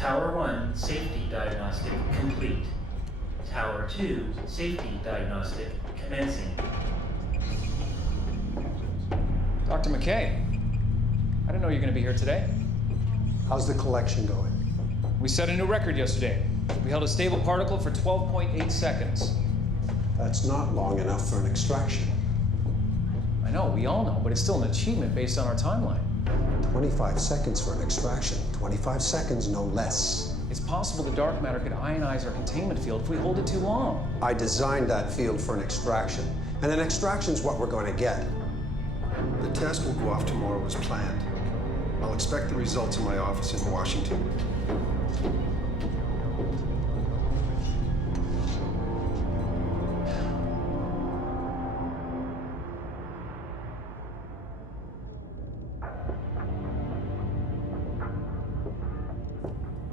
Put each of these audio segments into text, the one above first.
Tower 1, safety diagnostic complete. Tower 2, safety diagnostic commencing. Dr. McKay, I didn't know you were going to be here today. How's the collection going? We set a new record yesterday. We held a stable particle for 12.8 seconds. That's not long enough for an extraction. I know, we all know, but it's still an achievement based on our timeline. 25 seconds for an extraction. 25 seconds, no less. It's possible the dark matter could ionize our containment field if we hold it too long. I designed that field for an extraction, and an extraction's what we're going to get. The test will go off tomorrow as planned. I'll expect the results in my office in Washington.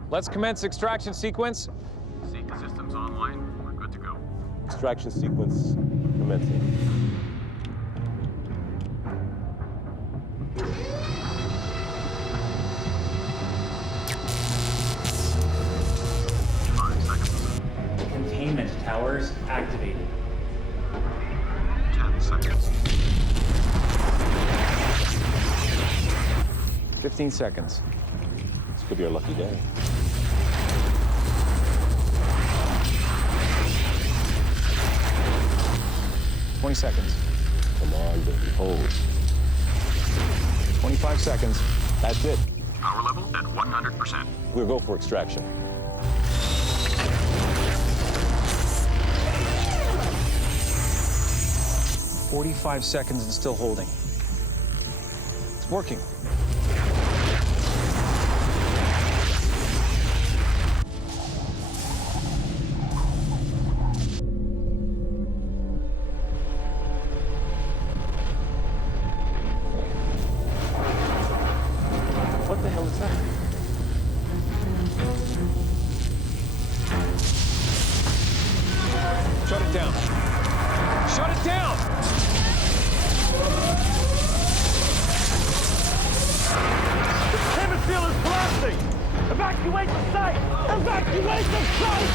Let's commence extraction sequence. Seeker systems online. We're good to go. Extraction sequence commencing. Containment towers activated. 10 seconds. 15 seconds. This could be our lucky day. 20 seconds. Come on, baby, hold. 25 seconds. That's it. Power level at 100%. We'll go for extraction. "45 seconds and still holding. It's working. What the hell is that? Shut it down. Shut it down! The containment field is collapsing! Evacuate the site! Evacuate the site!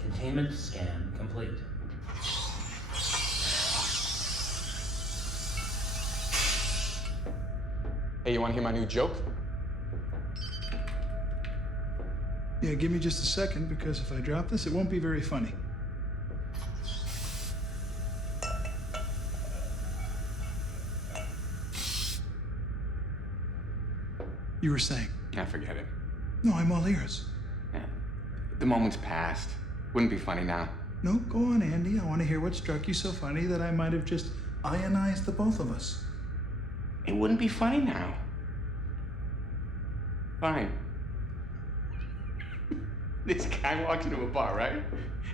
Containment scan complete. Hey, you want to hear my new joke? Yeah, give me just a second, because if I drop this, it won't be very funny. You were saying? Yeah, forget it. No, I'm all ears. Yeah. The moment's past. Wouldn't be funny now. No, go on, Andy. I want to hear what struck you so funny that I might have just ionized the both of us. It wouldn't be funny now. Fine. This guy walks into a bar, right?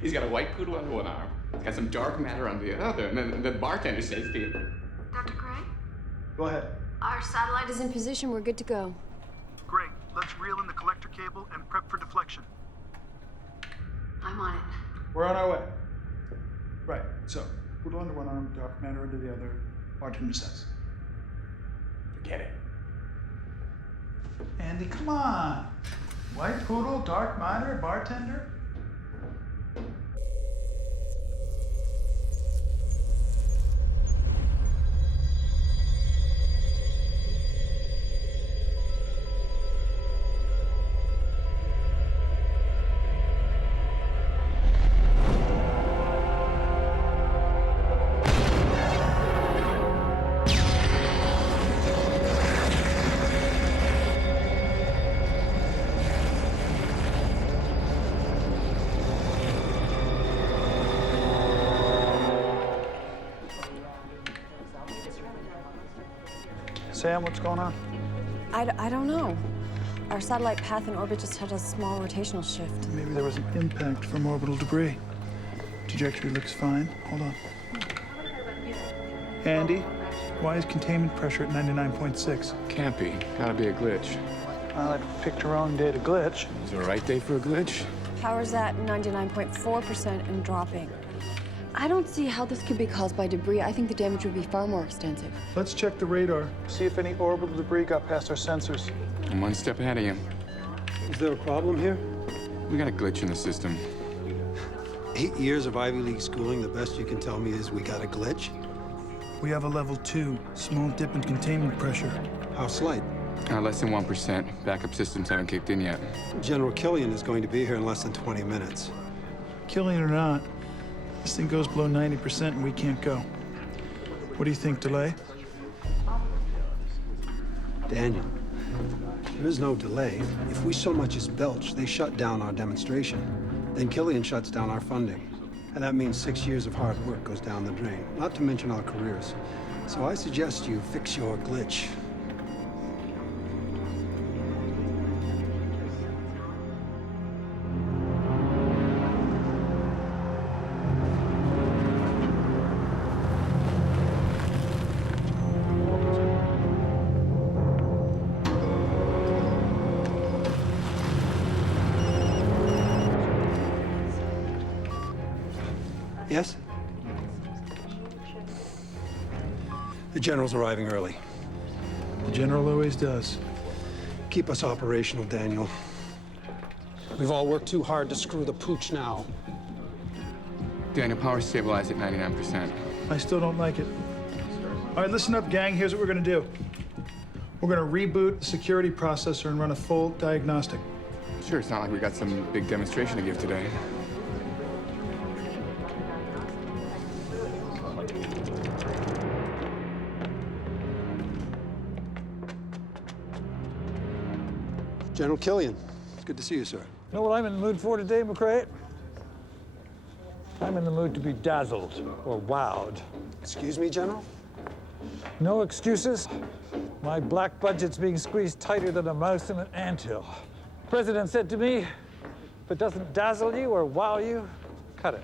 He's got a white poodle under one arm. He's got some dark matter under the other. And then the bartender says to him, Dr. Gray? Go ahead. Our satellite is in position. We're good to go. Great. Let's reel in the collector cable and prep for deflection. I'm on it. We're on our way. Right, so, poodle under one arm, dark matter under the other, bartender says. forget it. Andy, come on. White poodle, dark matter, bartender? Sam, what's going on? I don't know. Our satellite path and orbit just had a small rotational shift. Maybe there was an impact from orbital debris. Trajectory looks fine. Hold on. Andy, why is containment pressure at 99.6? Can't be. Gotta be a glitch. Well, I picked the wrong day to glitch. Is it the right day for a glitch? Power's at 99.4% and dropping. I don't see how this could be caused by debris. I think the damage would be far more extensive. Let's check the radar, see if any orbital debris got past our sensors. I'm one step ahead of you. Is there a problem here? We got a glitch in the system. 8 years of Ivy League schooling, the best you can tell me is we got a glitch? We have a level 2, small dip in containment pressure. How slight? Less than 1%. Backup systems haven't kicked in yet. General Killian is going to be here in less than 20 minutes. Killing or not, this thing goes below 90% and we can't go. What do you think, delay? Daniel, there is no delay. If we so much as belch, they shut down our demonstration. Then Killian shuts down our funding. And that means 6 years of hard work goes down the drain, not to mention our careers. So I suggest you fix your glitch. Yes? The General's arriving early. The General always does. Keep us operational, Daniel. We've all worked too hard to screw the pooch now. Daniel, power stabilized at 99%. I still don't like it. All right, listen up, gang. Here's what we're gonna do. We're gonna reboot the security processor and run a full diagnostic. Sure, it's not like we got some big demonstration to give today. General Killian, it's good to see you, sir. You know what I'm in the mood for today, McCrae? I'm in the mood to be dazzled or wowed. Excuse me, General? No excuses. My black budget's being squeezed tighter than a mouse in an anthill. The president said to me, if it doesn't dazzle you or wow you, cut it.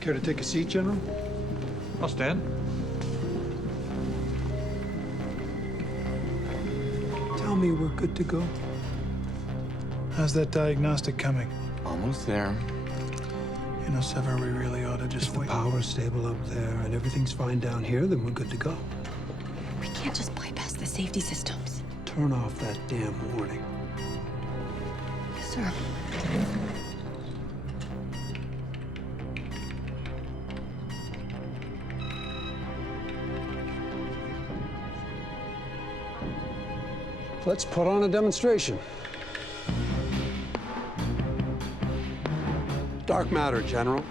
Care to take a seat, General? I'll stand. Tell me we're good to go. How's that diagnostic coming? Almost there. You know, Sever, we really ought to just If the wait. power's stable up there and everything's fine down here, then we're good to go. We can't just bypass the safety systems. Turn off that damn warning. Yes, sir. Let's put on a demonstration. Dark matter, General.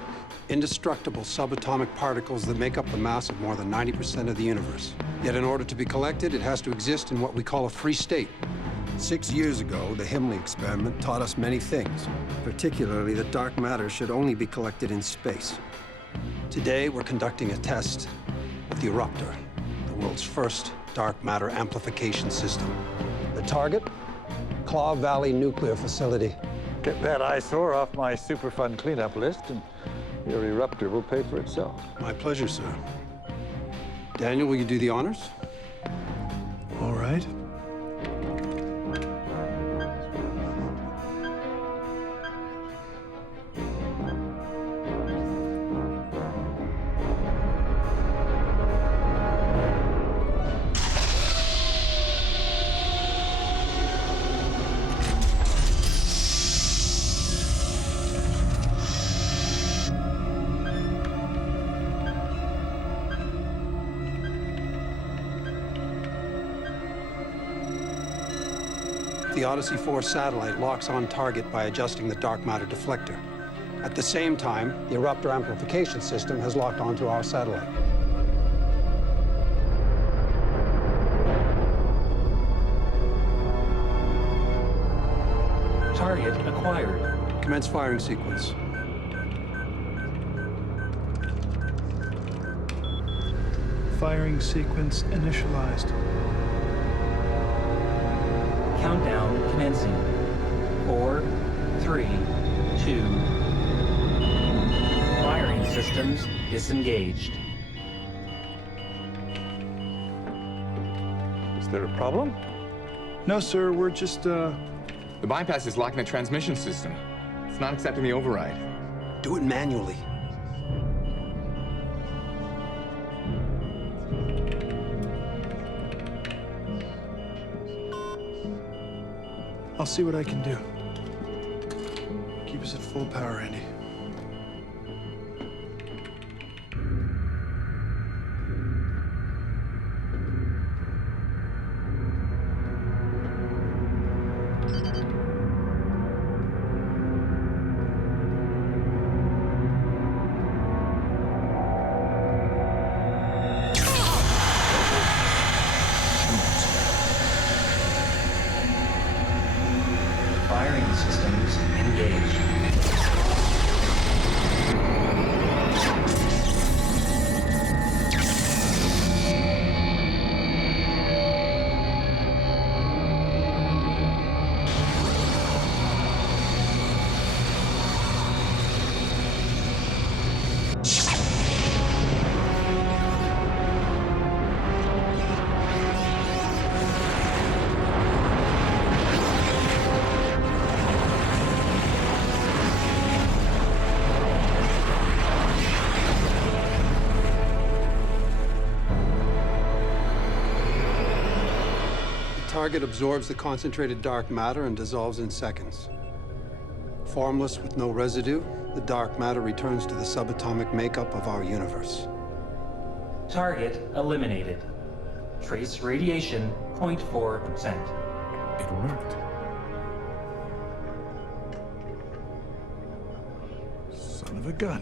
Indestructible subatomic particles that make up the mass of more than 90% of the universe. Yet in order to be collected, it has to exist in what we call a free state. 6 years ago, the Himley experiment taught us many things, particularly that dark matter should only be collected in space. Today, we're conducting a test of the Eruptor, the world's first dark matter amplification system. The target? Claw Valley Nuclear Facility. Get that eyesore off my Superfund cleanup list, and your Eruptor will pay for itself. My pleasure, sir. Daniel, will you do the honors? All right. The Odyssey 4 satellite locks on target by adjusting the dark matter deflector. At the same time, the Eruptor amplification system has locked onto our satellite. Target acquired. Commence firing sequence. Firing sequence initialized. Countdown commencing. 4, 3, 2. Firing systems disengaged. Is there a problem? No, sir, we're just, The bypass is locking the transmission system. It's not accepting the override. Do it manually. I'll see what I can do. Keep us at full power, Andy. Firing systems engaged. Target absorbs the concentrated dark matter and dissolves in seconds. Formless with no residue, the dark matter returns to the subatomic makeup of our universe. Target eliminated. Trace radiation 0.4%. It worked. Son of a gun.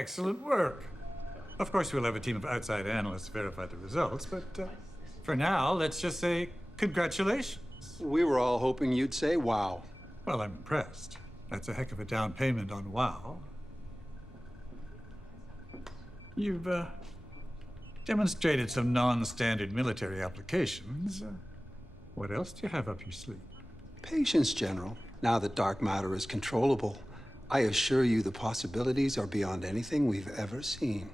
Excellent work. Of course, we'll have a team of outside analysts verify the results, but for now, let's just say congratulations. We were all hoping you'd say wow. Well, I'm impressed. That's a heck of a down payment on wow. You've demonstrated some non-standard military applications. What else do you have up your sleeve? Patience, General. Now that dark matter is controllable, I assure you the possibilities are beyond anything we've ever seen.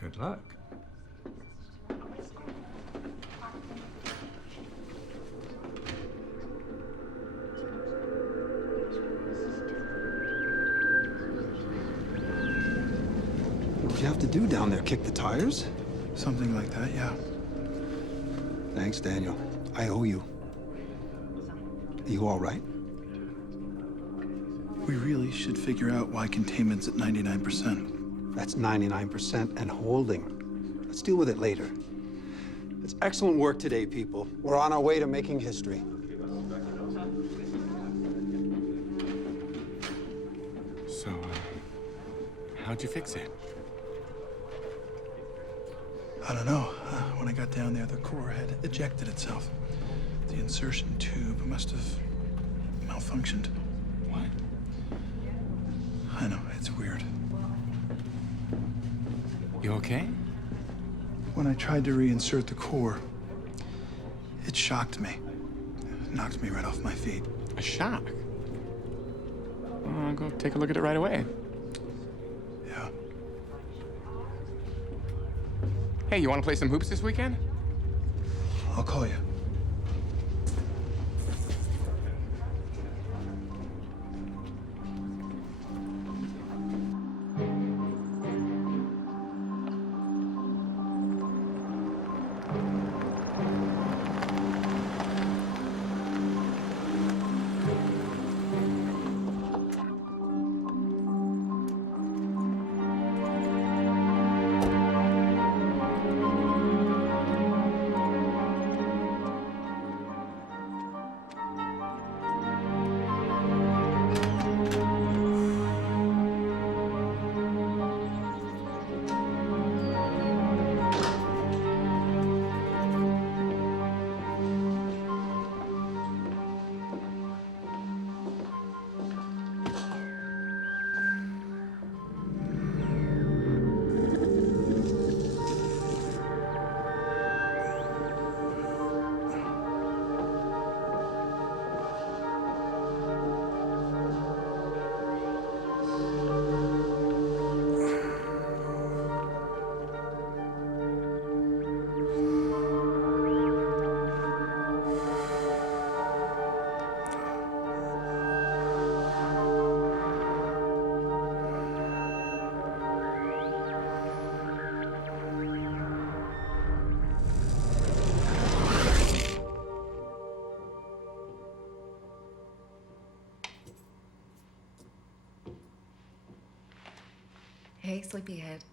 Good luck. What'd you have to do down there? Kick the tires? Something like that, yeah. Thanks, Daniel. I owe you. Are you all right? We really should figure out why containment's at 99%. That's 99% and holding. Let's deal with it later. It's excellent work today, people. We're on our way to making history. So, how'd you fix it? I don't know. When I got down there, the core had ejected itself. The insertion tube must have malfunctioned. What? I know, it's weird. You okay? When I tried to reinsert the core, it shocked me. It knocked me right off my feet. A shock? Well, I'll go take a look at it right away. Yeah. Hey, you want to play some hoops this weekend? I'll call you. Hey, sleepyhead.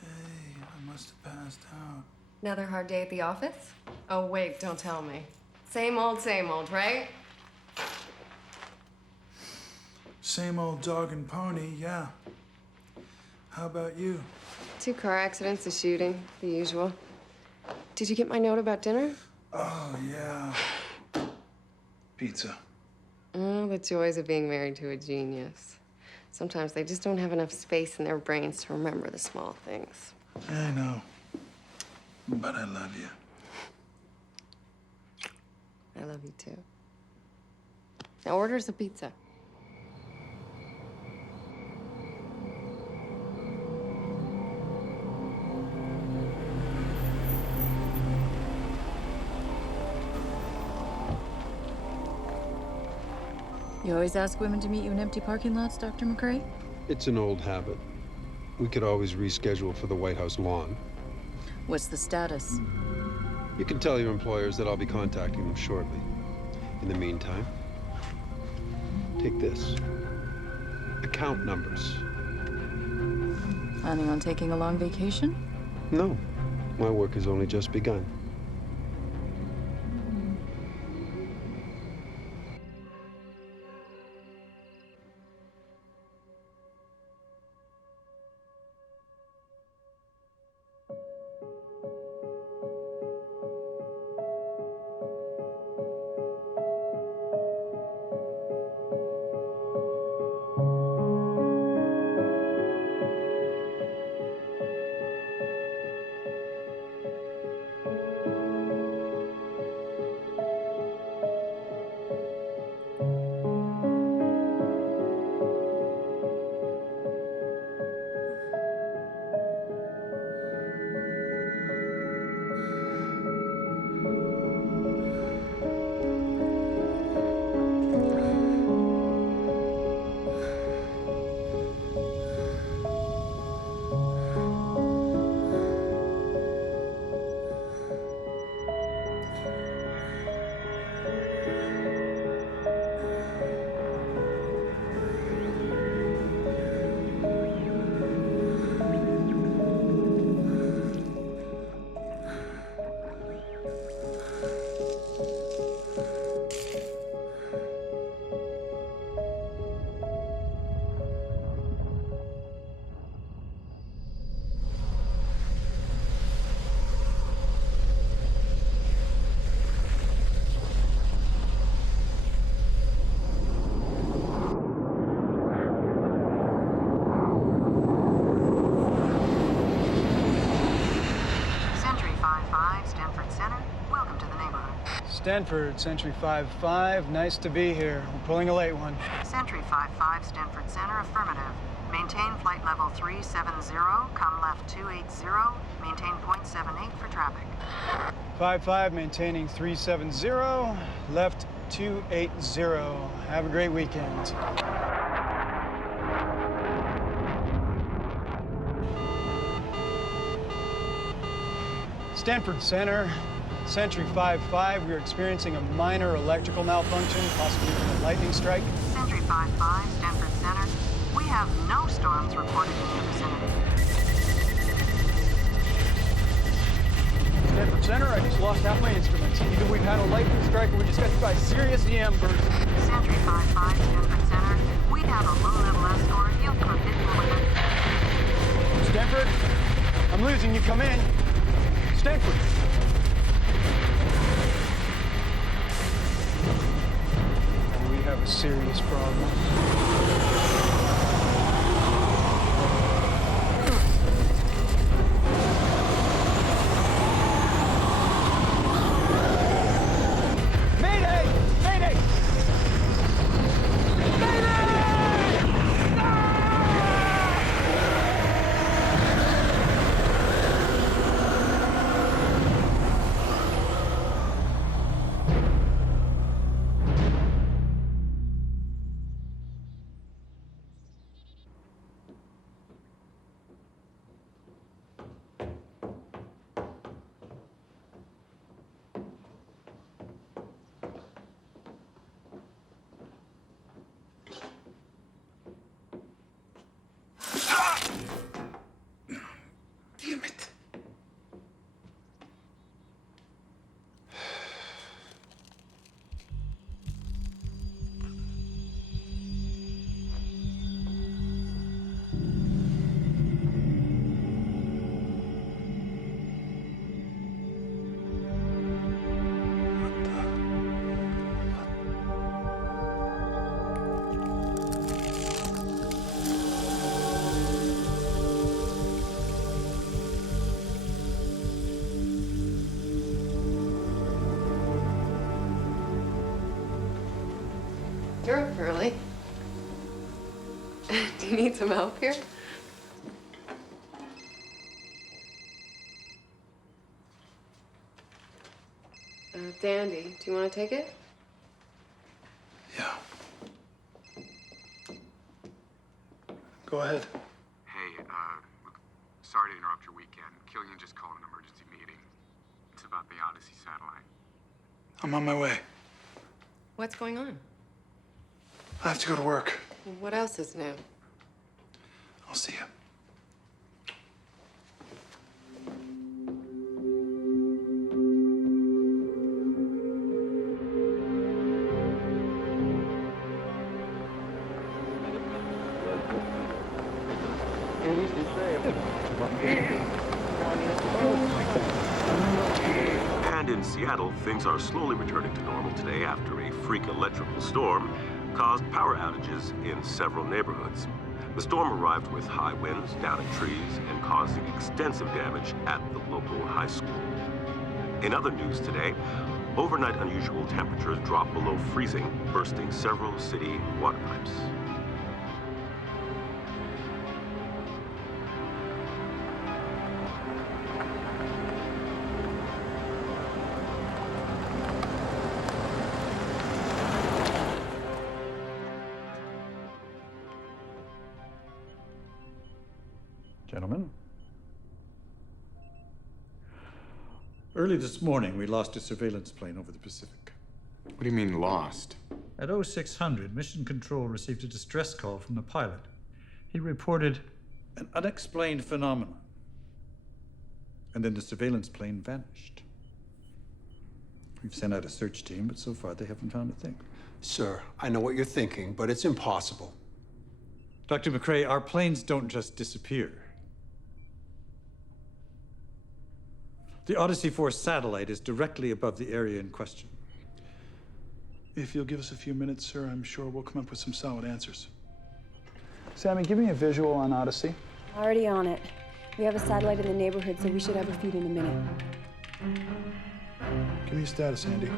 Hey, I must have passed out. Another hard day at the office? Oh, wait, don't tell me. Same old, right? Same old dog and pony, yeah. How about you? 2 car accidents, a shooting, the usual. Did you get my note about dinner? Oh, yeah. Pizza. Oh, the joys of being married to a genius. Sometimes they just don't have enough space in their brains to remember the small things. I know. But I love you. I love you too. Now order us a pizza. You always ask women to meet you in empty parking lots, Dr. McCrae? It's an old habit. We could always reschedule for the White House lawn. What's the status? You can tell your employers that I'll be contacting them shortly. In the meantime, take this. Account numbers. Planning on taking a long vacation? No. My work has only just begun. Stanford, Sentry 5-5. Nice to be here. We're pulling a late one. Sentry 5-5, Stanford Center, affirmative. Maintain flight level 370, come left 280, maintain 0.78 for traffic. 5-5, maintaining 370, left 280. Have a great weekend. Stanford Center, Sentry 5-5. We're experiencing a minor electrical malfunction, possibly from a lightning strike. Sentry 5-5, Stanford Center. We have no storms reported in your vicinity. Stanford Center, I just lost half my instruments. Either we've had a lightning strike or we just got hit by a serious EM burst. Sentry 5-5, Stanford Center. We have a low-level asteroid. You'll come hit Stanford, I'm losing you. Come in. Stanford. We have a serious problem. You're up early. Do you need some help here? Dandy, do you want to take it? Yeah. Go ahead. Hey, look, sorry to interrupt your weekend. Killian just called an emergency meeting. It's about the Odyssey satellite. I'm on my way. What's going on? I have to go to work. What else is new? I'll see you. And in Seattle, things are slowly returning to normal today after a freak electrical storm caused power outages in several neighborhoods. The storm arrived with high winds, downing trees, and causing extensive damage at the local high school. In other news today, overnight unusual temperatures dropped below freezing, bursting several city water pipes. Gentlemen. Early this morning, we lost a surveillance plane over the Pacific. What do you mean, lost? At 0600, Mission Control received a distress call from the pilot. He reported an unexplained phenomenon. And then the surveillance plane vanished. We've sent out a search team, but so far they haven't found a thing. Sir, I know what you're thinking, but it's impossible. Dr. McCrae, our planes don't just disappear. The Odyssey 4 satellite is directly above the area in question. If you'll give us a few minutes, sir, I'm sure we'll come up with some solid answers. Sammy, give me a visual on Odyssey. Already on it. We have a satellite in the neighborhood, so we should have a feed in a minute. Give me a status, Andy.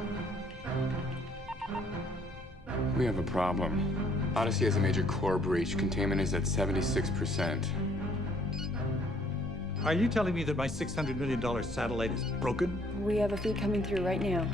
We have a problem. Odyssey has a major core breach. Containment is at 76%. Are you telling me that my $600 million satellite is broken? We have a feed coming through right now.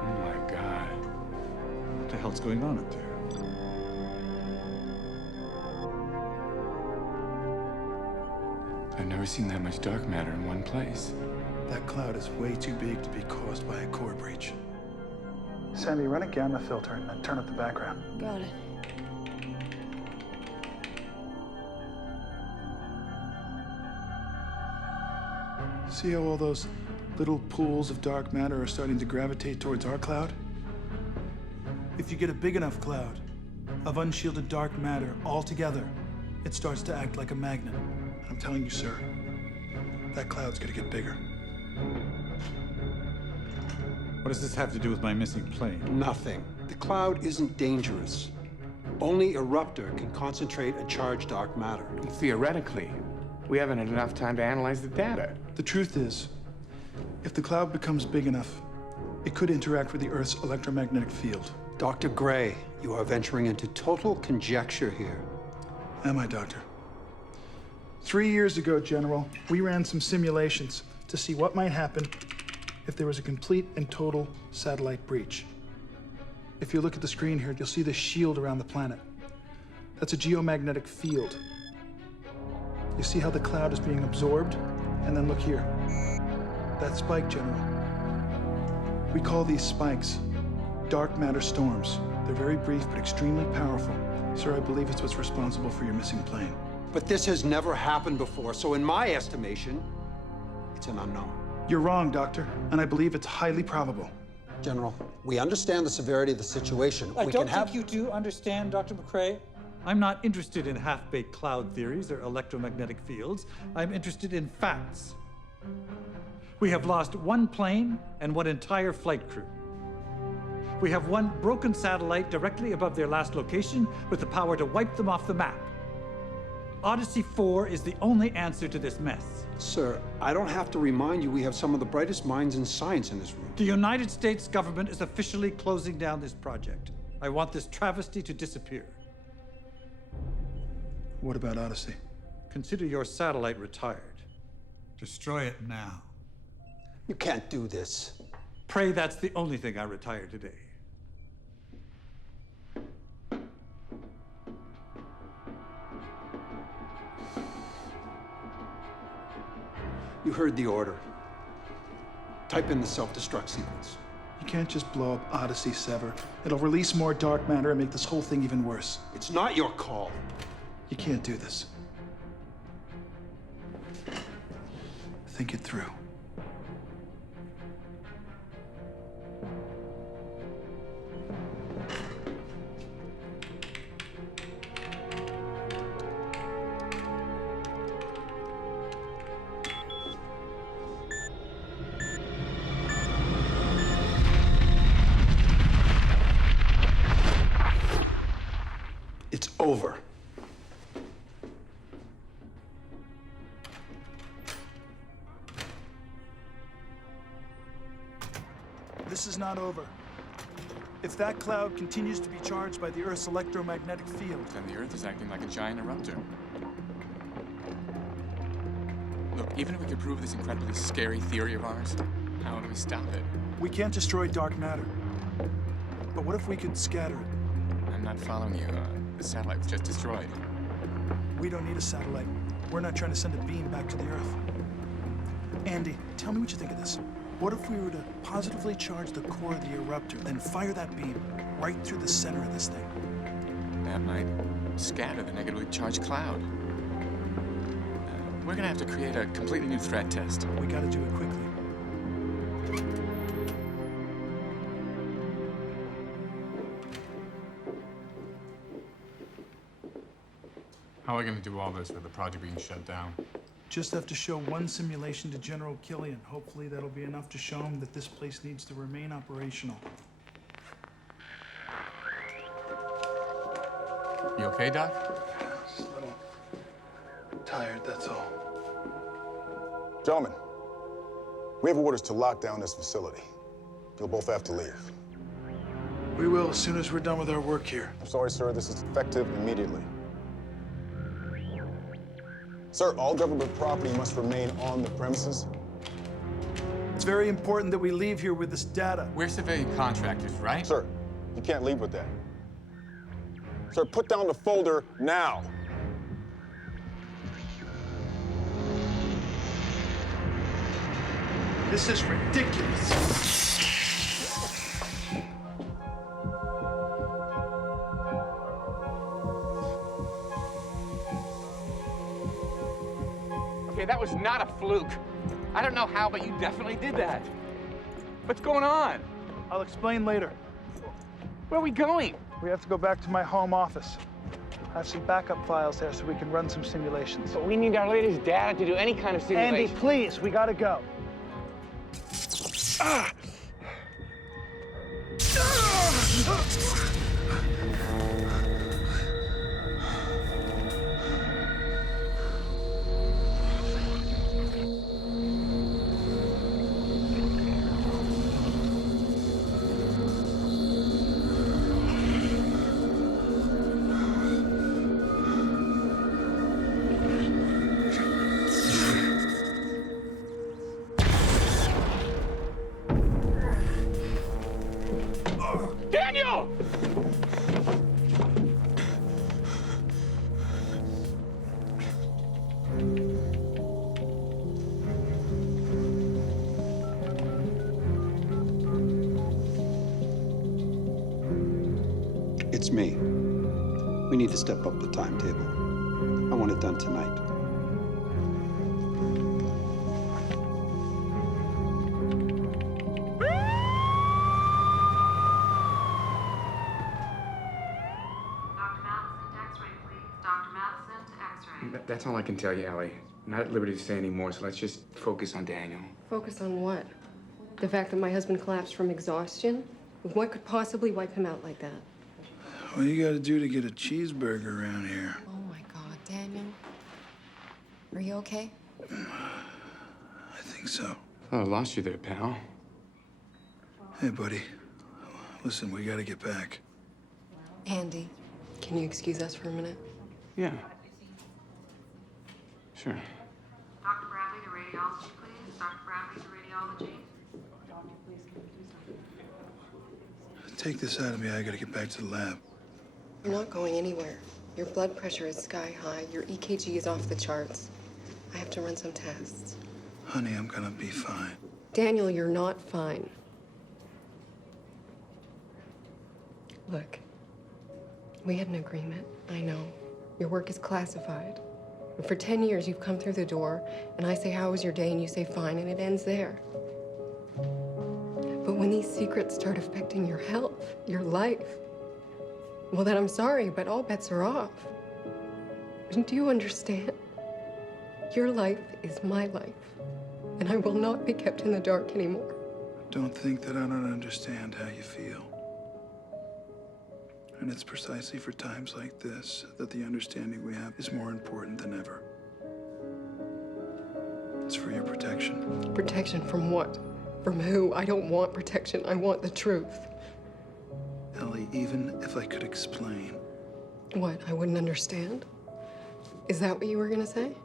Oh my God. What the hell's going on up there? I've never seen that much dark matter in one place. That cloud is way too big to be caused by a core breach. Sandy, run a gamma filter and then turn up the background. Got it. See how all those little pools of dark matter are starting to gravitate towards our cloud? If you get a big enough cloud of unshielded dark matter all together, it starts to act like a magnet. I'm telling you, sir, that cloud's gonna get bigger. What does this have to do with my missing plane? Nothing. The cloud isn't dangerous. Only a eruptor can concentrate a charged dark matter. Theoretically, we haven't had enough time to analyze the data. The truth is, if the cloud becomes big enough, it could interact with the Earth's electromagnetic field. Dr. Gray, you are venturing into total conjecture here. Am I, Doctor? 3 years ago, General, we ran some simulations to see what might happen if there was a complete and total satellite breach. If you look at the screen here, you'll see the shield around the planet. That's a geomagnetic field. You see how the cloud is being absorbed? And then look here. That spike, General. We call these spikes dark matter storms. They're very brief but extremely powerful. Sir, I believe it's what's responsible for your missing plane. But this has never happened before, so in my estimation, it's an unknown. You're wrong, Doctor, and I believe it's highly probable. General, we understand the severity of the situation. I don't think you do understand, Dr. McCrae. I'm not interested in half-baked cloud theories or electromagnetic fields. I'm interested in facts. We have lost one plane and one entire flight crew. We have one broken satellite directly above their last location with the power to wipe them off the map. Odyssey 4 is the only answer to this mess. Sir, I don't have to remind you we have some of the brightest minds in science in this room. The United States government is officially closing down this project. I want this travesty to disappear. What about Odyssey? Consider your satellite retired. Destroy it now. You can't do this. Pray that's the only thing I retire today. You heard the order. Type in the self-destruct sequence. You can't just blow up Odyssey 7. It'll release more dark matter and make this whole thing even worse. It's not your call. You can't do this. Think it through. It's over. This is not over. If that cloud continues to be charged by the Earth's electromagnetic field, Then the Earth is acting like a giant eruptor. Look, even if we could prove this incredibly scary theory of ours, how do we stop it? we can't destroy dark matter. But what if we could scatter it? I'm not following you. The satellite was just destroyed. We don't need a satellite. We're not trying to send a beam back to the Earth. Andy, tell me what you think of this. What if we were to positively charge the core of the eruptor, then fire that beam right through the center of this thing? That might scatter the negatively charged cloud. We're gonna have to create a completely new threat test. We gotta do it quickly. How are we gonna do all this with the project being shut down? Just have to show one simulation to General Killian. Hopefully that'll be enough to show him that this place needs to remain operational. You okay, Doc? Just a little tired, that's all. Gentlemen, we have orders to lock down this facility. You'll both have to leave. We will as soon as we're done with our work here. I'm sorry, sir. This is effective immediately. Sir, all government property must remain on the premises. It's very important that we leave here with this data. We're civilian contractors, right? Sir, you can't leave with that. Sir, put down the folder now. This is ridiculous. Okay, that was not a fluke. I don't know how, but you definitely did that. What's going on? I'll explain later. Where are we going? We have to go back to my home office. I have some backup files there so we can run some simulations. But we need our latest data to do any kind of simulation. Andy, please, we gotta go. Ah! Daniel! It's me. We need to step up the timetable. I want it done tonight. That's all I can tell you, Ellie. I'm not at liberty to say any more, so let's just focus on Daniel. Focus on what? The fact that my husband collapsed from exhaustion? What could possibly wipe him out like that? What you gotta do to get a cheeseburger around here? Oh my God, Daniel. Are you okay? I think so. Oh, I lost you there, pal. Hey, buddy. Listen, we gotta get back. Andy, can you excuse us for a minute? Yeah. Sure. Dr. Bradley to radiology, please. Dr. Bradley to radiology. Take this out of me. I gotta get back to the lab. You're not going anywhere. Your blood pressure is sky high. Your EKG is off the charts. I have to run some tests. Honey, I'm gonna be fine. Daniel, you're not fine. Look, we had an agreement. I know. Your work is classified. And for 10 years, you've come through the door, and I say, how was your day? And you say, fine, and it ends there. But when these secrets start affecting your health, your life, well, then I'm sorry, but all bets are off. Do you understand? Your life is my life, and I will not be kept in the dark anymore. Don't think that I don't understand how you feel. And it's precisely for times like this that the understanding we have is more important than ever. It's for your protection. Protection from what? From who? I don't want protection. I want the truth. Ellie, even if I could explain. What? I wouldn't understand? Is that what you were gonna say?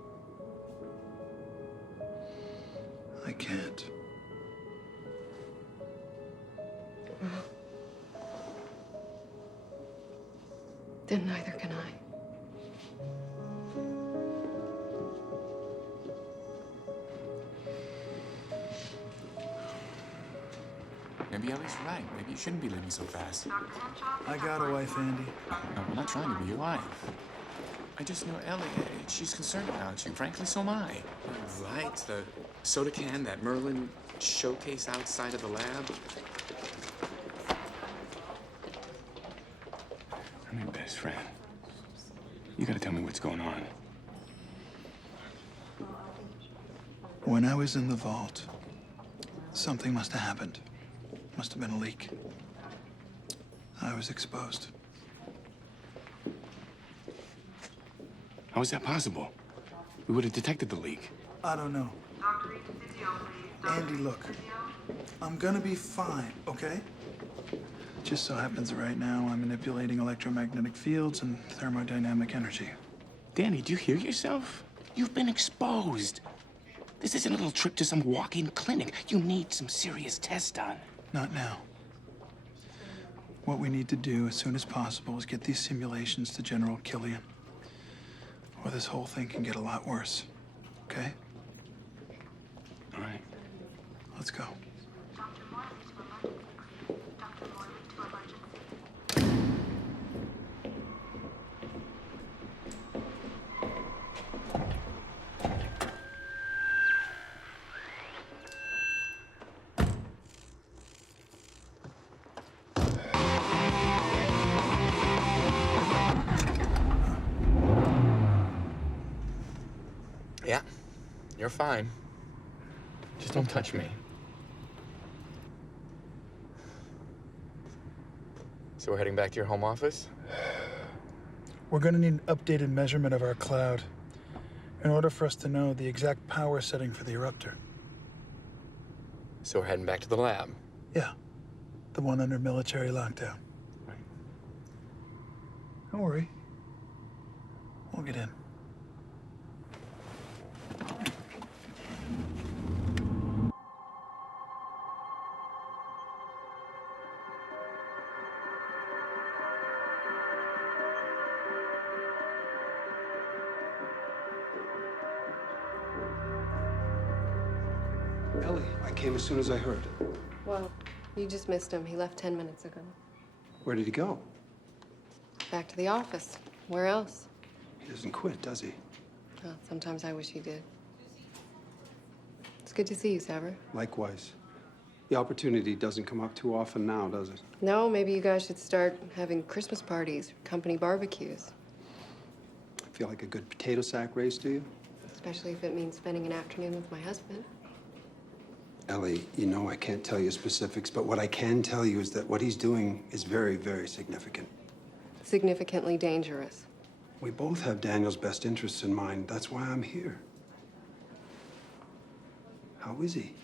I can't. Then neither can I. Maybe Ellie's right. Maybe you shouldn't be living so fast. I got a wife, Andy. No, I'm not trying to be your wife. I just know Ellie. She's concerned about you. Frankly, so am I. Right, the soda can, that Merlin showcase outside of the lab. I'm your best friend. You gotta tell me what's going on. When I was in the vault, something must have happened. Must have been a leak. I was exposed. How is that possible? We would have detected the leak. I don't know. Andy, look. I'm gonna be fine, okay? Just so happens right now I'm manipulating electromagnetic fields and thermodynamic energy. Danny, do you hear yourself? You've been exposed. This isn't a little trip to some walk-in clinic. You need some serious tests done. Not now. What we need to do as soon as possible is get these simulations to General Killian, or this whole thing can get a lot worse, okay? All right. Let's go. Yeah, you're fine. Just don't touch me. So we're heading back to your home office? We're gonna need an updated measurement of our cloud in order for us to know the exact power setting for the eruptor. So we're heading back to the lab? Yeah, the one under military lockdown. Right. Don't worry. We'll get in. Ellie, I came as soon as I heard. Well, you just missed him. He left 10 minutes ago. Where did he go? Back to the office. Where else? He doesn't quit, does he? Well, sometimes I wish he did. It's good to see you, Saber. Likewise. The opportunity doesn't come up too often now, does it? No, maybe you guys should start having Christmas parties, company barbecues. Feel like a good potato sack race, do you? Especially if it means spending an afternoon with my husband. Ellie, you know I can't tell you specifics, but what I can tell you is that what he's doing is very, very significant. Significantly dangerous. We both have Daniel's best interests in mind. That's why I'm here. How is he?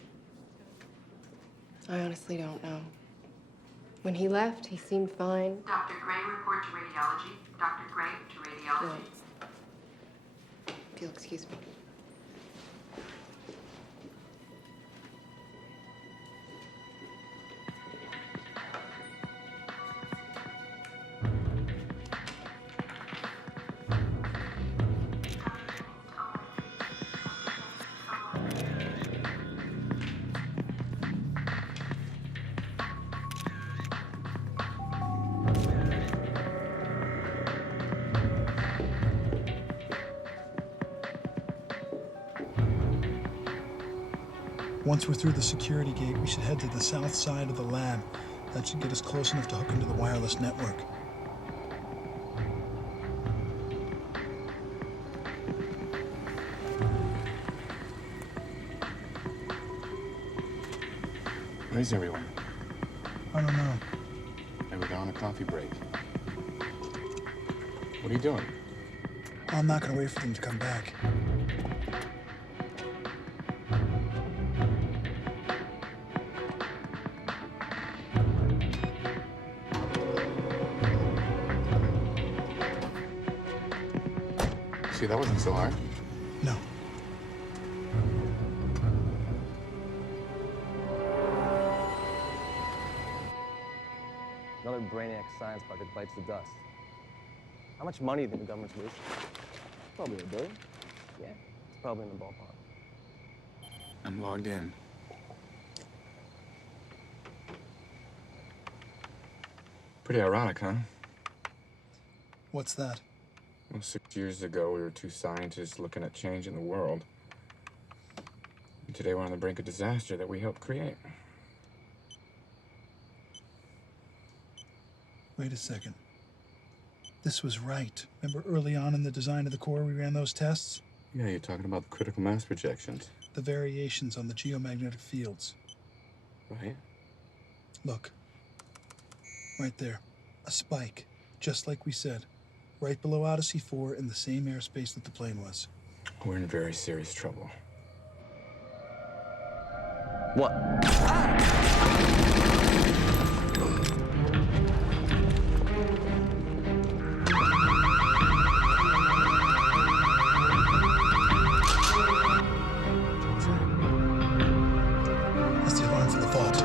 I honestly don't know. When he left, he seemed fine. Dr. Gray, report to radiology. Dr. Gray to radiology. If you'll excuse me. Once we're through the security gate, we should head to the south side of the lab. That should get us close enough to hook into the wireless network. Where's everyone? I don't know. Maybe they're on a coffee break. What are you doing? I'm not gonna wait for them to come back. See, that wasn't so hard. No. Another brainiac science bucket bites the dust. How much money do you think the government's wasting? Probably $1 billion. Yeah, it's probably in the ballpark. I'm logged in. Pretty ironic, huh? What's that? Well, 6 years ago, we were two scientists looking at change in the world. And today, we're on the brink of disaster that we helped create. Wait a second. This was right. Remember early on in the design of the core, we ran those tests? Yeah, you're talking about the critical mass projections. the variations on the geomagnetic fields. Right? Look. Right there. A spike, just like we said. Right below Odyssey 4 in the same airspace that the plane was. We're in very serious trouble. What? That's the alarm for the vault.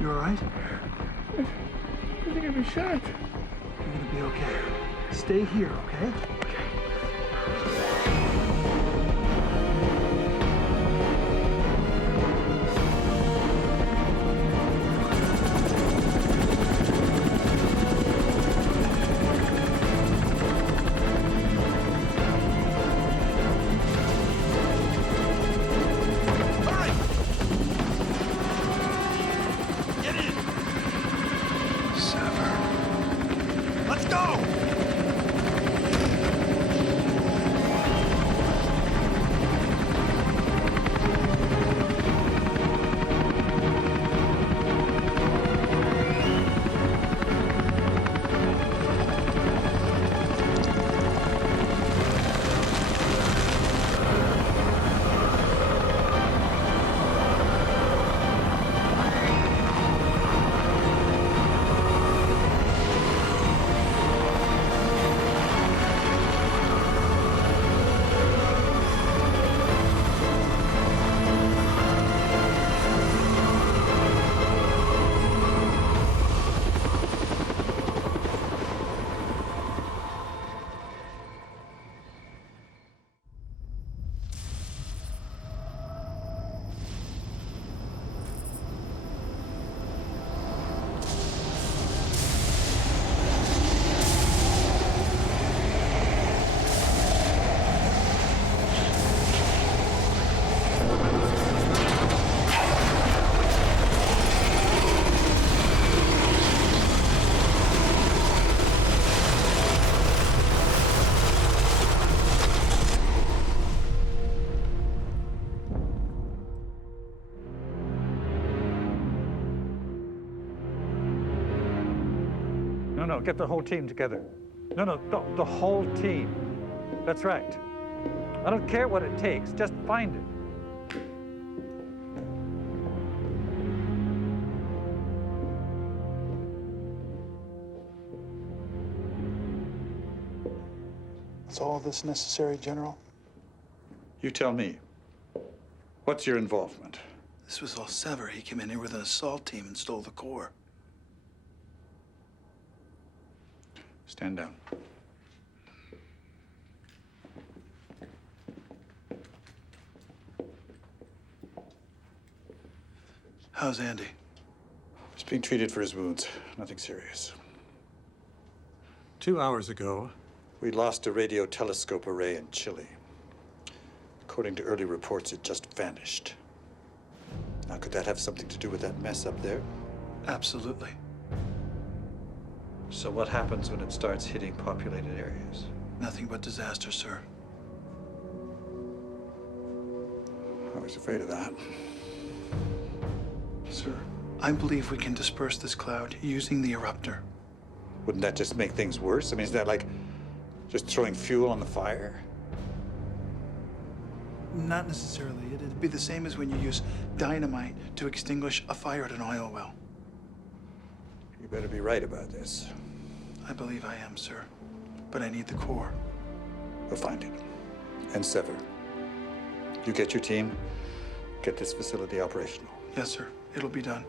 You all right? I think I've been shot. You're gonna be okay. Stay here, okay? Let's go! No, get the whole team together. No, the whole team. That's right. I don't care what it takes, just find it. Is all this necessary, General? You tell me. What's your involvement? This was all Sever. He came in here with an assault team and stole the core. Stand down. How's Andy? He's being treated for his wounds. Nothing serious. 2 hours ago, we lost a radio telescope array in Chile. According to early reports, it just vanished. Now, could that have something to do with that mess up there? Absolutely. So what happens when it starts hitting populated areas? Nothing but disaster, sir. I was afraid of that. Sir, I believe we can disperse this cloud using the eruptor. Wouldn't that just make things worse? I mean, is that like just throwing fuel on the fire? Not necessarily. It'd be the same as when you use dynamite to extinguish a fire at an oil well. You better be right about this. I believe I am, sir. But I need the core. We'll find it. And sever. You get your team, get this facility operational. Yes, sir. It'll be done.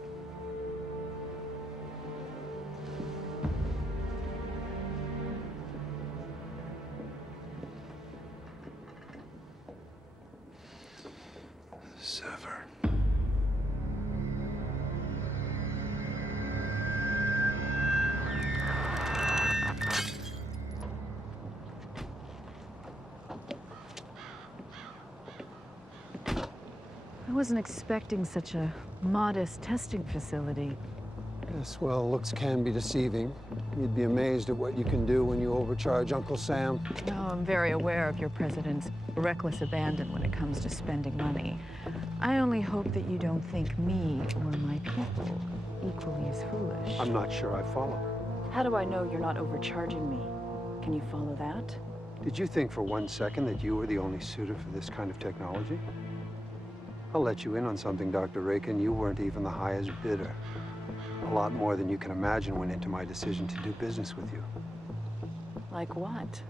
Sever. I wasn't expecting such a modest testing facility. Yes, well, looks can be deceiving. You'd be amazed at what you can do when you overcharge Uncle Sam. No, I'm very aware of your president's reckless abandon when it comes to spending money. I only hope that you don't think me or my people equally as foolish. I'm not sure I follow. How do I know you're not overcharging me? Can you follow that? Did you think for 1 second that you were the only suitor for this kind of technology? I'll let you in on something, Dr. Rakin. You weren't even the highest bidder. A lot more than you can imagine went into my decision to do business with you. Like what?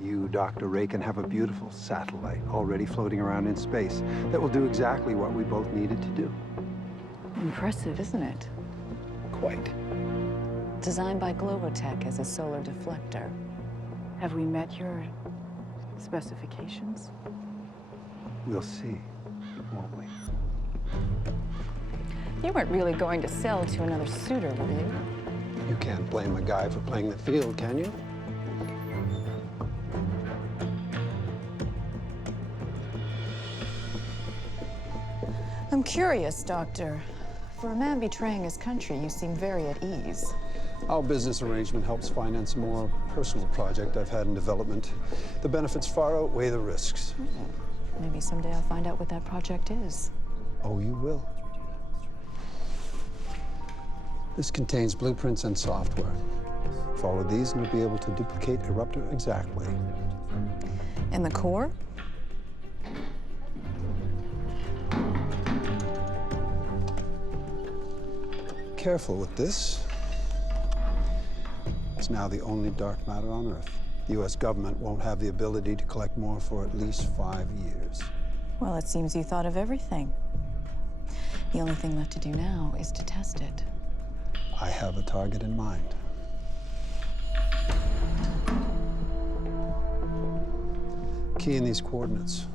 You, Dr. Rakin, have a beautiful satellite already floating around in space that will do exactly what we both needed to do. Impressive, isn't it? Quite. Designed by Globotech as a solar deflector. Have we met your specifications? We'll see, won't we? You weren't really going to sell to another suitor, were you? You can't blame a guy for playing the field, can you? I'm curious, Doctor. For a man betraying his country, you seem very at ease. Our business arrangement helps finance a more personal project I've had in development. The benefits far outweigh the risks. Maybe someday I'll find out what that project is. Oh, you will. This contains blueprints and software. Follow these and you'll be able to duplicate Eruptor exactly. And the core? Careful with this. It's now the only dark matter on Earth. The U.S. government won't have the ability to collect more for at least 5 years. Well, it seems you thought of everything. The only thing left to do now is to test it. I have a target in mind. Key in these coordinates.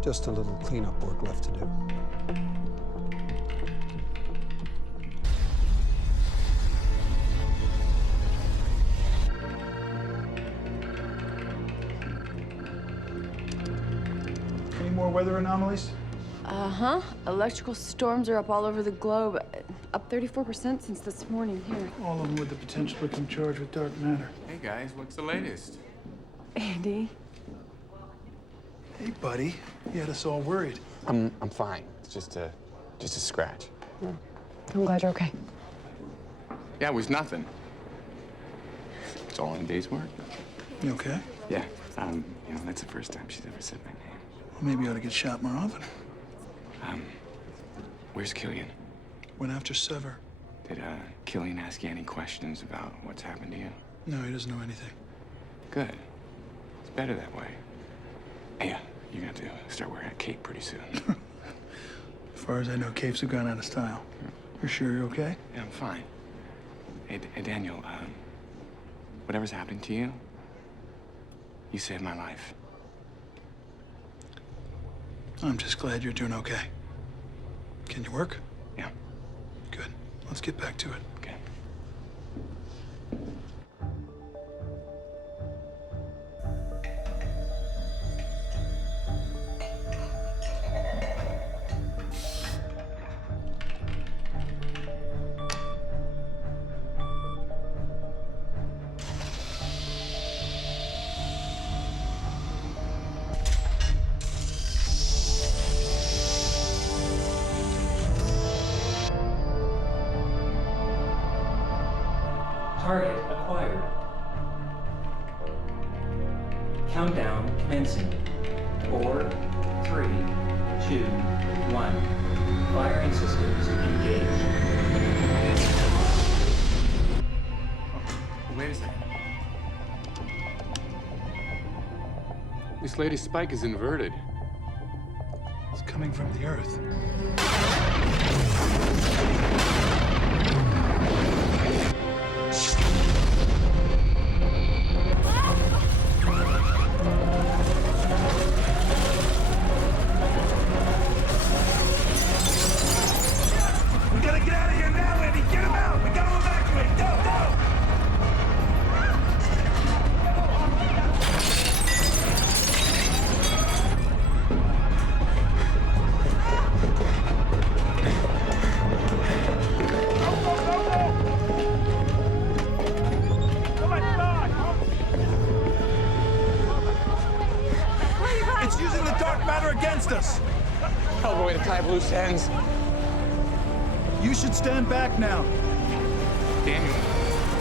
Just a little cleanup work left to do. Any more weather anomalies? Uh-huh. Electrical storms are up all over the globe. Up 34% since this morning here. All of them with the potential to become charged with dark matter. Hey guys, what's the latest? Andy? Hey, buddy. You had us all worried. I'm fine. It's just a scratch. I'm glad you're okay. Yeah, it was nothing. It's all in a day's work. You okay? Yeah. You know, that's the first time she's ever said my name. Well, maybe you ought to get shot more often. Where's Killian? Went after Sever. Did Killian ask you any questions about what's happened to you? No, he doesn't know anything. Good. It's better that way. Hey, you got to start wearing a cape pretty soon. As far as I know, capes have gone out of style. You're sure you're okay? Yeah, I'm fine. Hey, Daniel, whatever's happened to you, you saved my life. I'm just glad you're doing okay. Can you work? Yeah. Good. Let's get back to it. Okay. Target acquired. Countdown commencing. 4, 3, 2, 1. Firing systems engaged. Wait a second. This lady's spike is inverted. It's coming from the Earth. We gotta get out of here now, Andy! Get him out! We gotta evacuate! Go, go! It's using the dark matter against us! Hell of a way to tie up loose ends. You should stand back now. Daniel,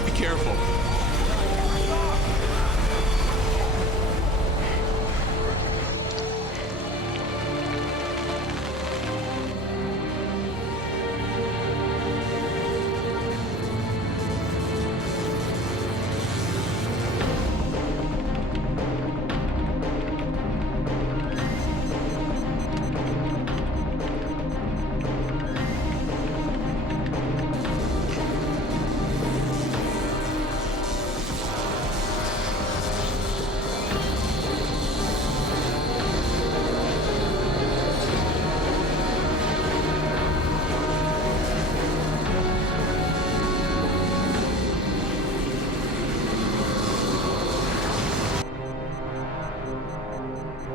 be careful.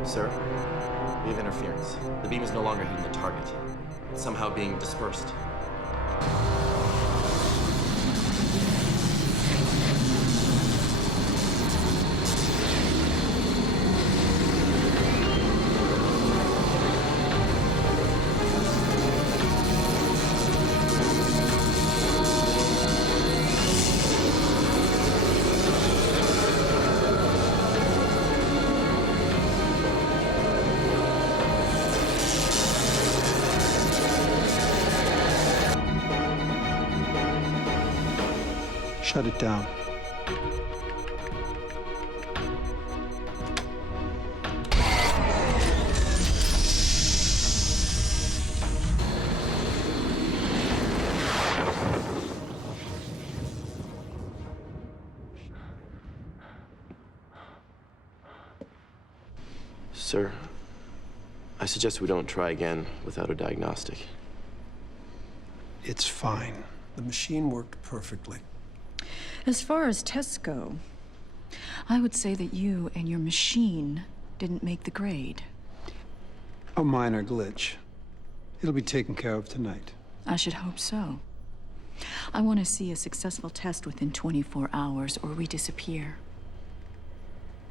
Sir, we have interference. The beam is no longer hitting the target. It's somehow being dispersed. Shut it down. Sir, I suggest we don't try again without a diagnostic. It's fine. The machine worked perfectly. As far as tests go, I would say that you and your machine didn't make the grade. A minor glitch. It'll be taken care of tonight. I should hope so. I want to see a successful test within 24 hours, or we disappear.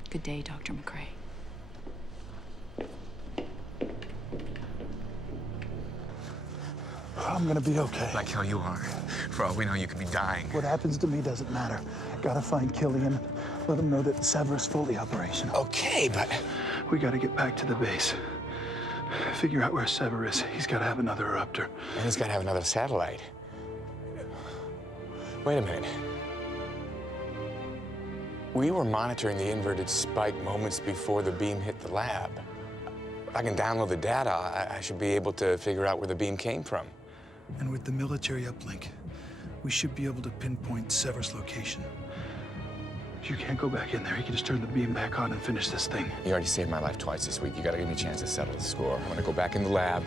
Good day, Dr. McCrae. I'm gonna be okay. Like how you are. For all we know, you could be dying. What happens to me doesn't matter. Gotta find Killian. Let him know that Sever's fully operational. Okay, but... We gotta get back to the base. Figure out where Sever is. He's gotta have another eruptor. And he's gotta have another satellite. Wait a minute. We were monitoring the inverted spike moments before the beam hit the lab. If I can download the data, I should be able to figure out where the beam came from. And with the military uplink, we should be able to pinpoint Sever's location. You can't go back in there. You can just turn the beam back on and finish this thing. You already saved my life twice this week. You gotta give me a chance to settle the score. I'm gonna go back in the lab,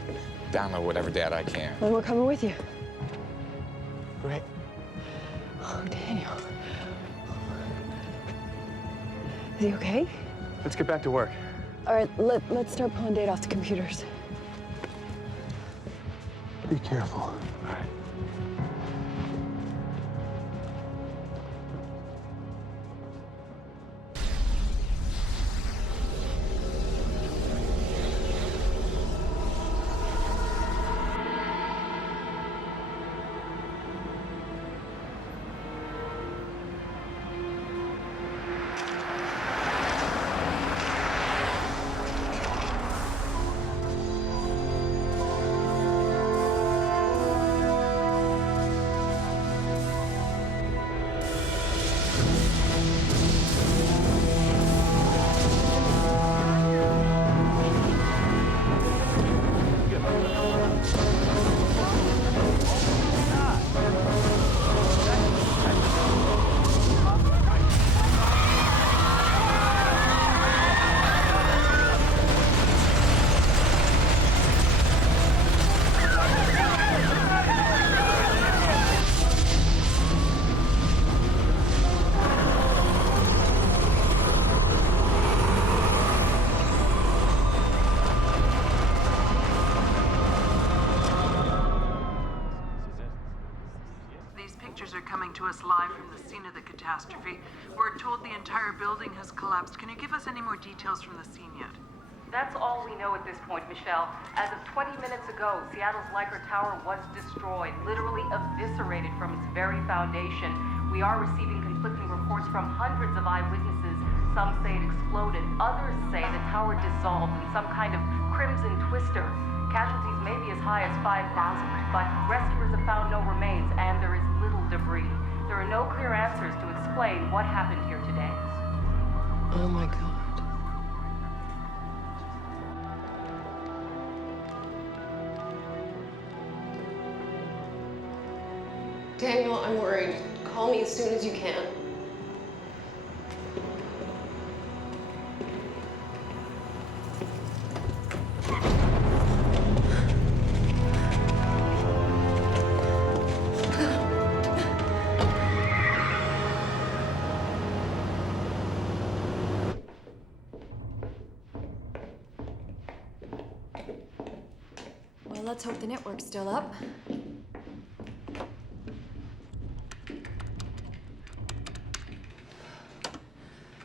download whatever data I can. Then we're coming with you. Great. Oh, Daniel. Is he okay? Let's get back to work. All right, let's start pulling data off the computers. Be careful. All right. coming to us live from the scene of the catastrophe. We're told the entire building has collapsed. Can you give us any more details from the scene yet? That's all we know at this point, Michelle. As of 20 minutes ago, Seattle's Leica Tower was destroyed, literally eviscerated from its very foundation. We are receiving conflicting reports from hundreds of eyewitnesses. Some say it exploded, others say the tower dissolved in some kind of crimson twister. Casualties may be as high as 5,000, but rescuers have found no remains and there is little debris. There are no clear answers to explain what happened here today. Oh my God. Daniel, I'm worried. Call me as soon as you can. Well, let's hope the network's still up.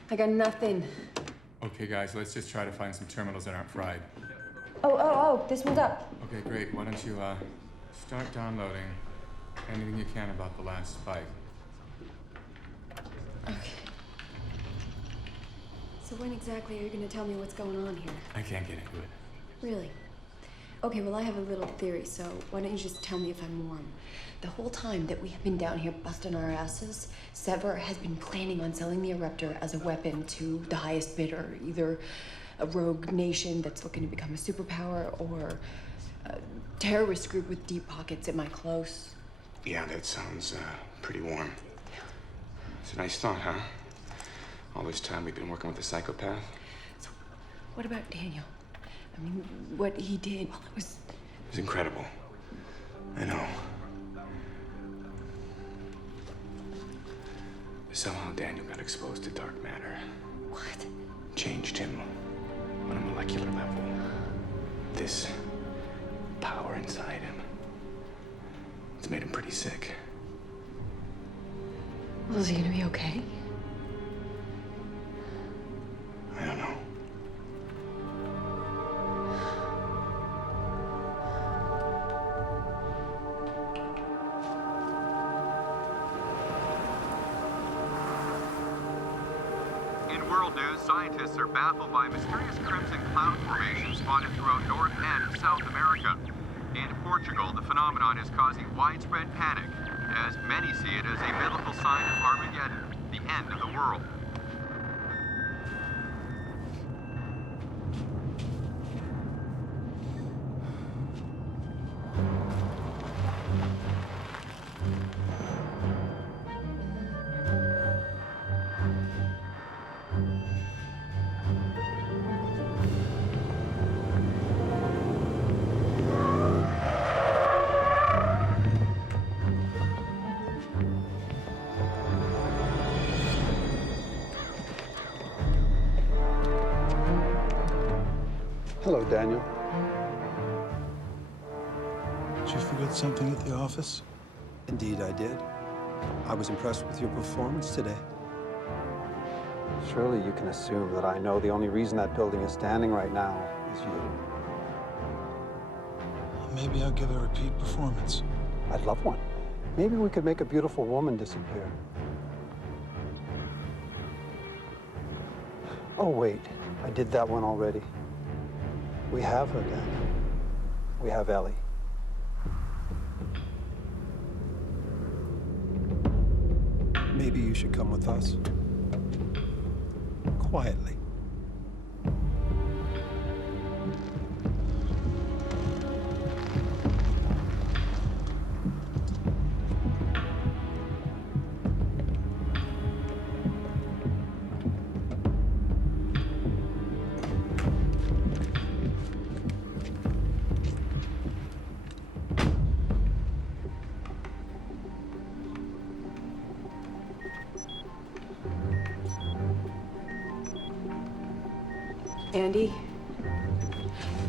I got nothing. Okay, guys, let's just try to find some terminals that aren't fried. Oh, this one's up. Okay, great. Why don't you, start downloading anything you can about the last spike. Okay. So when exactly are you gonna tell me what's going on here? I can't get into it. Really? Okay, well, I have a little theory, so why don't you just tell me if I'm warm? The whole time that we have been down here busting our asses, Sever has been planning on selling the Eruptor as a weapon to the highest bidder, either a rogue nation that's looking to become a superpower or a terrorist group with deep pockets. Am I close? Yeah, that sounds, pretty warm. It's a nice thought, huh? All this time we've been working with a psychopath? So, what about Daniel? I mean, what he did, well, it was incredible. I know. Somehow Daniel got exposed to dark matter. What? Changed him on a molecular level. This power inside him, it's made him pretty sick. Well, is he gonna be okay? I don't know. Scientists are baffled by mysterious crimson cloud formations spotted throughout North and South America. In Portugal, the phenomenon is causing widespread panic, as many see it as a biblical sign of Armageddon, the end of the world. Hello, Daniel. Did you forget something at the office? Indeed, I did. I was impressed with your performance today. Surely you can assume that I know the only reason that building is standing right now is you. Maybe I'll give a repeat performance. I'd love one. Maybe we could make a beautiful woman disappear. Oh, wait. I did that one already. We have her, Daniel. We have Ellie. Maybe you should come with us. Quietly.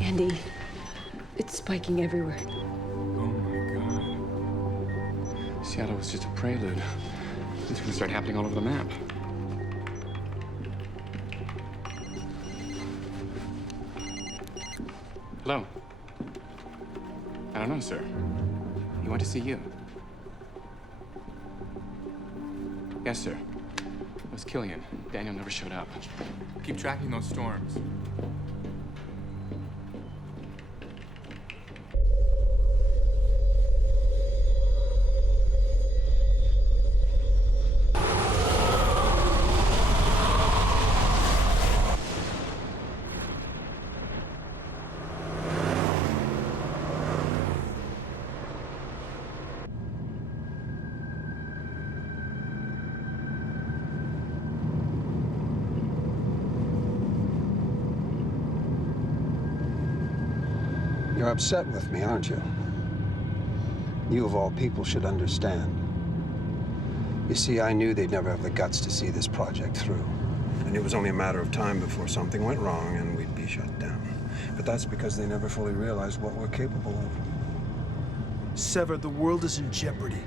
Andy, it's spiking everywhere. Oh my God. Seattle was just a prelude. It's gonna start happening all over the map. Hello? I don't know, sir. He went to see you. Yes, sir. It was Killian. Daniel never showed up. Keep tracking those storms. You're upset with me, aren't you? You, of all people, should understand. You see, I knew they'd never have the guts to see this project through. And it was only a matter of time before something went wrong and we'd be shut down. But that's because they never fully realized what we're capable of. Sever, the world is in jeopardy.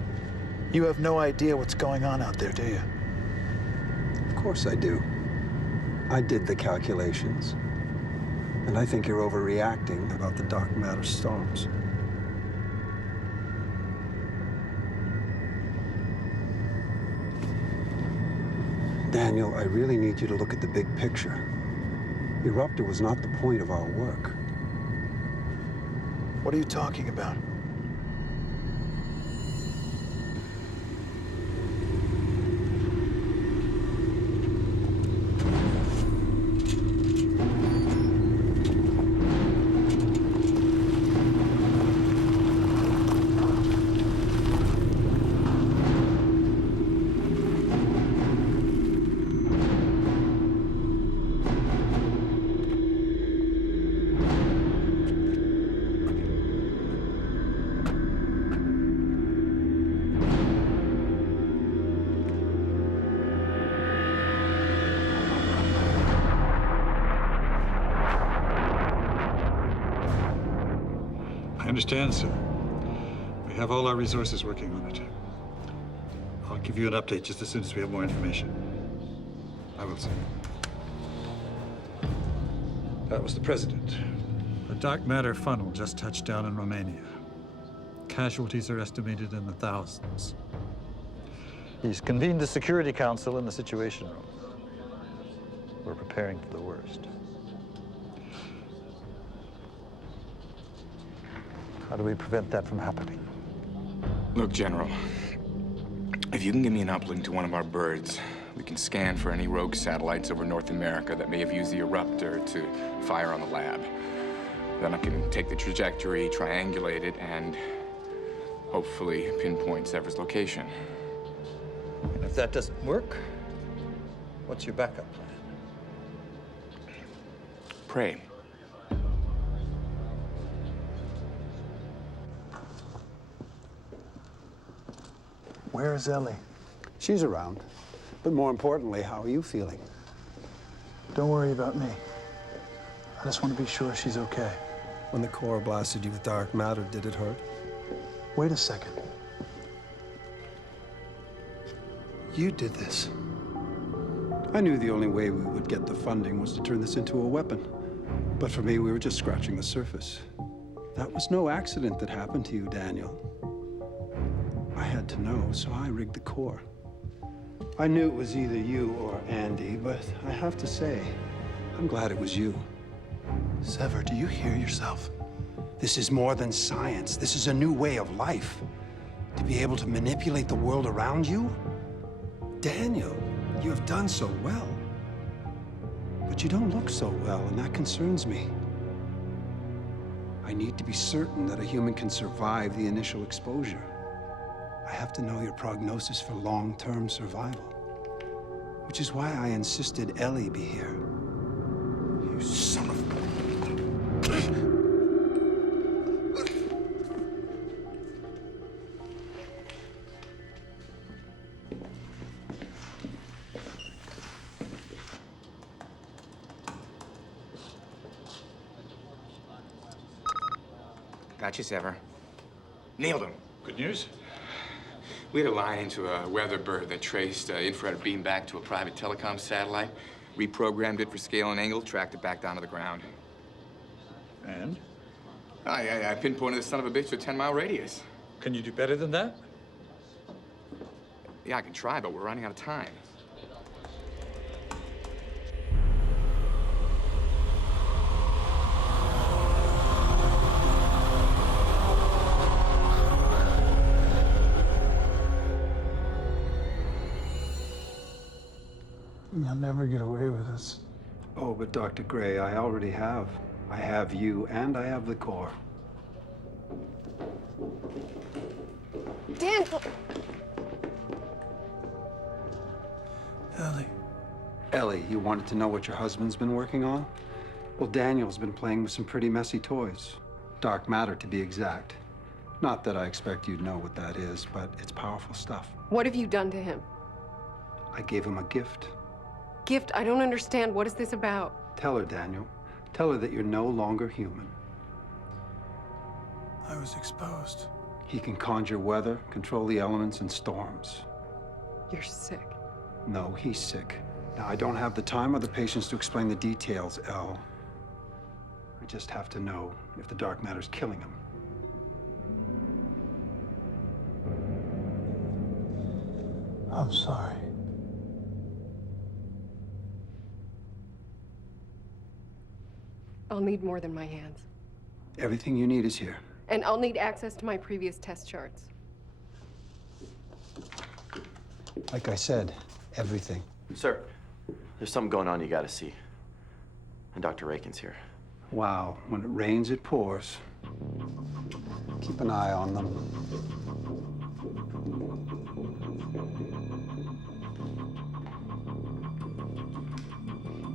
You have no idea what's going on out there, do you? Of course I do. I did the calculations. And I think you're overreacting about the dark matter storms. Daniel, I really need you to look at the big picture. Eruptor was not the point of our work. What are you talking about? I understand, sir. We have all our resources working on it. I'll give you an update just as soon as we have more information. I will, sir. That was the president. The dark matter funnel just touched down in Romania. Casualties are estimated in the thousands. He's convened the Security Council in the Situation Room. We're preparing for the worst. How do we prevent that from happening? Look, General, if you can give me an uplink to one of our birds, we can scan for any rogue satellites over North America that may have used the eruptor to fire on the lab. Then I can take the trajectory, triangulate it, and hopefully pinpoint Sever's location. And if that doesn't work, what's your backup plan? Pray. Where is Ellie? She's around. But more importantly, how are you feeling? Don't worry about me. I just want to be sure she's okay. When the core blasted you with dark matter, did it hurt? Wait a second. You did this. I knew the only way we would get the funding was to turn this into a weapon. But for me, we were just scratching the surface. That was no accident that happened to you, Daniel. I had to know, so I rigged the core. I knew it was either you or Andy, but I have to say, I'm glad it was you. Sever, do you hear yourself? This is more than science. This is a new way of life. To be able to manipulate the world around you? Daniel, you have done so well. But you don't look so well, and that concerns me. I need to be certain that a human can survive the initial exposure. I have to know your prognosis for long-term survival. Which is why I insisted Ellie be here. You son of... Got you, Sever. Nailed him. Good news? We had a line into a weather bird that traced infrared beam back to a private telecom satellite, reprogrammed it for scale and angle, tracked it back down to the ground. And? I pinpointed the son of a bitch to a 10-mile radius. Can you do better than that? Yeah, I can try, but we're running out of time. You'll never get away with this. Oh, but Dr. Gray, I already have. I have you, and I have the core. Daniel! Ellie. Ellie, you wanted to know what your husband's been working on? Well, Daniel's been playing with some pretty messy toys. Dark matter, to be exact. Not that I expect you to know what that is, but it's powerful stuff. What have you done to him? I gave him a gift. Gift? I don't understand. What is this about? Tell her, Daniel. Tell her that you're no longer human. I was exposed. He can conjure weather, control the elements, and storms. You're sick. No, he's sick. Now, I don't have the time or the patience to explain the details, Elle. I just have to know if the dark matter's killing him. I'm sorry. I'll need more than my hands. Everything you need is here. And I'll need access to my previous test charts. Like I said, everything. Sir, there's something going on you gotta see. And Dr. Rakin's here. Wow, when it rains, it pours. Keep an eye on them.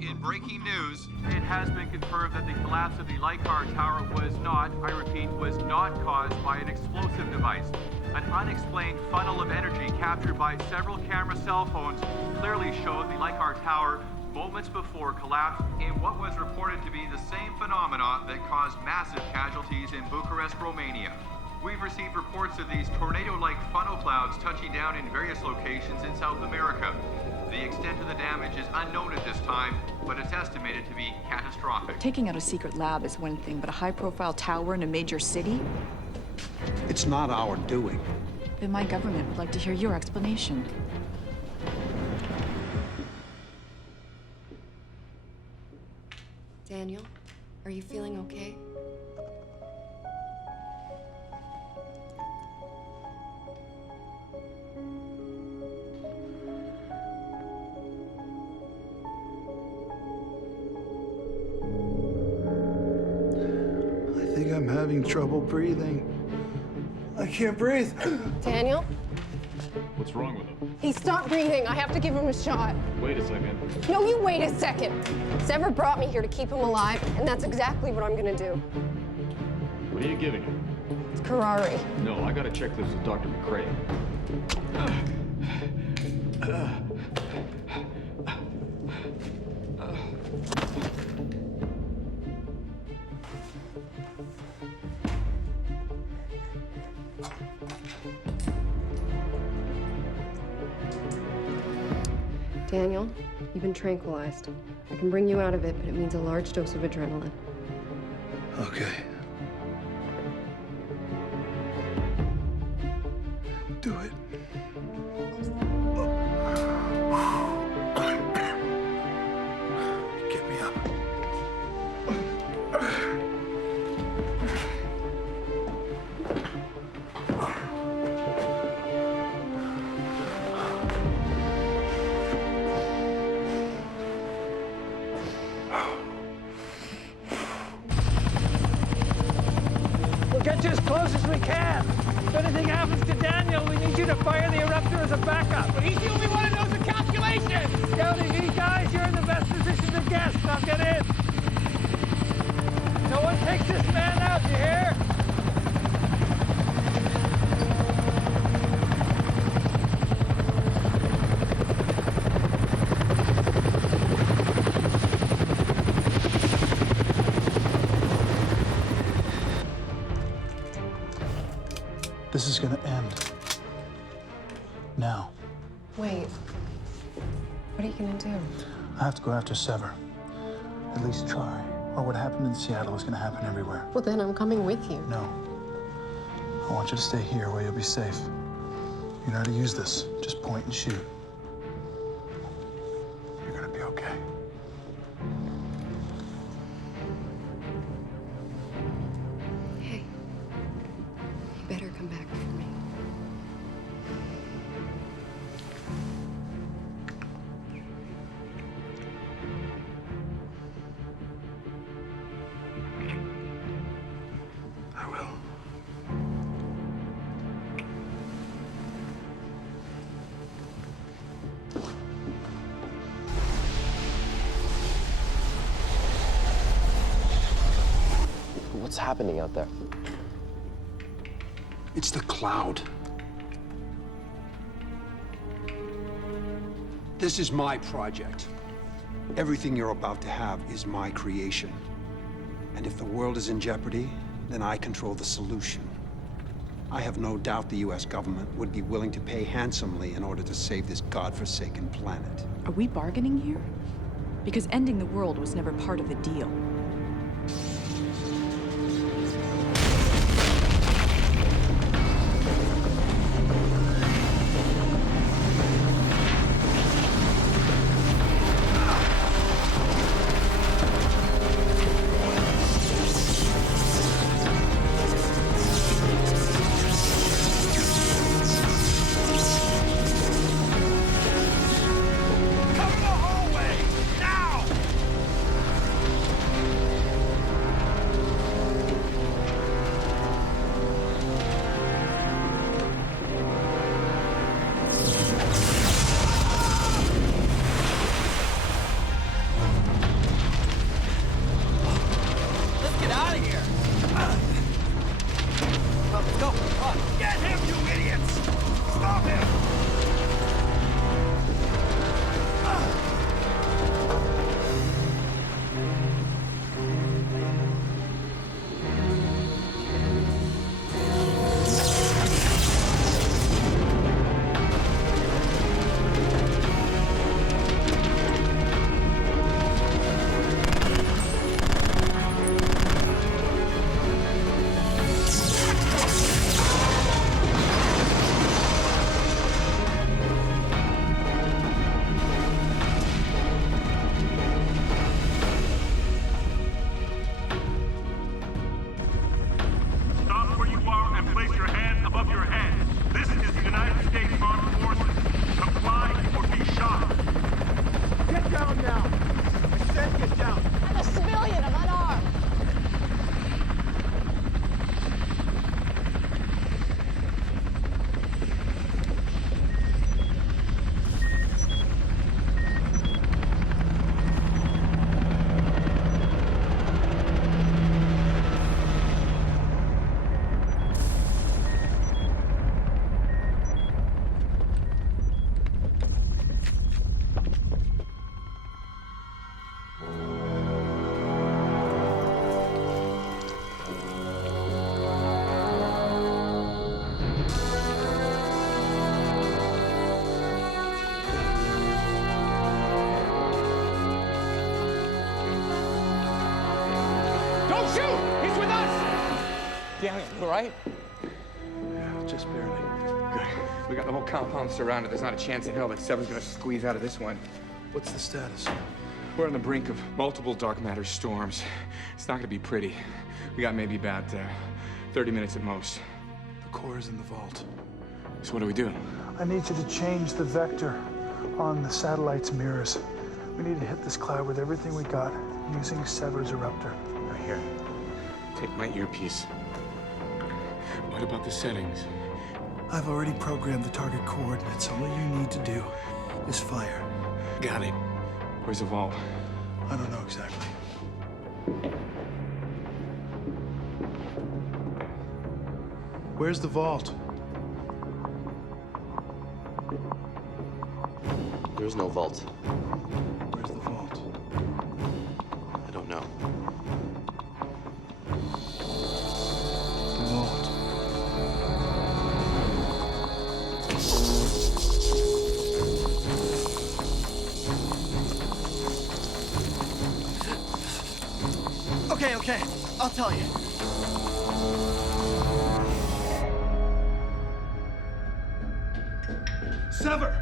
In breaking news, it has been confirmed that the collapse of the Leichhardt Tower was not, I repeat, was not caused by an explosive device. An unexplained funnel of energy captured by several camera cell phones clearly showed the Leichhardt Tower moments before collapse in what was reported to be the same phenomena that caused massive casualties in Bucharest, Romania. We've received reports of these tornado-like funnel clouds touching down in various locations in South America. The extent of the damage is unknown at this time, but it's estimated to be catastrophic. Taking out a secret lab is one thing, but a high-profile tower in a major city? It's not our doing. Then my government would like to hear your explanation. Daniel, are you feeling okay? I think I'm having trouble breathing. I can't breathe. Daniel? What's wrong with him? He stopped breathing. I have to give him a shot. Wait a second. No, you wait a second. Sever brought me here to keep him alive, and that's exactly what I'm gonna do. What are you giving him? It's Curare. No, I gotta check this with Dr. McCrae. Daniel, you've been tranquilized. I can bring you out of it, but it means a large dose of adrenaline. Okay. Do it. Get me up. We'll get you as close as we can. If anything happens to Daniel, we need you to fire the eruptor as a backup. But he's the only one who knows the calculations! Scouting, guys, you're in the best position to guess. Now get in. No one takes this man out, you hear? This is gonna end. Now. Wait. What are you gonna do? I have to go after Sever. At least try. Or what happened in Seattle is gonna happen everywhere. Well, then I'm coming with you. No. I want you to stay here where you'll be safe. You know how to use this. Just point and shoot. You're gonna be okay. Hey, you better come back for me. I will. What's happening out there? It's the cloud. This is my project. Everything you're about to have is my creation. And if the world is in jeopardy, then I control the solution. I have no doubt the US government would be willing to pay handsomely in order to save this godforsaken planet. Are we bargaining here? Because ending the world was never part of the deal. Daniel, you all right? Yeah, just barely. Good. We got the whole compound surrounded. There's not a chance in hell that Sever's gonna squeeze out of this one. What's the status? We're on the brink of multiple dark matter storms. It's not gonna be pretty. We got maybe about 30 minutes at most. The core is in the vault. So what do we do? I need you to change the vector on the satellite's mirrors. We need to hit this cloud with everything we got using Sever's eruptor. Right here. Take my earpiece. What about the settings? I've already programmed the target coordinates. All you need to do is fire. Got it. Where's the vault? I don't know exactly. Where's the vault? There's no vault. Where's the vault? I don't know. The vault. Okay. I'll tell you. Sever!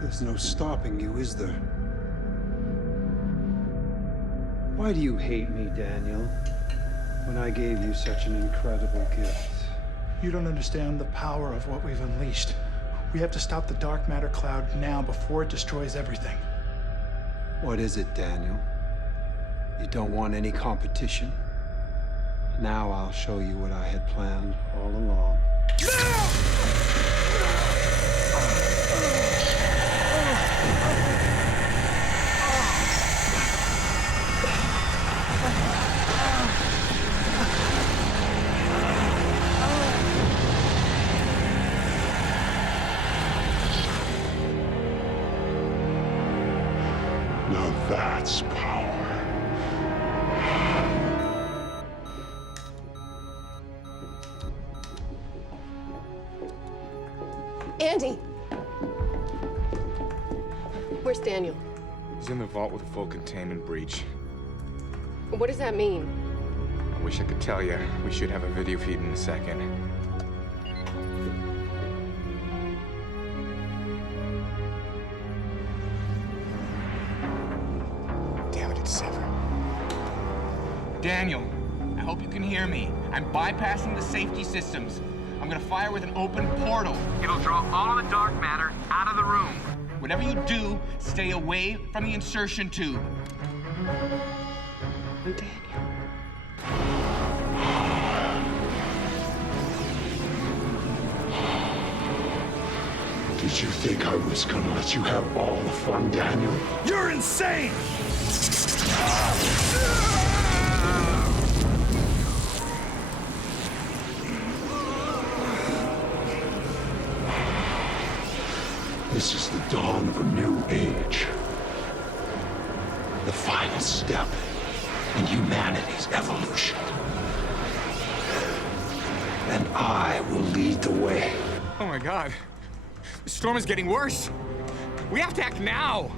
There's no stopping you, is there? Why do you hate me, Daniel, when I gave you such an incredible gift? You don't understand the power of what we've unleashed. We have to stop the dark matter cloud now before it destroys everything. What is it, Daniel? You don't want any competition? Now I'll show you what I had planned all along. Now that's power. Andy! Where's Daniel? He's in the vault with a full containment breach. What does that mean? I wish I could tell you. We should have a video feed in a second. Damn it, it's Sever. Daniel, I hope you can hear me. I'm bypassing the safety systems. I'm gonna fire with an open portal. It'll draw all of the dark matter out of the room. Whatever you do, stay away from the insertion tube. Did you think I was gonna let you have all the fun, Daniel? You're insane! This is the dawn of a new age. The final step in humanity's evolution. And I will lead the way. Oh my God. The storm is getting worse. We have to act now.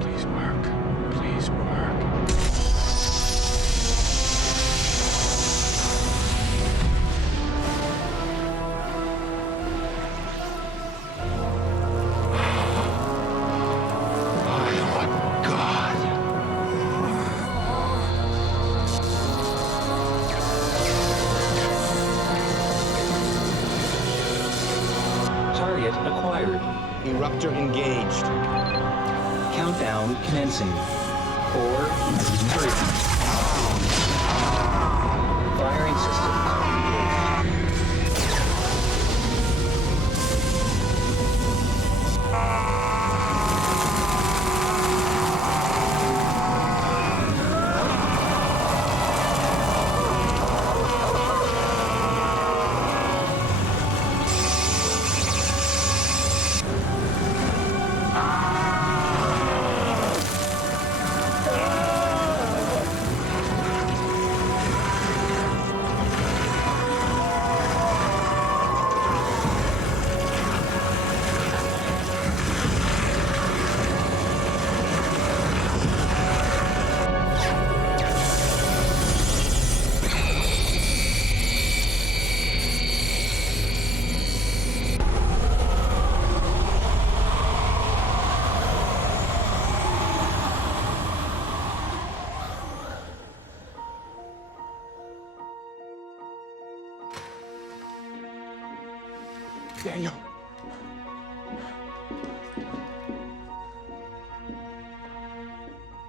Please work. Please work. Target acquired. Eruptor engaged. Countdown commencing. 4, 3. Firing systems. Daniel.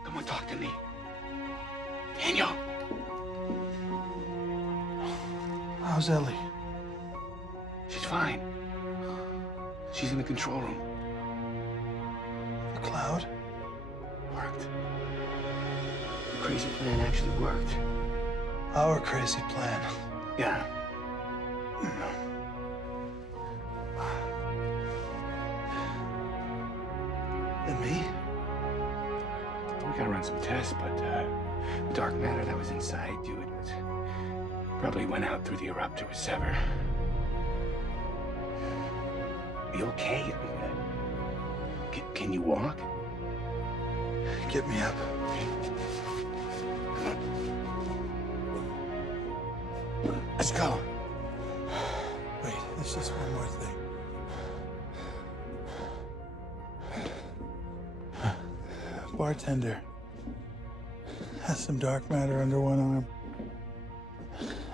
Come on, talk to me. Daniel. How's Ellie? She's fine. She's in the control room. The cloud? Worked. The crazy plan actually worked. Our crazy plan. Yeah. And me? We gotta run some tests, but the dark matter that was inside you, Probably went out through the eruptor with Sever. Are you okay? Can you walk? Get me up. Let's go. Wait, there's just one more thing. Bartender has some dark matter under one arm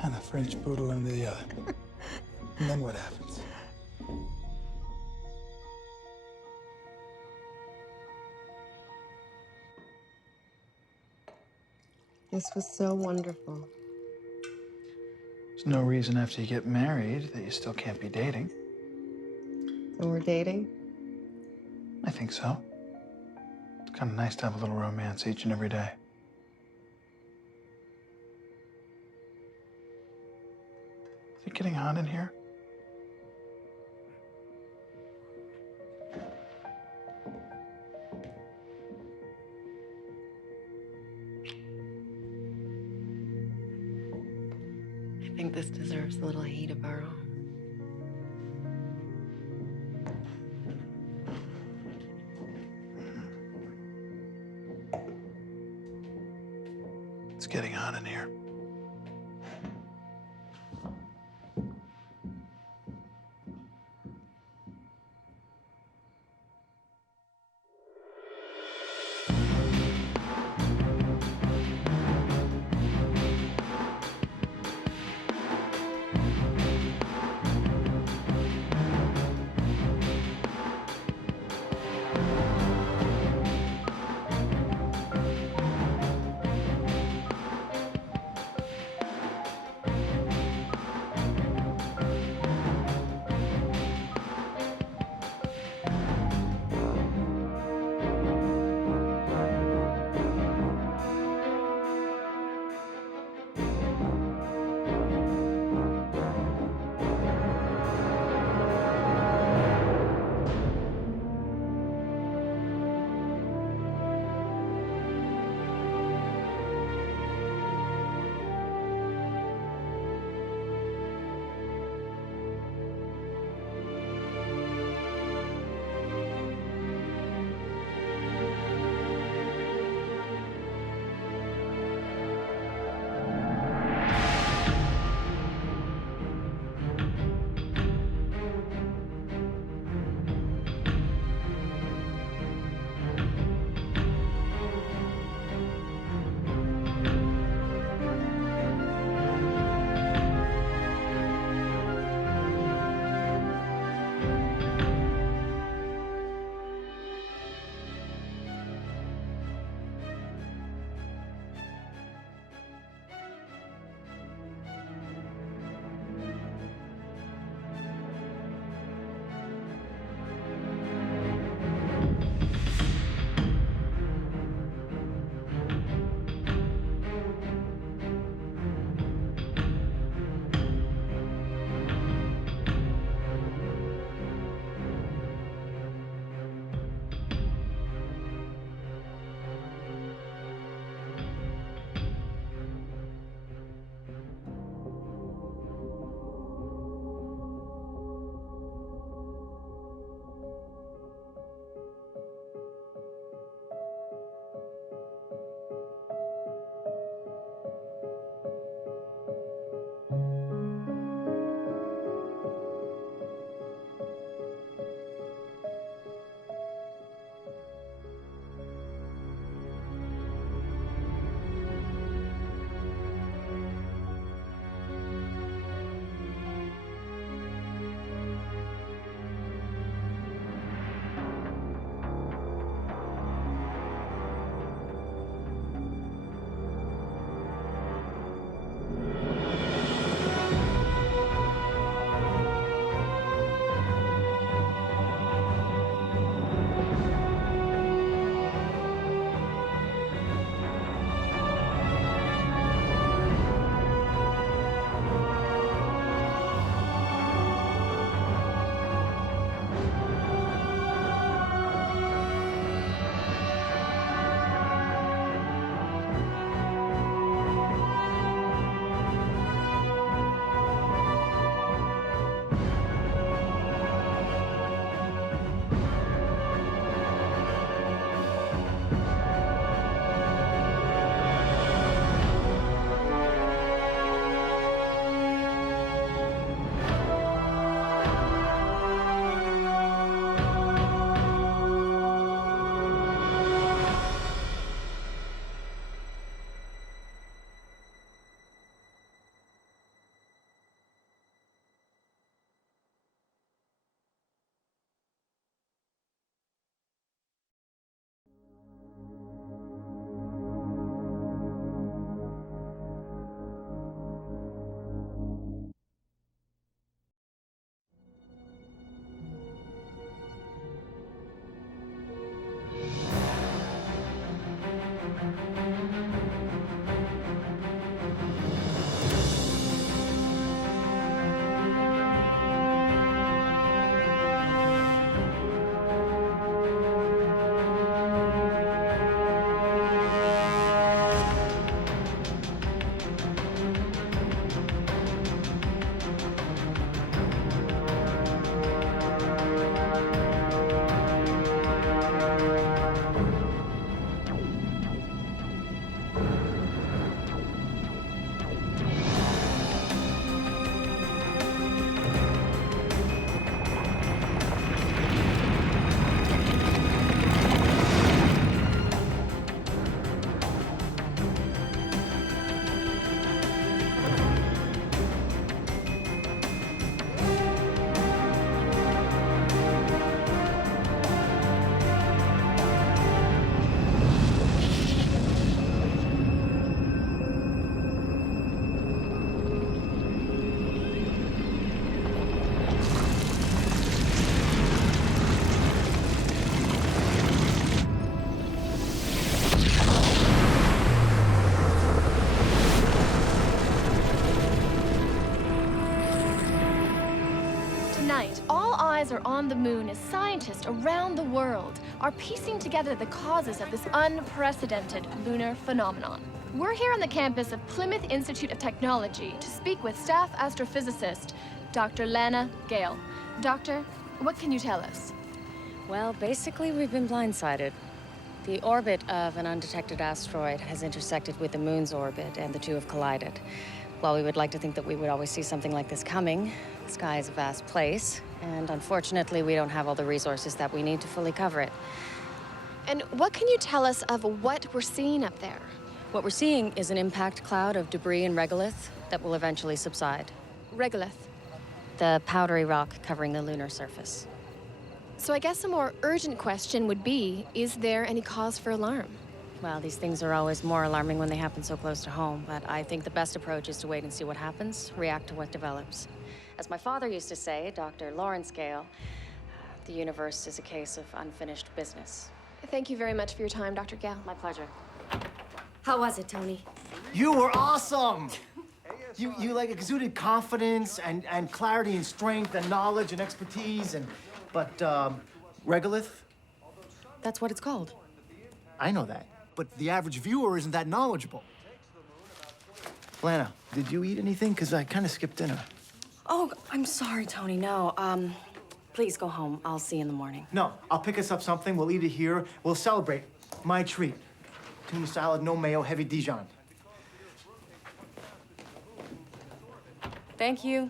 and a French poodle under the other. And then what happens? This was so wonderful. There's no reason after you get married that you still can't be dating. So we're dating? I think so. It's kind of nice to have a little romance each and every day. Is it getting hot in here? I think this deserves a little heat of our own. It's getting hot in here. eyes are on the moon as scientists around the world are piecing together the causes of this unprecedented lunar phenomenon. We're here on the campus of Plymouth Institute of Technology to speak with staff astrophysicist Dr. Lana Gale. Doctor, what can you tell us? Well, basically, we've been blindsided. The orbit of an undetected asteroid has intersected with the moon's orbit, and the two have collided. While we would like to think that we would always see something like this coming, the sky is a vast place, and unfortunately, we don't have all the resources that we need to fully cover it. And what can you tell us of what we're seeing up there? What we're seeing is an impact cloud of debris and regolith that will eventually subside. Regolith? The powdery rock covering the lunar surface. So I guess a more urgent question would be, is there any cause for alarm? Well, these things are always more alarming when they happen so close to home, but I think the best approach is to wait and see what happens, react to what develops. As my father used to say, Dr. Lawrence Gale, the universe is a case of unfinished business. Thank you very much for your time, Dr. Gale. My pleasure. How was it, Tony? You were awesome! You like exuded confidence and clarity and strength and knowledge and expertise but regolith? That's what it's called. I know that, but the average viewer isn't that knowledgeable. Lana, did you eat anything? Because I kind of skipped dinner. Oh, I'm sorry, Tony. No, please go home. I'll see you in the morning. No, I'll pick us up something. We'll eat it here. We'll celebrate. My treat. Tuna salad, no mayo, heavy Dijon. Thank you.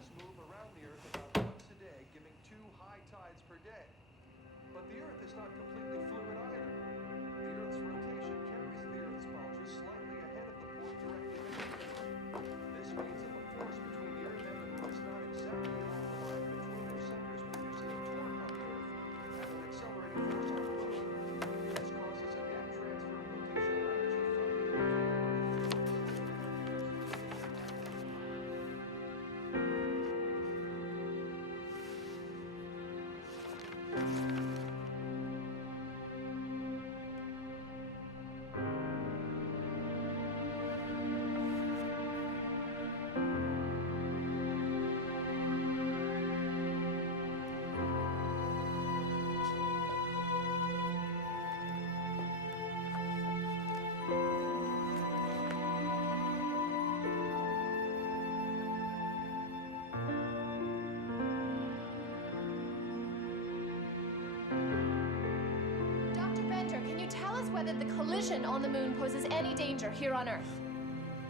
Can you tell us whether the collision on the moon poses any danger here on Earth?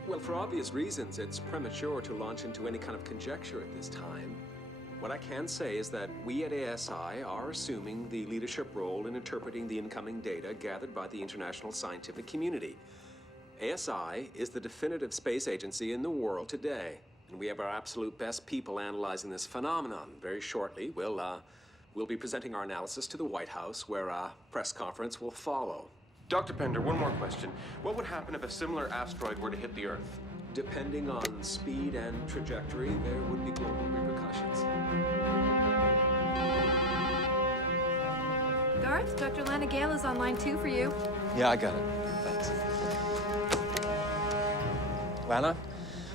Well, for obvious reasons, it's premature to launch into any kind of conjecture at this time. What I can say is that we at ASI are assuming the leadership role in interpreting the incoming data gathered by the international scientific community. ASI is the definitive space agency in the world today, and we have our absolute best people analyzing this phenomenon. Very shortly, we'll be presenting our analysis to the White House, where a press conference will follow. Dr. Pender, one more question. What would happen if a similar asteroid were to hit the Earth? Depending on speed and trajectory, there would be global repercussions. Garth, Dr. Lana Gale is on line 2 for you. Yeah, I got it. Thanks. Lana,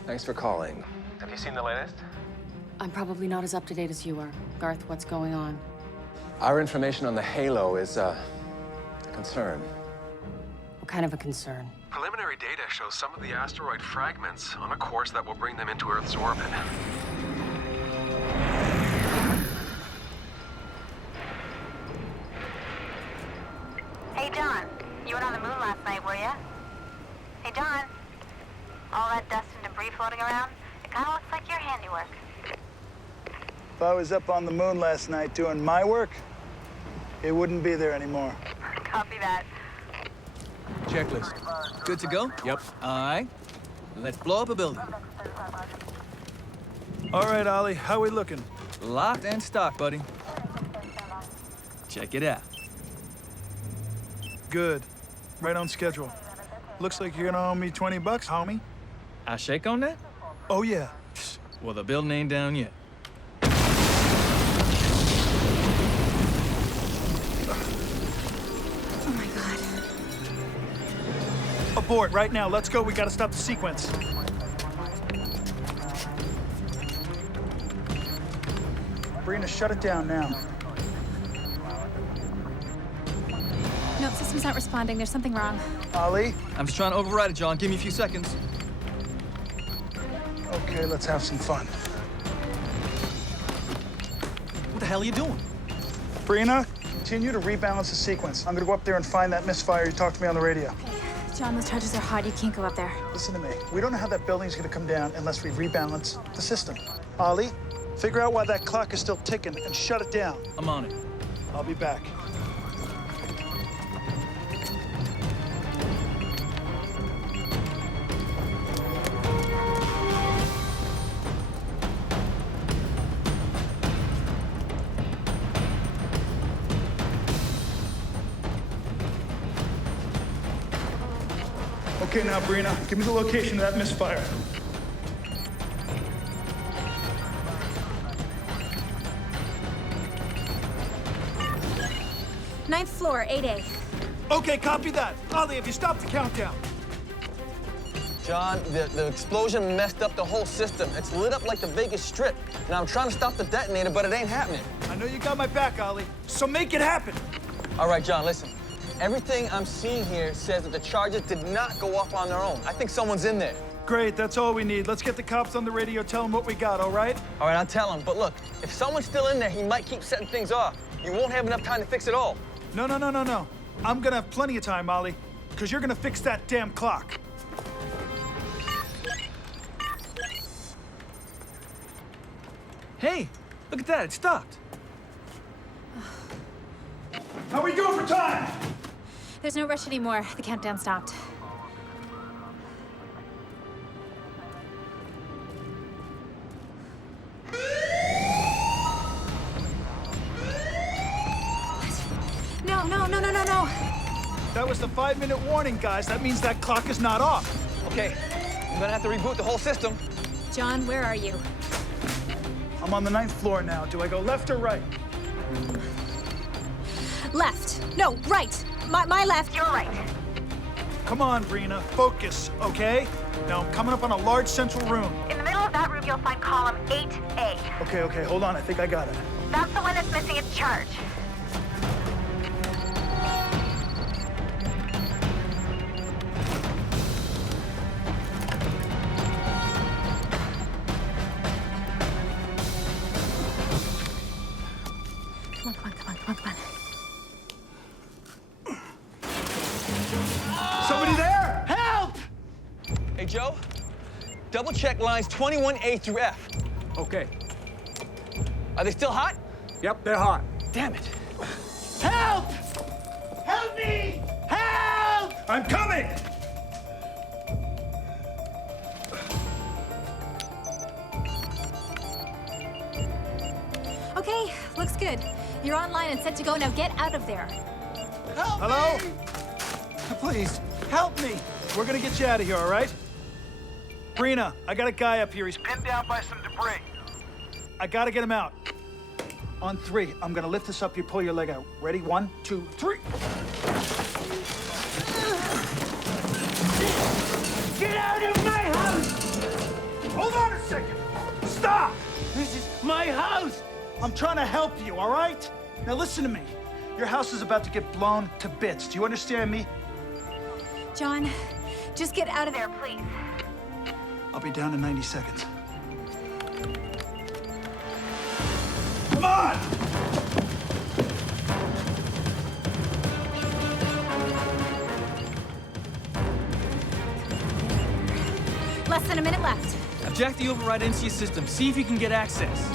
thanks for calling. Have you seen the latest? I'm probably not as up to date as you are. Garth, what's going on? Our information on the halo is a concern. What kind of a concern? Preliminary data shows some of the asteroid fragments on a course that will bring them into Earth's orbit. Hey, John. You went on the moon last night, were ya? Hey, John. All that dust and debris floating around, it kind of looks like your handiwork. If I was up on the moon last night doing my work, it wouldn't be there anymore. Copy that. Checklist. Good to go? Yep. All right. Let's blow up a building. All right, Ollie, how we looking? Locked and stocked, buddy. Check it out. Good. Right on schedule. Looks like you're gonna owe me $20, homie. I shake on that? Oh, yeah. Well, the building ain't down yet. Oh my God. Abort right now. Let's go. We gotta stop the sequence. Brina, shut it down now. Nope, system's not responding. There's something wrong. Ollie? I'm just trying to override it, John. Give me a few seconds. Okay, let's have some fun. What the hell are you doing? Brina, continue to rebalance the sequence. I'm gonna go up there and find that misfire you talked to me on the radio. John, those charges are hot. You can't go up there. Listen to me. We don't know how that building's gonna come down unless we rebalance the system. Ollie, figure out why that clock is still ticking and shut it down. I'm on it. I'll be back. Okay, now, Brina, give me the location of that misfire. Ninth floor, 8A. Okay, copy that. Ollie, have you stopped the countdown? John, the explosion messed up the whole system. It's lit up like the Vegas Strip. Now, I'm trying to stop the detonator, but it ain't happening. I know you got my back, Ollie, so make it happen. All right, John, listen. Everything I'm seeing here says that the charges did not go off on their own. I think someone's in there. Great, that's all we need. Let's get the cops on the radio, tell them what we got, all right? All right, I'll tell him. But look, if someone's still in there, he might keep setting things off. You won't have enough time to fix it all. No. I'm gonna have plenty of time, Ollie, because you're gonna fix that damn clock. Hey, look at that. It stopped. How we doing for time? There's no rush anymore. The countdown stopped. No. That was the 5-minute warning, guys. That means that clock is not off. Okay, I'm gonna have to reboot the whole system. John, where are you? I'm on the 9th floor now. Do I go left or right? Left. No, right. My left. You're right. Come on, Brina. Focus, okay? Now I'm coming up on a large central room. In the middle of that room, you'll find column 8A. Okay, hold on. I think I got it. That's the one that's missing its charge. Come on. Somebody there? Help! Hey, Joe, double check lines 21A through F. Okay. Are they still hot? Yep, they're hot. Damn it. Help! Help me! Help! I'm coming! Okay, looks good. You're online and set to go. Now get out of there. Help! Hello? Please, help me. We're gonna get you out of here, all right? Brina, I got a guy up here. He's pinned down by some debris. I gotta get him out. On 3, I'm gonna lift this up. You pull your leg out. Ready? 1, 2, 3. Get out of my house! Hold on a second. Stop! This is my house! I'm trying to help you, all right? Now listen to me. Your house is about to get blown to bits. Do you understand me? John, just get out of There, please. I'll be down in 90 seconds. Come on! Less than a minute left. I've jacked the override into your system. See if you can get access.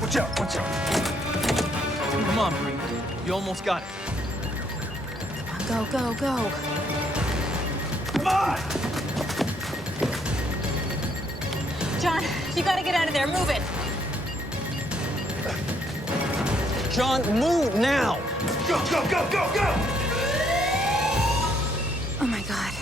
Watch out. Come on, Bree. You almost got it. Go. Come on! John, you gotta get out of there. Move it. John, move now! Go! Oh my God.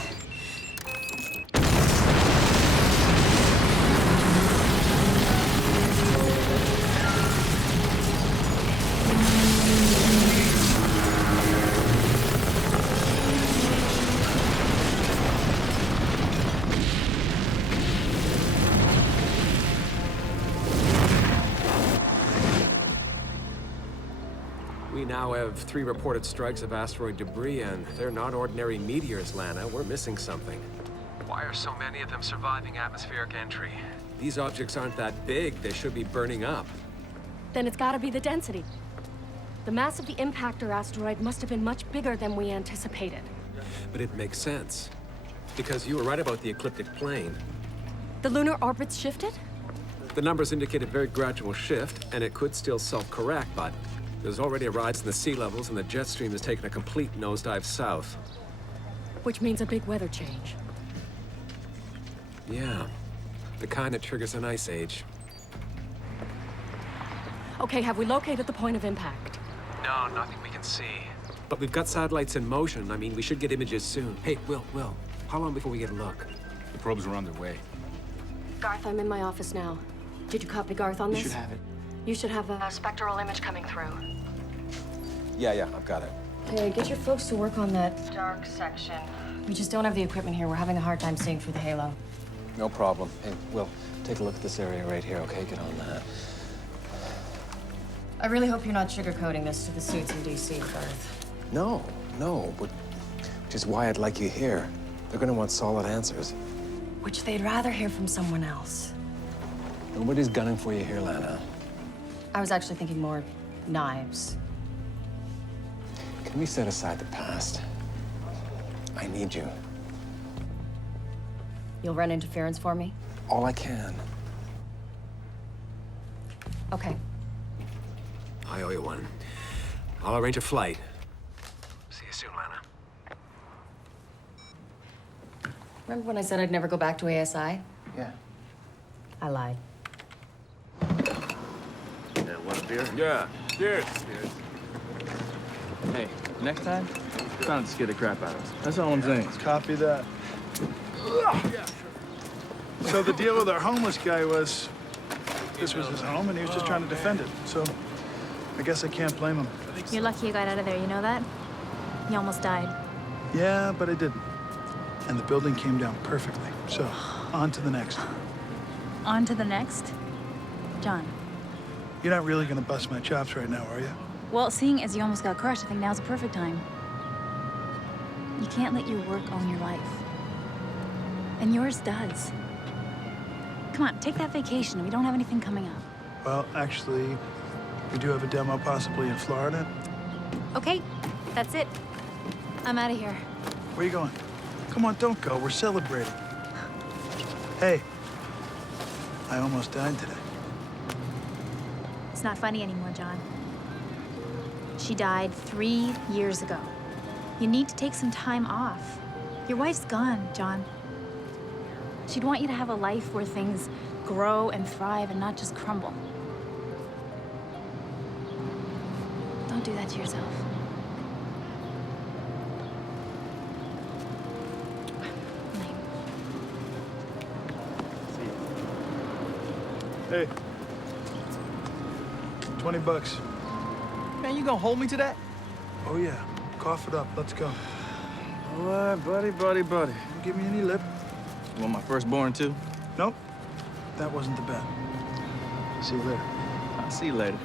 We now have 3 reported strikes of asteroid debris, and they're not ordinary meteors, Lana. We're missing something. Why are so many of them surviving atmospheric entry? These objects aren't that big. They should be burning up. Then it's gotta be the density. The mass of the impactor asteroid must have been much bigger than we anticipated. But it makes sense. Because you were right about the ecliptic plane. The lunar orbit's shifted? The numbers indicate a very gradual shift, and it could still self-correct, but there's already a rise in the sea levels, and the jet stream has taken a complete nosedive south. Which means a big weather change. Yeah. The kind that triggers an ice age. Okay, have we located the point of impact? No, nothing we can see. But we've got satellites in motion. I mean, we should get images soon. Hey, Will, how long before we get a look? The probes are on their way. Garth, I'm in my office now. Did you copy Garth on this? You should have it. You should have a spectral image coming through. Yeah, I've got it. Okay, get your folks to work on that dark section. We just don't have the equipment here. We're having a hard time seeing through the halo. No problem. Hey, Will, take a look at this area right here, okay? Get on that. I really hope you're not sugarcoating this to the suits in D.C., Garth. No, but which is why I'd like you here. They're gonna want solid answers. Which they'd rather hear from someone else. Nobody's gunning for you here, Lana. I was actually thinking more knives. Can we set aside the past? I need you. You'll run interference for me? All I can. Okay. I owe you one. I'll arrange a flight. See you soon, Lana. Remember when I said I'd never go back to ASI? Yeah. I lied. Yeah, want a beer? Yeah, cheers. Hey, next time, try not to scare the crap out of us. That's all I'm saying. Copy that. So the deal with our homeless guy was, this was his home, and he was just trying to defend it. So I guess I can't blame him. You're lucky you got out of there, you know that? You almost died. Yeah, but I didn't. And the building came down perfectly. So on to the next. On to the next. John. You're not really gonna bust my chops right now, are you? Well, seeing as you almost got crushed, I think now's the perfect time. You can't let your work own your life. And yours does. Come on, take that vacation. We don't have anything coming up. Well, actually, we do have a demo possibly in Florida. Okay, that's it. I'm out of here. Where you going? Come on, don't go. We're celebrating. Hey, I almost died today. It's not funny anymore, John. She died 3 years ago. You need to take some time off. Your wife's gone, John. She'd want you to have a life where things grow and thrive and not just crumble. Don't do that to yourself. Hey, $20. Man, you gonna hold me to that? Oh yeah, cough it up. Let's go. All right, buddy. Don't give me any lip. You want my firstborn, too? Nope, that wasn't the bet. See you later. I'll see you later.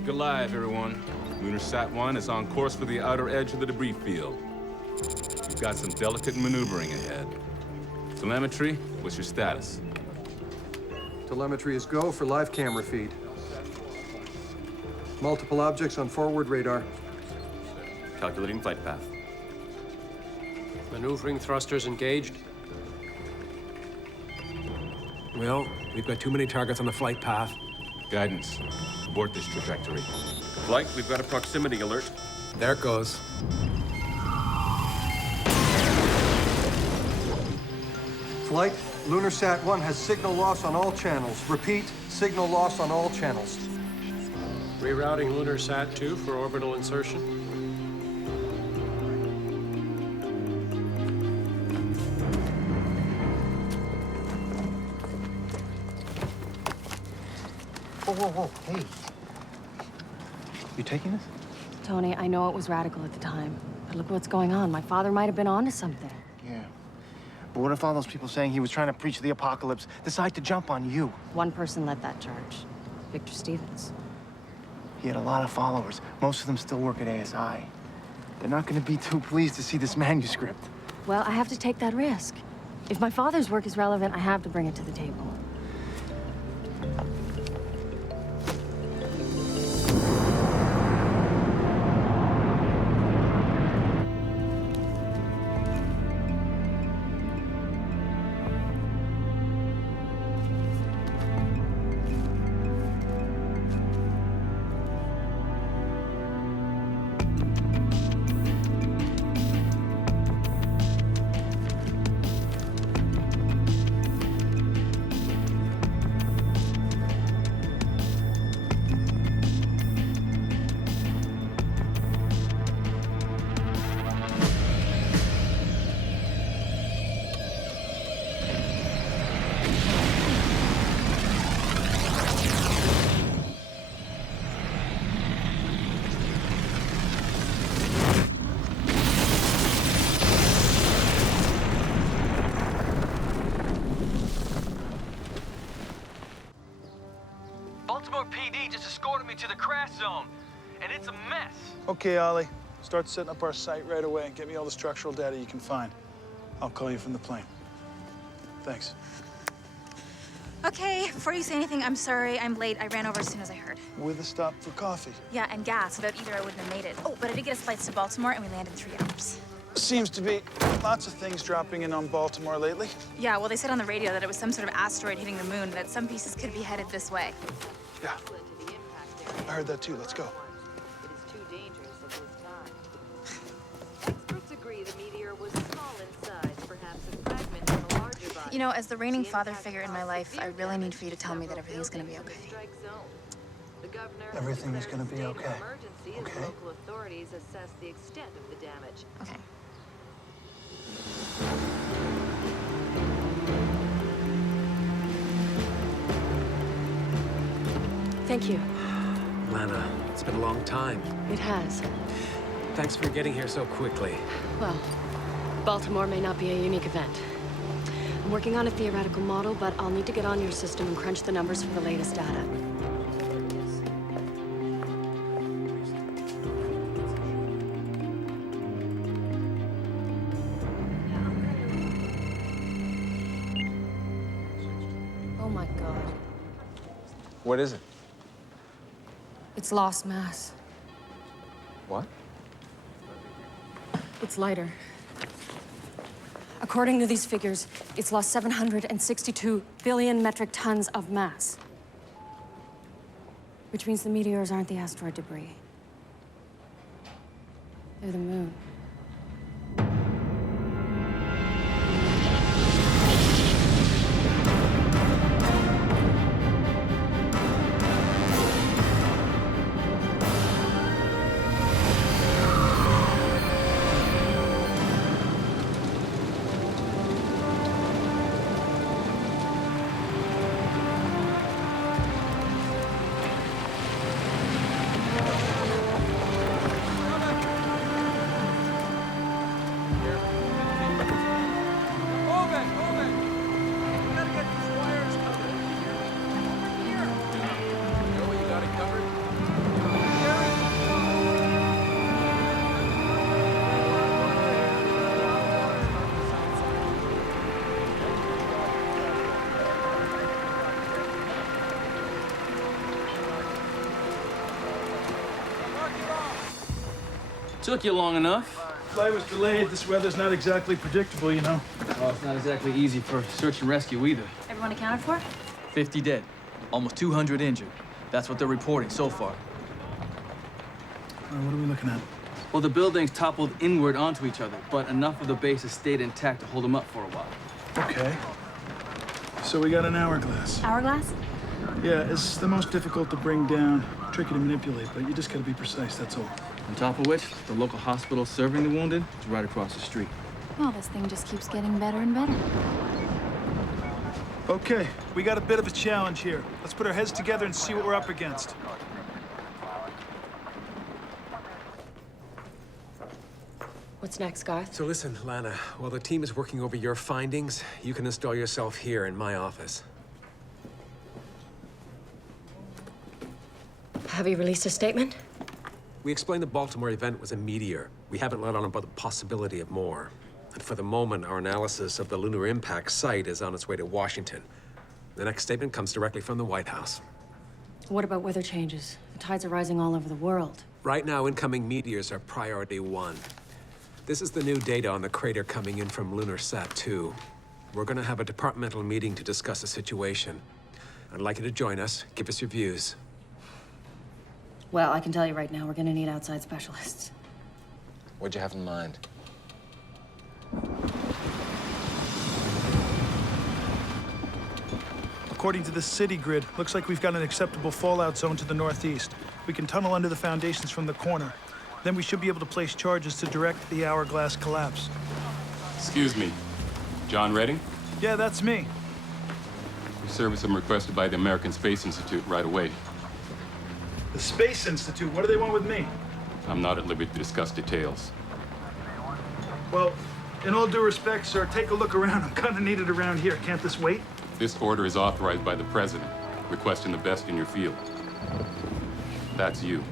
Look alive, everyone. Lunar Sat 1 is on course for the outer edge of the debris field. You've got some delicate maneuvering ahead. Telemetry, what's your status? Telemetry is go for live camera feed. Multiple objects on forward radar. Calculating flight path. Maneuvering thrusters engaged. Well, we've got too many targets on the flight path. Guidance. Abort this trajectory. Flight, we've got a proximity alert. There it goes. Flight, Lunar Sat 1 has signal loss on all channels. Repeat, signal loss on all channels. Rerouting Lunar Sat 2 for orbital insertion. Whoa, whoa, whoa, hey. You taking this? Tony, I know it was radical at the time, but look what's going on. My father might have been onto something. Yeah. But what if all those people saying he was trying to preach the apocalypse decide to jump on you? One person led that charge. Victor Stevens. He had a lot of followers. Most of them still work at ASI. They're not going to be too pleased to see this manuscript. Well, I have to take that risk. If my father's work is relevant, I have to bring it to the table. Baltimore PD just escorted me to the crash zone, and it's a mess. Okay, Ollie. Start setting up our site right away and get me all the structural data you can find. I'll call you from the plane. Thanks. Okay, before you say anything, I'm sorry. I'm late. I ran over as soon as I heard. With a stop for coffee. Yeah, and gas. Without either, I wouldn't have made it. Oh, but I did get us flights to Baltimore, and we landed in 3 hours. Seems to be lots of things dropping in on Baltimore lately. Yeah, well, they said on the radio that it was some sort of asteroid hitting the moon, that some pieces could be headed this way. Yeah. I heard that too. Let's go. Experts agree the meteor was small in size, perhaps a fragment of a larger body. You know, as the reigning father figure in my life, I really need for you to tell me that everything's gonna be okay. Everything is gonna be okay. Okay? Local authorities assess the extent of the damage. Okay. Thank you. Lana, it's been a long time. It has. Thanks for getting here so quickly. Well, Baltimore may not be a unique event. I'm working on a theoretical model, but I'll need to get on your system and crunch the numbers for the latest data. Oh my God. What is it? It's lost mass. What? It's lighter. According to these figures, it's lost 762 billion metric tons of mass. Which means the meteors aren't the asteroid debris. They're the moon. Took you long enough. Flight was delayed. This weather's not exactly predictable, you know. Well, it's not exactly easy for search and rescue either. Everyone accounted for? 50 dead, almost 200 injured. That's what they're reporting so far. What are we looking at? Well, the buildings toppled inward onto each other, but enough of the base has stayed intact to hold them up for a while. Okay. So we got an hourglass. Hourglass? Yeah, it's the most difficult to bring down, tricky to manipulate, but you just gotta be precise, that's all. On top of which, the local hospital serving the wounded is right across the street. Well, this thing just keeps getting better and better. Okay, we got a bit of a challenge here. Let's put our heads together and see what we're up against. What's next, Garth? So listen, Lana, while the team is working over your findings, you can install yourself here in my office. Have you released a statement? We explained the Baltimore event was a meteor. We haven't let on about the possibility of more. And for the moment, our analysis of the lunar impact site is on its way to Washington. The next statement comes directly from the White House. What about weather changes? The tides are rising all over the world. Right now, incoming meteors are priority 1. This is the new data on the crater coming in from LunarSat 2. We're gonna have a departmental meeting to discuss the situation. I'd like you to join us, give us your views. Well, I can tell you right now, we're gonna need outside specialists. What'd you have in mind? According to the city grid, looks like we've got an acceptable fallout zone to the northeast. We can tunnel under the foundations from the corner. Then we should be able to place charges to direct the hourglass collapse. Excuse me, John Redding? Yeah, that's me. Your service I'm requested by the American Space Institute right away. The Space Institute, what do they want with me? I'm not at liberty to discuss details. Well, in all due respect, sir, take a look around. I'm kind of needed around here. Can't this wait? This order is authorized by the President, requesting the best in your field. That's you.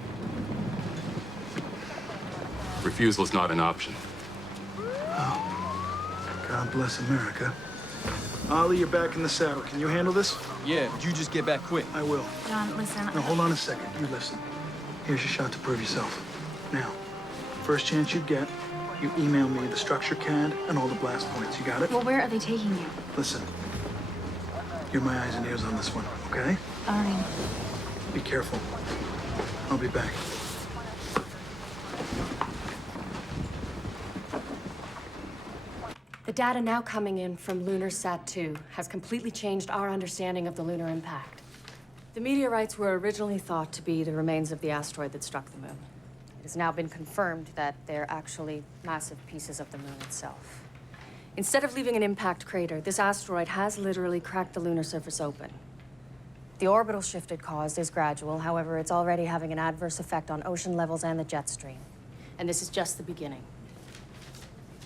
Refusal is not an option. Oh, God bless America. Ollie, you're back in the saddle. Can you handle this? Yeah, but you just get back quick. I will. John, listen. Now, hold on a second. You listen. Here's your shot to prove yourself. Now, first chance you get, you email me the structure CAD and all the blast points. You got it? Well, where are they taking you? Listen. You're my eyes and ears on this one, okay? All right. Be careful. I'll be back. The data now coming in from LunarSat 2 has completely changed our understanding of the lunar impact. The meteorites were originally thought to be the remains of the asteroid that struck the moon. It has now been confirmed that they're actually massive pieces of the moon itself. Instead of leaving an impact crater, this asteroid has literally cracked the lunar surface open. The orbital shift it caused is gradual, however, it's already having an adverse effect on ocean levels and the jet stream. And this is just the beginning.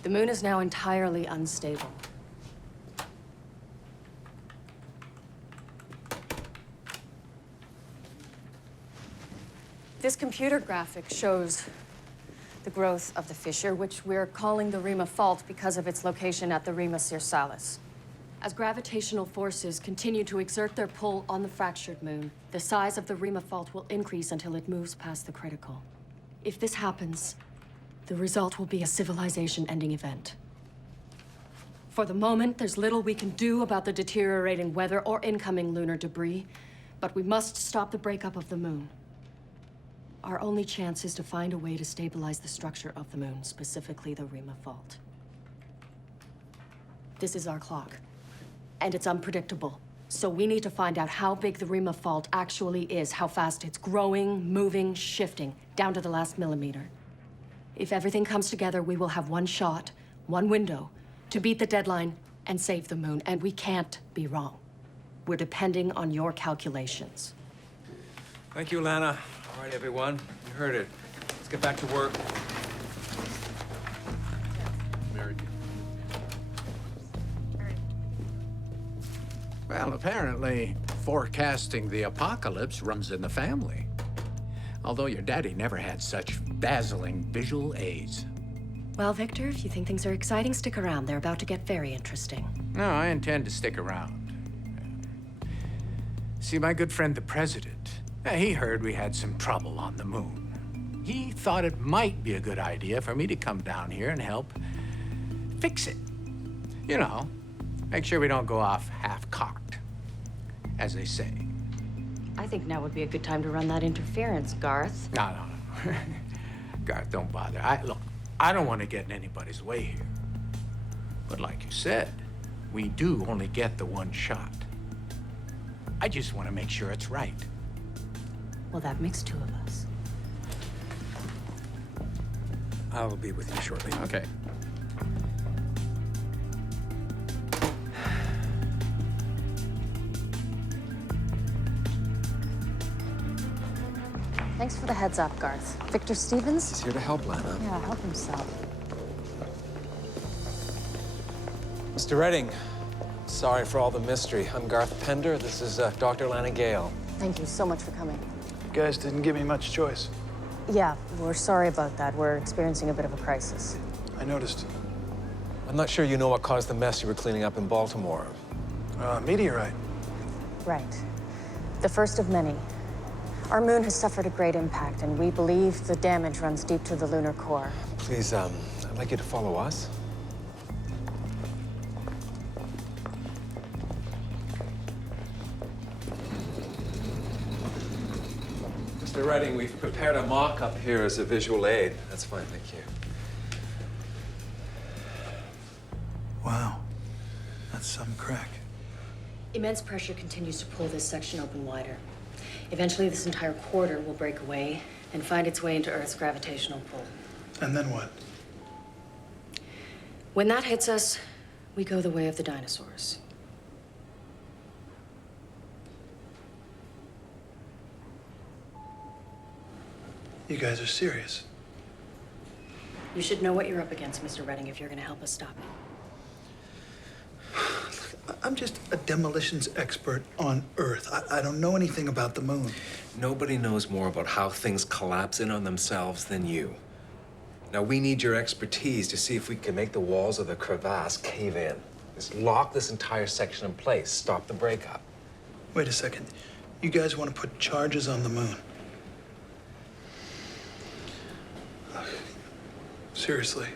The moon is now entirely unstable. This computer graphic shows the growth of the fissure, which we're calling the Rima Fault because of its location at the Rima Cirsalis. As gravitational forces continue to exert their pull on the fractured moon, the size of the Rima Fault will increase until it moves past the critical. If this happens, the result will be a civilization-ending event. For the moment, there's little we can do about the deteriorating weather or incoming lunar debris, but we must stop the breakup of the moon. Our only chance is to find a way to stabilize the structure of the moon, specifically the Rima Fault. This is our clock, and it's unpredictable. So we need to find out how big the Rima Fault actually is, how fast it's growing, moving, shifting, down to the last millimeter. If everything comes together, we will have one shot, one window, to beat the deadline and save the moon, and we can't be wrong. We're depending on your calculations. Thank you, Lana. All right, everyone, you heard it. Let's get back to work. Well, apparently, forecasting the apocalypse runs in the family. Although your daddy never had such dazzling visual aids. Well, Victor, if you think things are exciting, stick around. They're about to get very interesting. No, I intend to stick around. See, my good friend, the president, he heard we had some trouble on the moon. He thought it might be a good idea for me to come down here and help fix it. You know, make sure we don't go off half-cocked, as they say. I think now would be a good time to run that interference, Garth. No. Garth, don't bother. Look, I don't want to get in anybody's way here. But like you said, we do only get the one shot. I just want to make sure it's right. Well, that makes two of us. I'll be with you shortly. Okay. Thanks for the heads up, Garth. Victor Stevens? He's here to help, Lana. Yeah, help himself. Mr. Redding, sorry for all the mystery. I'm Garth Pender. This is Dr. Lana Gale. Thank you so much for coming. You guys didn't give me much choice. Yeah, we're sorry about that. We're experiencing a bit of a crisis. I noticed. I'm not sure you know what caused the mess you were cleaning up in Baltimore. Meteorite. Right. The first of many. Our moon has suffered a great impact, and we believe the damage runs deep to the lunar core. Please, I'd like you to follow us. Mr. Redding, we've prepared a mock-up here as a visual aid. That's fine, thank you. Wow. That's some crack. Immense pressure continues to pull this section open wider. Eventually, this entire quarter will break away and find its way into Earth's gravitational pull. And then what? When that hits us, we go the way of the dinosaurs. You guys are serious. You should know what you're up against, Mr. Redding, if you're going to help us stop it. I'm just a demolitions expert on Earth. I don't know anything about the moon. Nobody knows more about how things collapse in on themselves than you. Now, we need your expertise to see if we can make the walls of the crevasse cave in. Just lock this entire section in place, stop the breakup. Wait a second. You guys want to put charges on the moon? Seriously,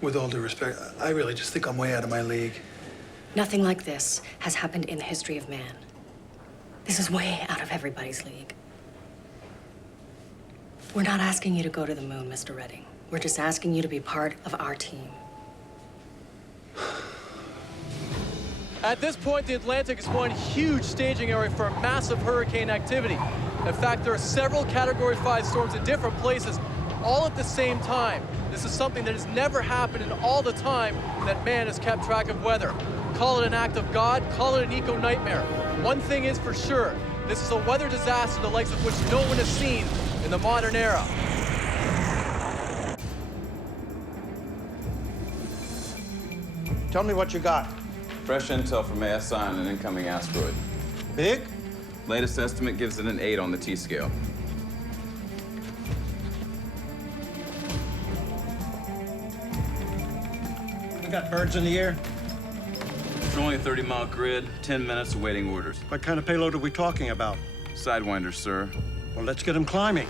with all due respect, I really just think I'm way out of my league. Nothing like this has happened in the history of man. This is way out of everybody's league. We're not asking you to go to the moon, Mr. Redding. We're just asking you to be part of our team. At this point, the Atlantic is one huge staging area for massive hurricane activity. In fact, there are several Category 5 storms in different places, all at the same time. This is something that has never happened in all the time that man has kept track of weather. Call it an act of God, call it an eco-nightmare. One thing is for sure, this is a weather disaster the likes of which no one has seen in the modern era. Tell me what you got. Fresh intel from ASI on an incoming asteroid. Big? Latest estimate gives it an 8 on the T-scale. We got birds in the air. It's only a 30-mile grid, 10 minutes awaiting orders. What kind of payload are we talking about? Sidewinders, sir. Well, let's get them climbing.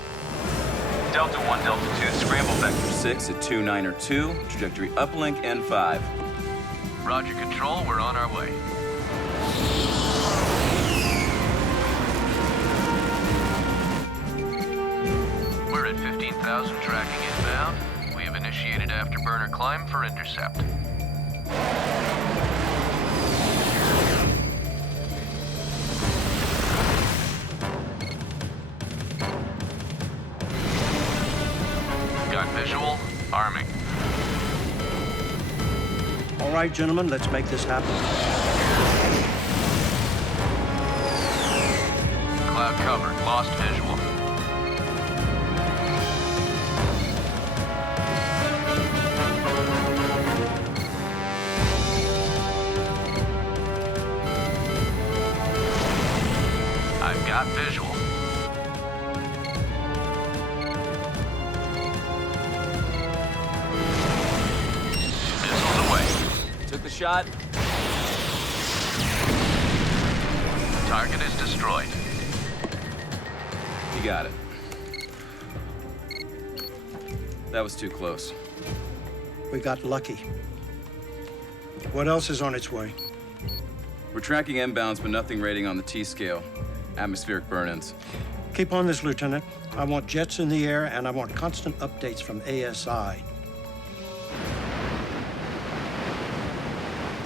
Delta 1, Delta 2, scramble vector 6 at 2902, trajectory uplink N5. Roger, Control. We're on our way. We're at 15,000 tracking inbound. We have initiated afterburner climb for intercept. Got visual. Arming. All right, gentlemen, let's make this happen. Cloud covered. Lost visual. I've got visual. Missiles away. Took the shot. Target is destroyed. You got it. That was too close. We got lucky. What else is on its way? We're tracking inbounds, but nothing rating on the T-scale. Atmospheric burn-ins. Keep on this, Lieutenant. I want jets in the air, and I want constant updates from ASI.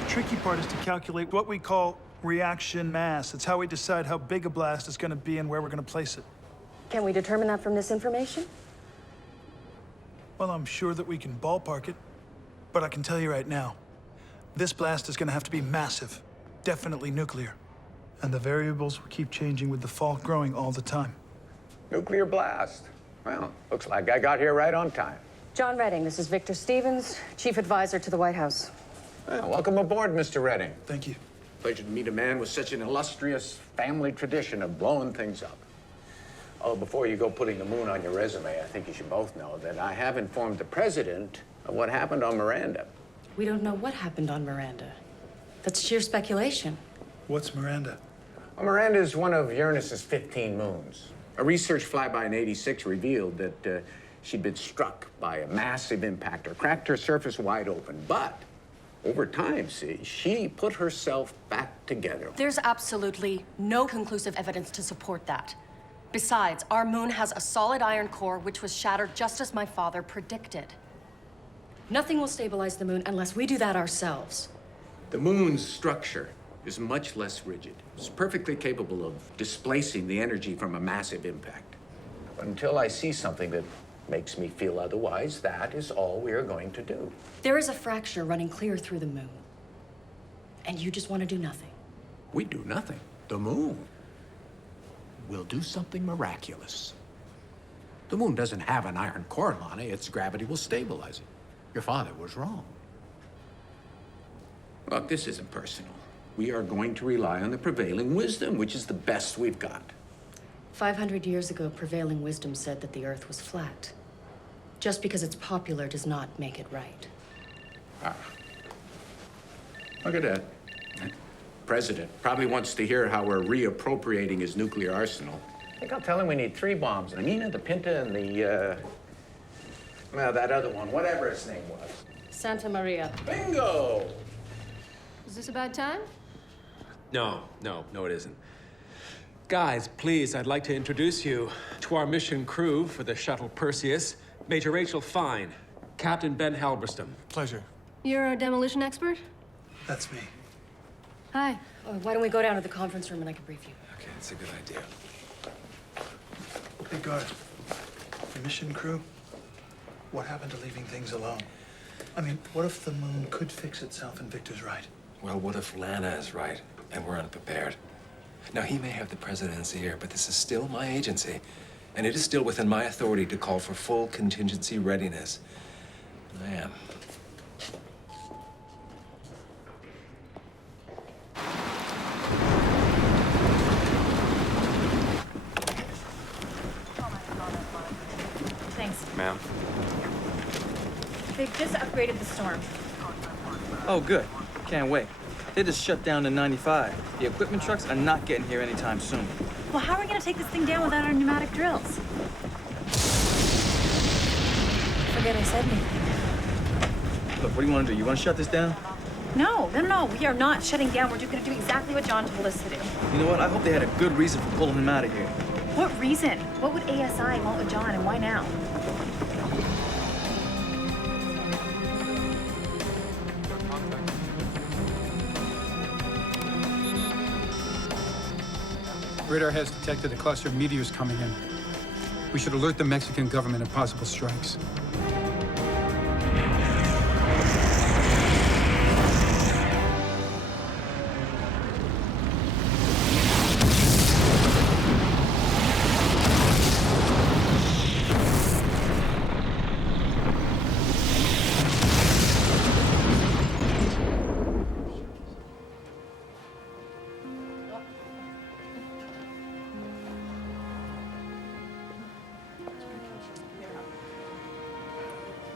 The tricky part is to calculate what we call reaction mass. It's how we decide how big a blast is going to be and where we're going to place it. Can we determine that from this information? Well, I'm sure that we can ballpark it, but I can tell you right now, this blast is going to have to be massive, definitely nuclear. And the variables will keep changing with the fault growing all the time. Nuclear blast. Well, looks like I got here right on time. John Redding, this is Victor Stevens, Chief Advisor to the White House. Well, welcome aboard, Mr. Redding. Thank you. Pleasure to meet a man with such an illustrious family tradition of blowing things up. Oh, before you go putting the moon on your resume, I think you should both know that I have informed the president of what happened on Miranda. We don't know what happened on Miranda. That's sheer speculation. What's Miranda? Well, Miranda is one of Uranus's 15 moons. A research flyby in '86 revealed that she'd been struck by a massive impactor, cracked her surface wide open. But over time, see, she put herself back together. There's absolutely no conclusive evidence to support that. Besides, our moon has a solid iron core which was shattered just as my father predicted. Nothing will stabilize the moon unless we do that ourselves. The moon's structure is much less rigid. It's perfectly capable of displacing the energy from a massive impact. But until I see something that makes me feel otherwise, that is all we are going to do. There is a fracture running clear through the moon. And you just want to do nothing. We do nothing. The moon. We'll do something miraculous. The moon doesn't have an iron core, Lonnie. Its gravity will stabilize it. Your father was wrong. Look, this isn't personal. We are going to rely on the prevailing wisdom, which is the best we've got. 500 years ago, prevailing wisdom said that the Earth was flat. Just because it's popular does not make it right. Ah. Look at that. President probably wants to hear how we're reappropriating his nuclear arsenal. I think I'll tell him we need 3 bombs. The Nina, the Pinta, and the, well, that other one, whatever its name was. Santa Maria. Bingo! Is this a bad time? No, it isn't. Guys, please, I'd like to introduce you to our mission crew for the shuttle Perseus. Major Rachel Fine, Captain Ben Halberstam. Pleasure. You're a demolition expert? That's me. Hi. Why don't we go down to the conference room and I can brief you? Okay, that's a good idea. Hey, guard. The mission crew? What happened to leaving things alone? I mean, what if the moon could fix itself and Victor's right? Well, what if Lana is right and we're unprepared? Now, he may have the president's ear, but this is still my agency. And it is still within my authority to call for full contingency readiness. I am. Thanks. Ma'am. They've just upgraded the storm. Oh, good. Can't wait. They just shut down the 95. The equipment trucks are not getting here anytime soon. Well, how are we gonna take this thing down without our pneumatic drills? Forget I said anything. Look, what do you want to do? You want to shut this down? No. We are not shutting down. We're just gonna do exactly what John told us to do. You know what? I hope they had a good reason for pulling him out of here. What reason? What would ASI want with John, and why now? Radar has detected a cluster of meteors coming in. We should alert the Mexican government of possible strikes.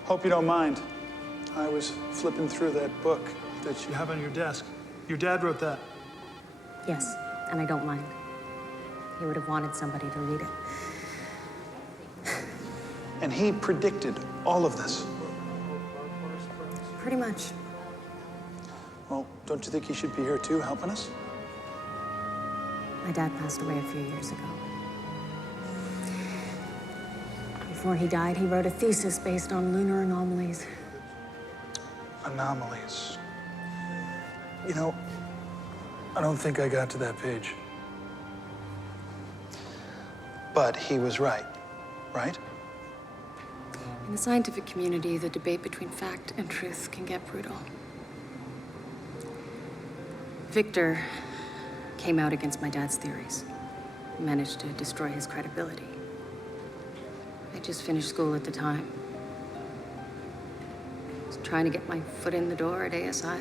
Hope you don't mind. I was flipping through that book that you have on your desk. Your dad wrote that. Yes, and I don't mind. He would have wanted somebody to read it. And he predicted all of this. Pretty much. Well, don't you think he should be here too, helping us? My dad passed away a few years ago. Before he died, he wrote a thesis based on lunar anomalies. Anomalies. You know, I don't think I got to that page. But he was right, right? In the scientific community, the debate between fact and truth can get brutal. Victor came out against my dad's theories, managed to destroy his credibility. I just finished school at the time. I was trying to get my foot in the door at ASI.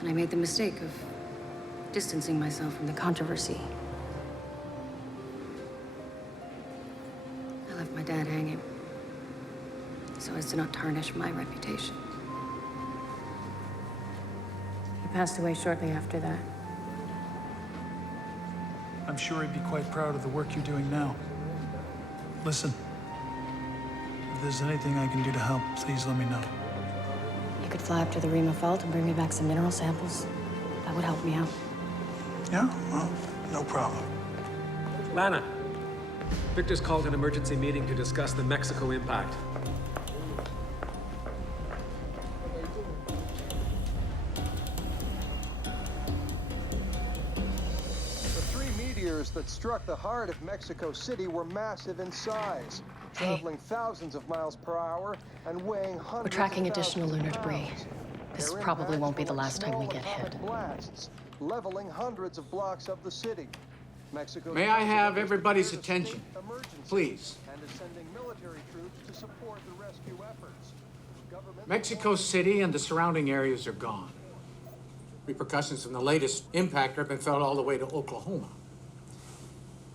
And I made the mistake of distancing myself from the controversy. I left my dad hanging so as to not tarnish my reputation. He passed away shortly after that. I'm sure he'd be quite proud of the work you're doing now. Listen, if there's anything I can do to help, please let me know. You could fly up to the Rima Fault and bring me back some mineral samples. That would help me out. Yeah, well, no problem. Lana, Victor's called an emergency meeting to discuss the Mexico impact. That struck the heart of Mexico City were massive in size, traveling thousands of miles per hour and weighing hundreds. We're tracking of additional thousands lunar of debris. pounds. This Their probably won't be impacts the were last time we small get atomic hit. blasts, leveling hundreds of blocks of the city. Mexico's May I have president has everybody's declared a attention, state emergency please? And is sending military troops to support the rescue efforts. Government Mexico City and the surrounding areas are gone. Repercussions from the latest impact have been felt all the way to Oklahoma.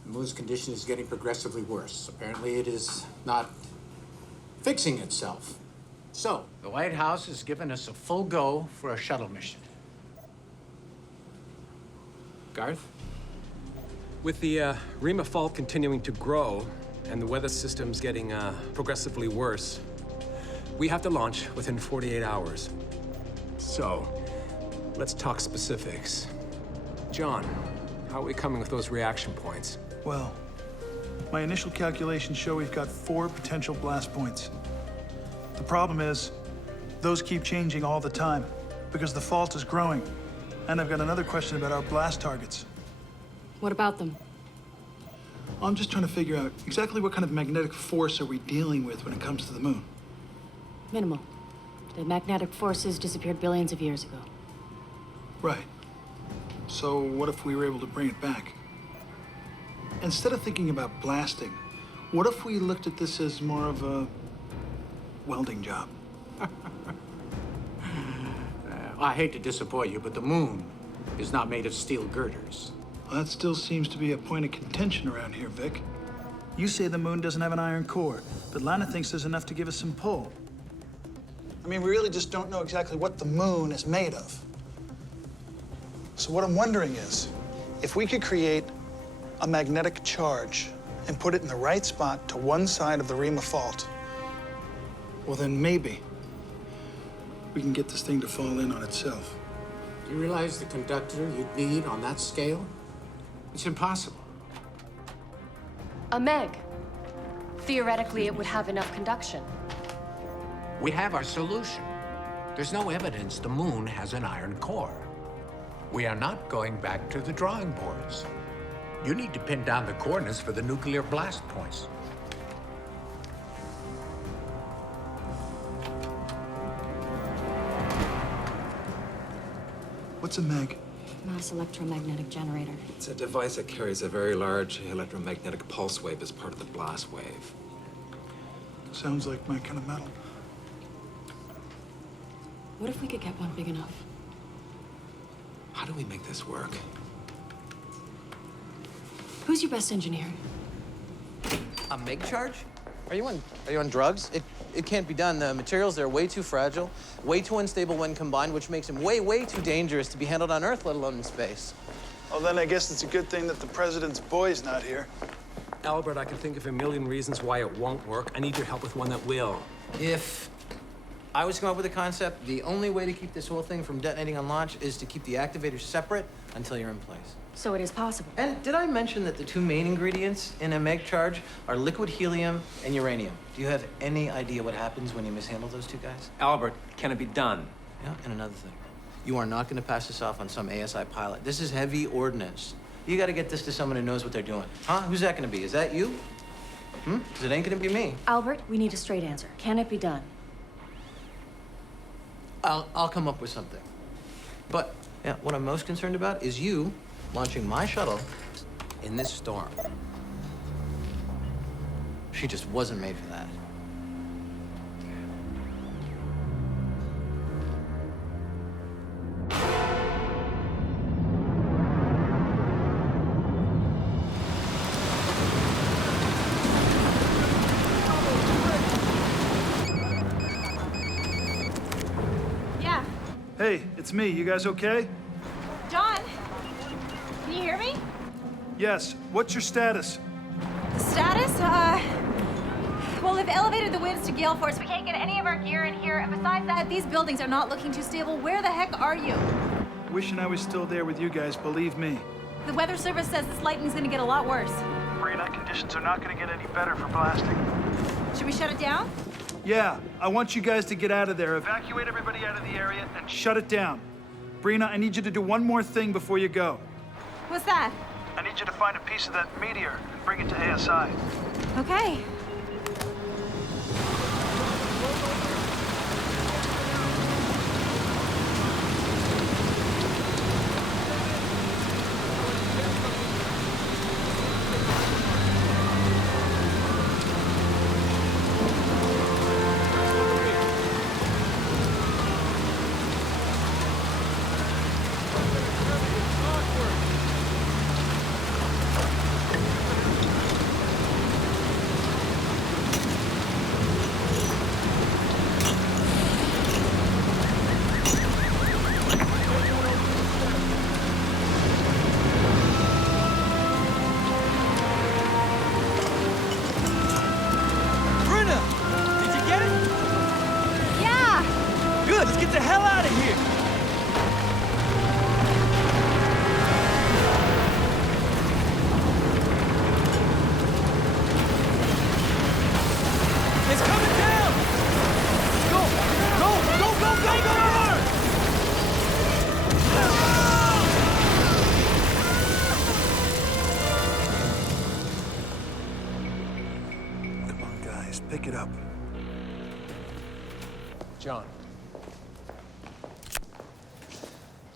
The moon's condition is getting progressively worse. Apparently it is not fixing itself. So, the White House has given us a full go for a shuttle mission. Garth? With the Rima Fault continuing to grow and the weather systems getting progressively worse, we have to launch within 48 hours. So, let's talk specifics. John, how are we coming with those reaction points? Well, my initial calculations show we've got 4 potential blast points. The problem is, those keep changing all the time because the fault is growing. And I've got another question about our blast targets. What about them? I'm just trying to figure out exactly what kind of magnetic force are we dealing with when it comes to the moon. Minimal. The magnetic forces disappeared billions of years ago. Right. So what if we were able to bring it back? Instead of thinking about blasting, what if we looked at this as more of a welding job? I hate to disappoint you, but the moon is not made of steel girders. Well, that still seems to be a point of contention around here, Vic. You say the moon doesn't have an iron core, but Lana thinks there's enough to give us some pull. I mean, we really just don't know exactly what the moon is made of. So what I'm wondering is, if we could create a magnetic charge and put it in the right spot to one side of the Rima Fault, well, then maybe we can get this thing to fall in on itself. Do you realize the conductor you'd need on that scale? It's impossible. A meg. Theoretically, it would have enough conduction. We have our solution. There's no evidence the moon has an iron core. We are not going back to the drawing boards. You need to pin down the coordinates for the nuclear blast points. What's a meg? Mass electromagnetic generator. It's a device that carries a very large electromagnetic pulse wave as part of the blast wave. Sounds like my kind of metal. What if we could get one big enough? How do we make this work? Who's your best engineer? A meg charge? Are you on drugs? It can't be done. The materials there are way too fragile, way too unstable when combined, which makes them way too dangerous to be handled on Earth, let alone in space. Well, then I guess it's a good thing that the president's boy's not here. Albert, I can think of a million reasons why it won't work. I need your help with one that will. If I was to come up with a concept, the only way to keep this whole thing from detonating on launch is to keep the activators separate until you're in place. So it is possible. And did I mention that the 2 main ingredients in a meg charge are liquid helium and uranium? Do you have any idea what happens when you mishandle those 2 guys? Albert, can it be done? Yeah, and another thing. You are not going to pass this off on some ASI pilot. This is heavy ordnance. You got to get this to someone who knows what they're doing. Huh? Who's that going to be? Is that you? Because it ain't going to be me. Albert, we need a straight answer. Can it be done? I'll come up with something. But yeah, what I'm most concerned about is you launching my shuttle in this storm. She just wasn't made for that. Yeah. Hey, it's me. You guys okay? John, can you hear me? Yes. What's your status? The status? Well, they've elevated the winds to gale force. We can't get any of our gear in here. And besides that, these buildings are not looking too stable. Where the heck are you? Wishing I was still there with you guys, believe me. The weather service says this lightning's gonna get a lot worse. Brina, conditions are not gonna get any better for blasting. Should we shut it down? Yeah, I want you guys to get out of there. Evacuate everybody out of the area and shut it down. Brina, I need you to do one more thing before you go. What's that? I need you to find a piece of that meteor and bring it to ASI. Okay. Let's get the hell out of here! It's coming down! Go! Go! Go! Go! Go! Go! Come on, guys, pick it up.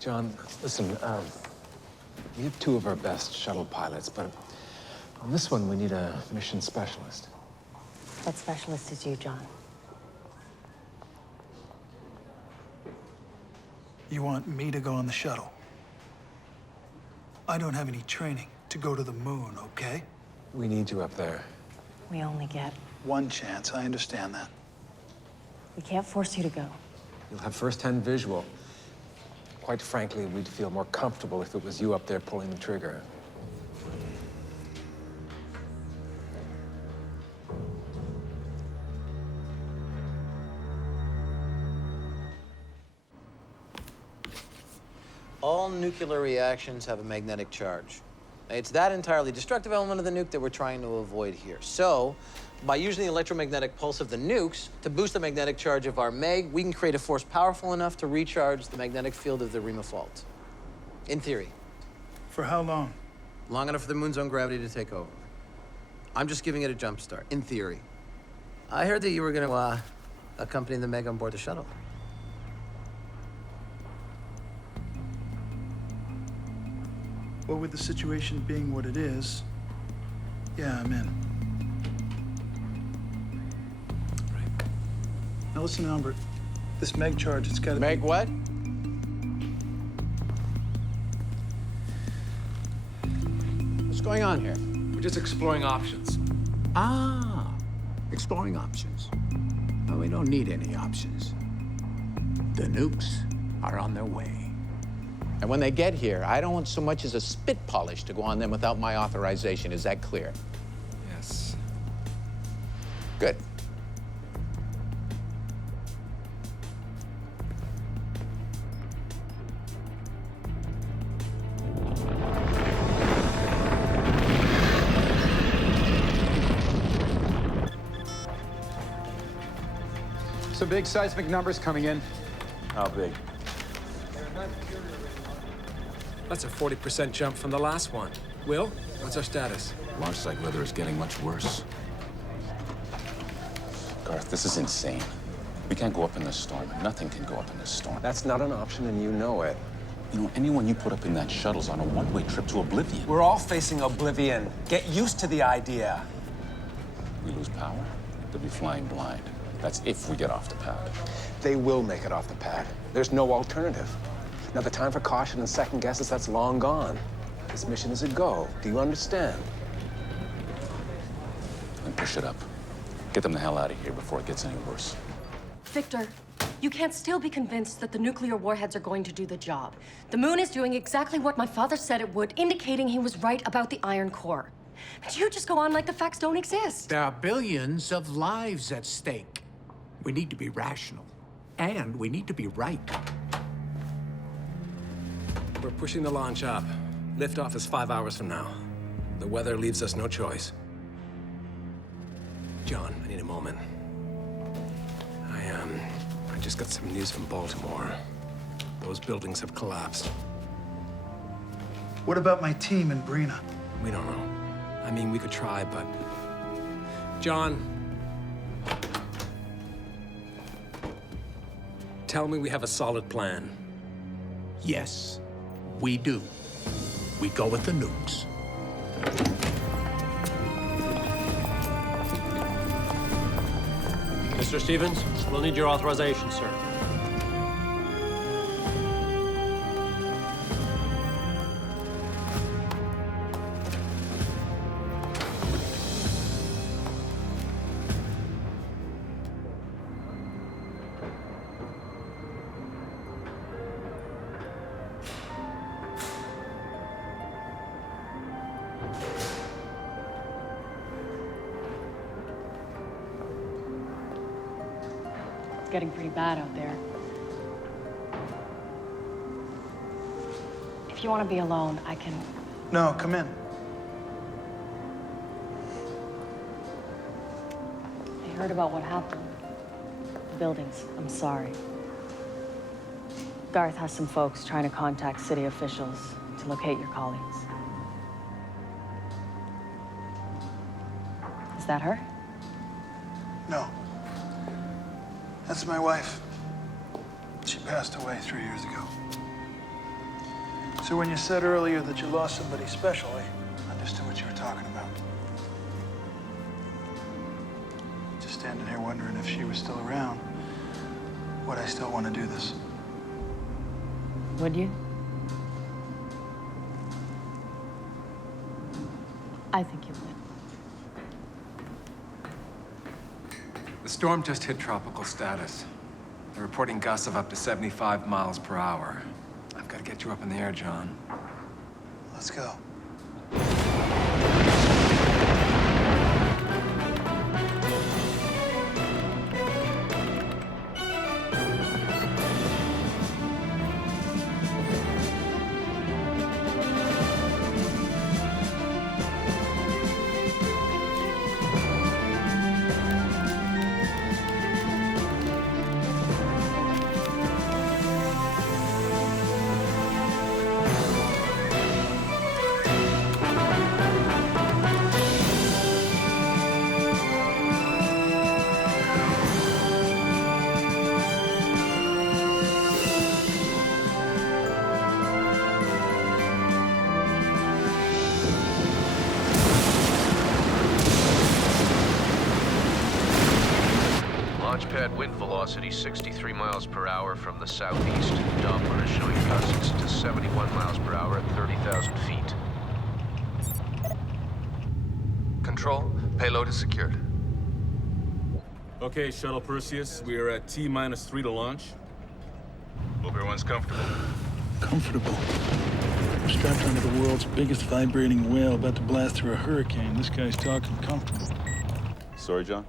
John, listen, we have two of our best shuttle pilots, but on this one, we need a mission specialist. What specialist is you, John? You want me to go on the shuttle? I don't have any training to go to the moon, okay? We need you up there. We only get one chance, I understand that. We can't force you to go. You'll have first-hand visual. Quite frankly, we'd feel more comfortable if it was you up there pulling the trigger. All nuclear reactions have a magnetic charge. It's that entirely destructive element of the nuke that we're trying to avoid here. So, by using the electromagnetic pulse of the nukes to boost the magnetic charge of our Meg, we can create a force powerful enough to recharge the magnetic field of the Rima Fault. In theory. For how long? Long enough for the moon's own gravity to take over. I'm just giving it a jump start, in theory. I heard that you were gonna, accompany the Meg on board the shuttle. Well, with the situation being what it is, yeah, I'm in. Right. Now listen, Albert. This Meg charge, it's gotta Meg what? What's going on here? We're just exploring options. Ah, exploring options. Well, we don't need any options. The nukes are on their way. And when they get here, I don't want so much as a spit polish to go on them without my authorization. Is that clear? Yes. Good. Some big seismic numbers coming in. How big? That's a 40% jump from the last one. Will, what's our status? Launch site weather is getting much worse. Garth, this is insane. We can't go up in this storm. Nothing can go up in this storm. That's not an option, and you know it. You know, anyone you put up in that shuttle's on a one-way trip to oblivion. We're all facing oblivion. Get used to the idea. We lose power, they'll be flying blind. That's if we get off the pad. They will make it off the pad. There's no alternative. Now, the time for caution and second guesses, that's long gone. This mission is a go. Do you understand? Then push it up. Get them the hell out of here before it gets any worse. Victor, you can't still be convinced that the nuclear warheads are going to do the job. The moon is doing exactly what my father said it would, indicating he was right about the iron core. But you just go on like the facts don't exist. There are billions of lives at stake. We need to be rational. And we need to be right. We're pushing the launch up. Liftoff is 5 hours from now. The weather leaves us no choice. John, I need a moment. I just got some news from Baltimore. Those buildings have collapsed. What about my team in Brina? We don't know. I mean, we could try, but... John. Tell me we have a solid plan. Yes, we do. We go with the nukes. Mr. Stevens, we'll need your authorization, sir. Getting pretty bad out there. If you want to be alone, I can... No, come in. I heard about what happened. The buildings. I'm sorry. Garth has some folks trying to contact city officials to locate your colleagues. Is that her? No. That's my wife. She passed away 3 years ago. So when you said earlier that you lost somebody special, I understood what you were talking about. Just standing here wondering if she was still around, would I still want to do this? Would you? I think you would. The storm just hit tropical status. They're reporting gusts of up to 75 miles per hour. I've got to get you up in the air, John. Let's go. Launchpad wind velocity 63 miles per hour from the southeast. Doppler is showing gusts to 71 miles per hour at 30,000 feet. Control, payload is secured. Okay, Shuttle Perseus, we are at T-3 to launch. Hope everyone's comfortable. Comfortable. I'm strapped onto the world's biggest vibrating whale about to blast through a hurricane. This guy's talking comfortable. Sorry, John?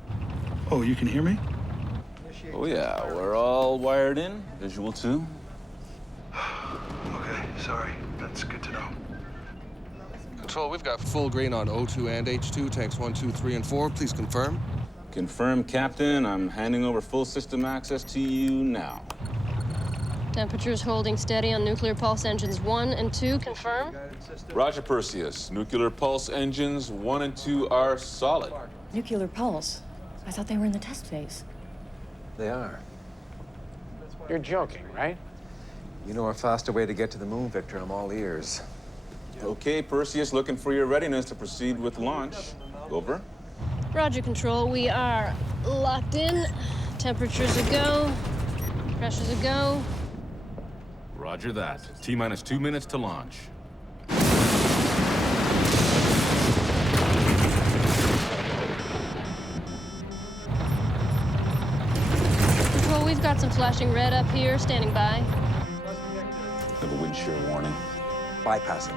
Oh, you can hear me? Oh yeah, we're all wired in. Visual too. Okay, sorry. That's good to know. Control, we've got full green on O2 and H2, tanks 1, 2, 3, and 4. Please confirm. Confirm, Captain. I'm handing over full system access to you now. Temperatures holding steady on nuclear pulse engines 1 and 2. Confirm. Roger, Perseus. Nuclear pulse engines 1 and 2 are solid. Nuclear pulse? I thought they were in the test phase. They are. You're joking, right? You know a faster way to get to the moon, Victor. I'm all ears. Okay, Perseus, looking for your readiness to proceed with launch. Over. Roger, Control. We are locked in. Temperatures a go. Pressures a go. Roger that. T-minus 2 minutes to launch. Control, we've got some flashing red up here, standing by. Have a wind shear warning. Bypass it.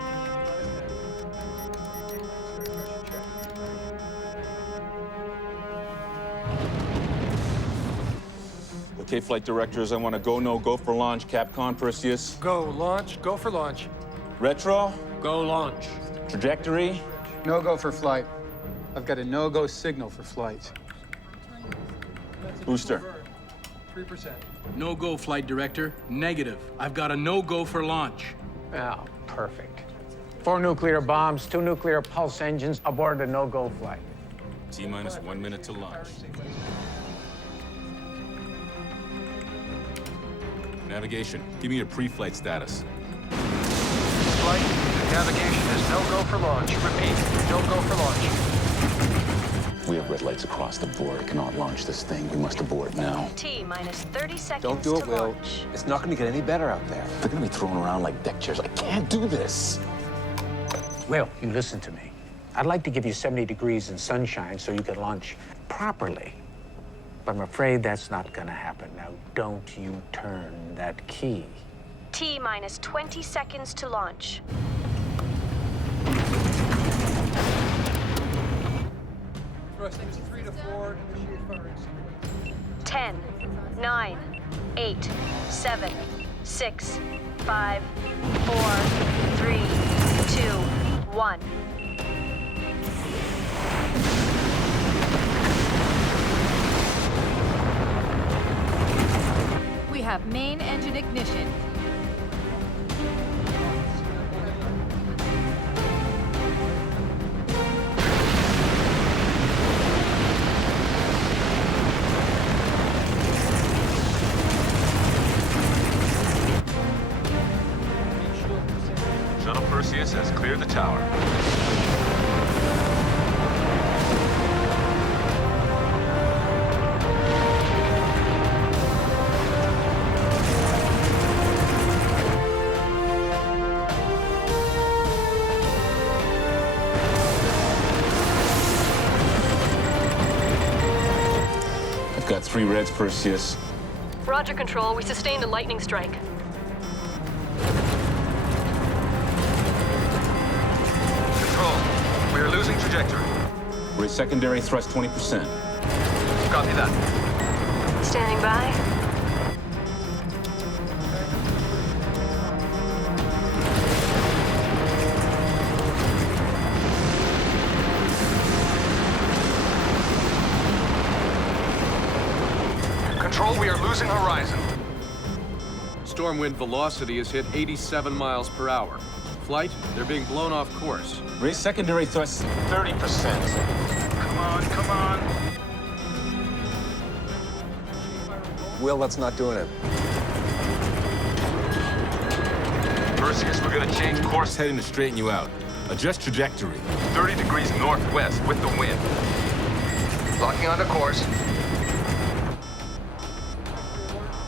Okay, flight directors, I want to go, no, go for launch. Capcom, Perseus. Go, launch. Go for launch. Retro. Go launch. Trajectory. No-go for flight. I've got a no-go signal for flight. Booster. 3%. No-go, flight director. Negative. I've got a no-go for launch. Oh, perfect. 4 nuclear bombs, 2 nuclear pulse engines aboard a no-go flight. T-minus 1 minute to launch. Navigation, give me your pre-flight status. Flight, navigation is no-go for launch. Repeat, no-go for launch. We have red lights across the board. I cannot launch this thing. We must abort now. T-minus 30 seconds Don't do it, to Will. launch. It's not going to get any better out there. They're going to be thrown around like deck chairs. I can't do this. Will, you listen to me. I'd like to give you 70 degrees and sunshine so you can launch properly. But I'm afraid that's not gonna happen. Now, don't you turn that key. T-minus 20 seconds to launch. Thrustings 3 to 4, initiate firing sequence. 10, 9, 8, 7, 6, 5, 4, 3, 2, 1. We have main engine ignition. Shuttle Perseus has cleared the tower. I've got 3 reds, Perseus. Roger, Control. We sustained a lightning strike. Control, we are losing trajectory. Raise secondary thrust 20%. Copy that. Standing by. Control, we are losing horizon. Storm wind velocity has hit 87 miles per hour. Flight, they're being blown off course. Raise secondary thrust 30%. Come on, come on. Will, that's not doing it. Perseus, we're gonna change course. Heading to straighten you out. Adjust trajectory. 30 degrees northwest with the wind. Locking onto course.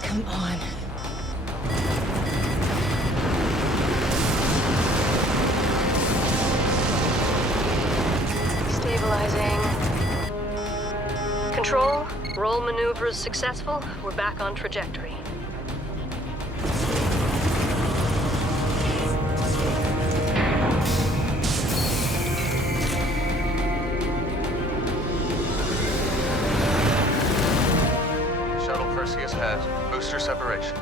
Come on. Stabilizing. Control, roll maneuvers successful. We're back on trajectory. Shuttle Perseus has booster separation.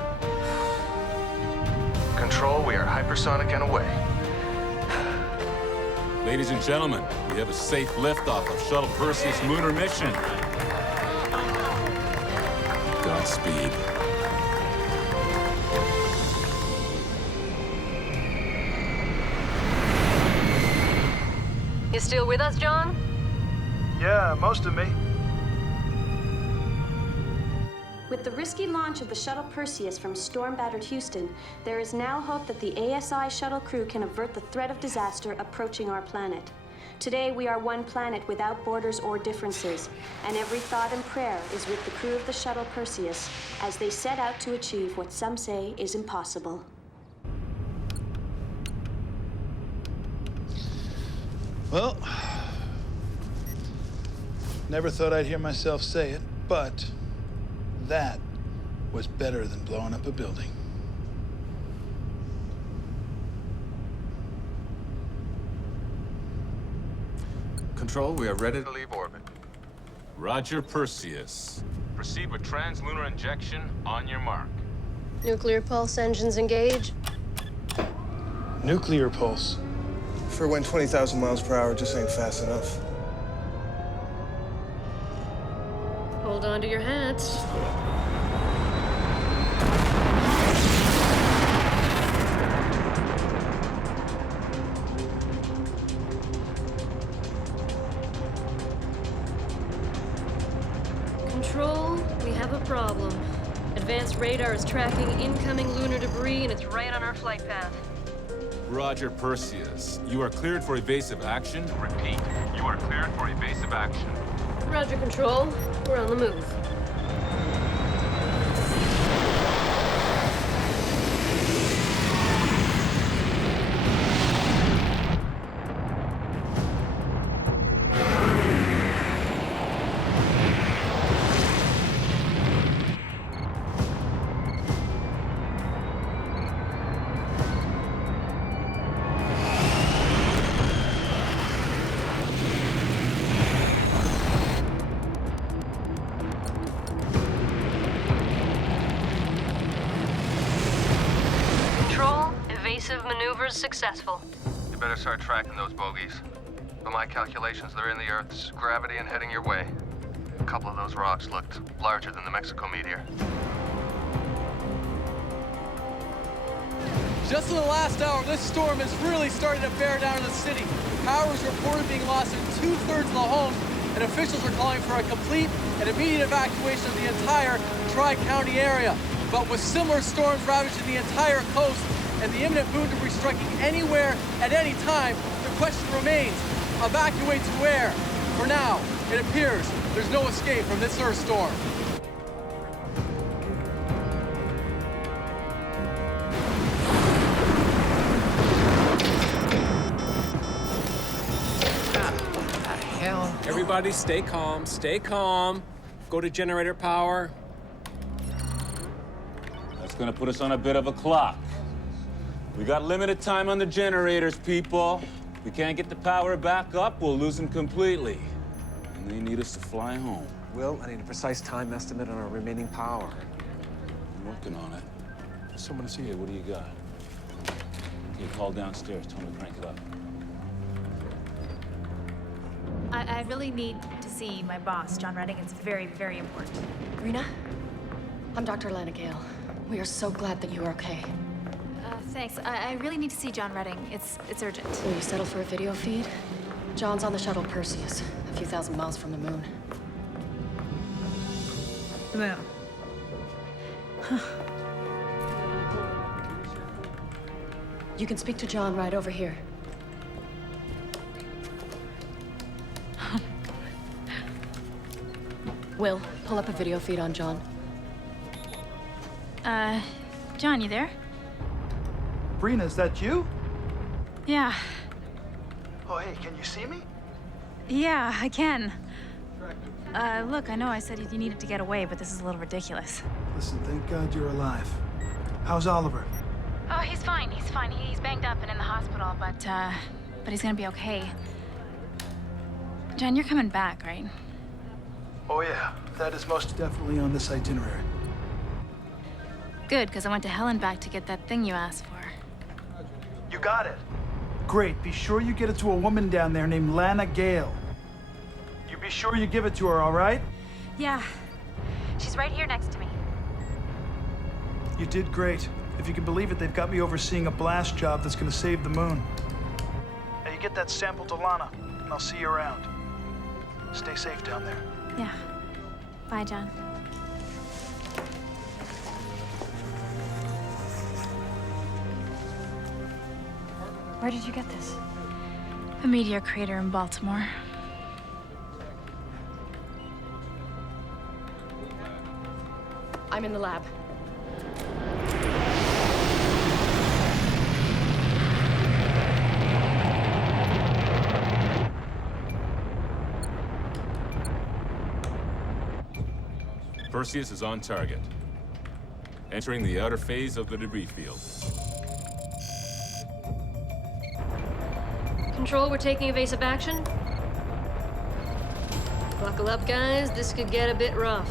Control, we are hypersonic and away. Ladies and gentlemen, we have a safe liftoff of Shuttle Perseus lunar mission. Godspeed. You still with us, John? Yeah, most of me. With the risky launch of the shuttle Perseus from storm-battered Houston, there is now hope that the ASI shuttle crew can avert the threat of disaster approaching our planet. Today, we are one planet without borders or differences, and every thought and prayer is with the crew of the shuttle Perseus as they set out to achieve what some say is impossible. Well, never thought I'd hear myself say it, but that was better than blowing up a building. Control, we are ready to leave orbit. Roger, Perseus. Proceed with translunar injection on your mark. Nuclear pulse engines engage. Nuclear pulse. For when 20,000 miles per hour just ain't fast enough. Hold on to your hats. Control, we have a problem. Advanced radar is tracking incoming lunar debris, and it's right on our flight path. Roger, Perseus. You are cleared for evasive action. Repeat, you are cleared for evasive action. Roger, Control. We're on the move. Maneuvers successful. You better start tracking those bogies. By my calculations, they're in the Earth's gravity and heading your way. A couple of those rocks looked larger than the Mexico meteor. Just in the last hour, this storm is really starting to bear down on the city. Power is reported being lost in 2/3 of the homes, and officials are calling for a complete and immediate evacuation of the entire Tri-County area. But with similar storms ravaging the entire coast, and the imminent moon debris striking anywhere at any time, the question remains, evacuate to where? For now, it appears there's no escape from this Earth storm. What the hell? Everybody stay calm, stay calm. Go to generator power. That's gonna put us on a bit of a clock. We got limited time on the generators, people. If we can't get the power back up, we'll lose them completely. And they need us to fly home. Will, I need a precise time estimate on our remaining power. I'm working on it. Someone's here. What do you got? Okay, call downstairs. Tell them to crank it up. I really need to see my boss, John Redding. It's very, very important. Rena, I'm Dr. Lana Gale. We are so glad that you are okay. Thanks. I really need to see John Redding. It's urgent. Will you settle for a video feed? John's on the shuttle Perseus, a few thousand miles from the moon. The moon. Huh. You can speak to John right over here. Will, pull up a video feed on John. John, you there? Brina, is that you? Yeah. Oh, hey, can you see me? Yeah, I can. Look, I know I said you needed to get away, but this is a little ridiculous. Listen, thank God you're alive. How's Oliver? Oh, he's fine. He's fine. He's banged up and in the hospital, but he's gonna be okay. John, you're coming back, right? Oh, yeah. That is most definitely on this itinerary. Good, because I went to hell and back to get that thing you asked for. You got it. Great. Be sure you get it to a woman down there named Lana Gale. You be sure you give it to her, all right? Yeah. She's right here next to me. You did great. If you can believe it, they've got me overseeing a blast job that's gonna save the moon. Now you get that sample to Lana, and I'll see you around. Stay safe down there. Yeah. Bye, John. Where did you get this? The meteor crater in Baltimore. I'm in the lab. Perseus is on target. Entering the outer phase of the debris field. Control, we're taking evasive action. Buckle up, guys. This could get a bit rough.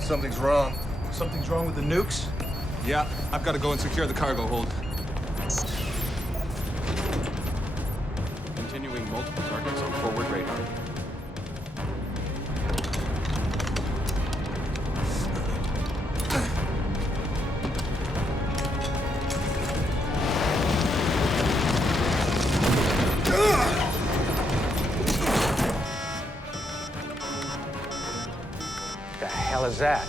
Something's wrong. Something's wrong with the nukes? Yeah, I've got to go and secure the cargo hold. Continuing multiple targets on forward radar. The hell is that?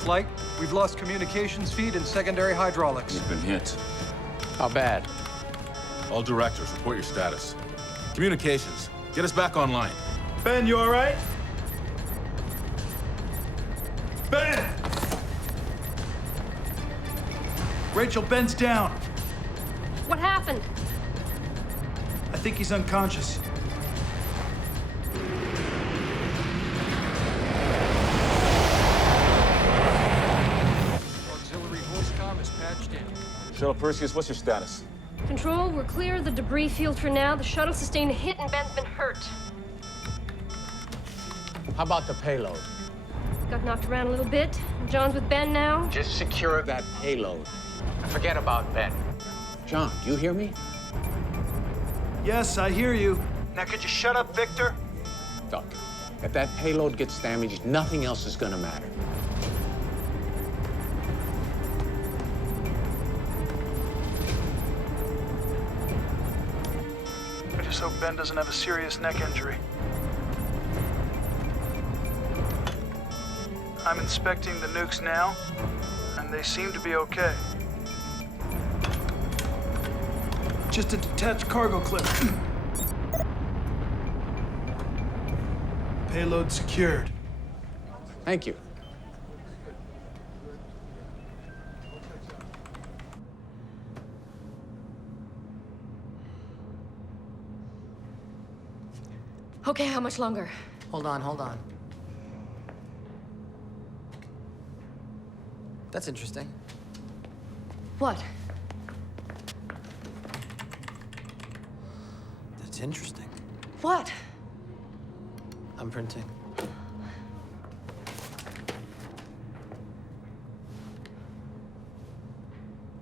Flight, we've lost communications feed and secondary hydraulics. We've been hit. How bad? All directors, report your status. Communications, get us back online. Ben, you all right? Ben! Rachel, Ben's down. What happened? I think he's unconscious. Auxiliary voice comm is patched in. Shuttle Perseus, what's your status? Control, we're clear of the debris field for now. The shuttle sustained a hit and Ben's been hurt. How about the payload? Got knocked around a little bit. John's with Ben now. Just secure that payload. And forget about Ben. John, do you hear me? Yes, I hear you. Now could you shut up, Victor? Look, if that payload gets damaged, nothing else is gonna matter. I just hope Ben doesn't have a serious neck injury. I'm inspecting the nukes now, and they seem to be okay. Just a detached cargo clip. Payload secured. Thank you. Okay, how much longer? Hold on, hold on. That's interesting. What? That's interesting. What? I'm printing.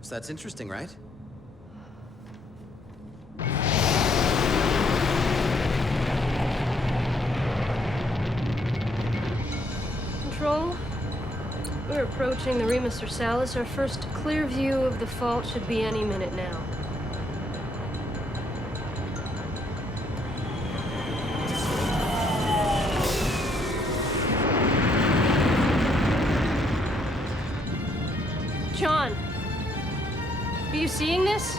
So that's interesting, right? Control, we're approaching the Remus Ursalis. Our first clear view of the fault should be any minute now. John, are you seeing this?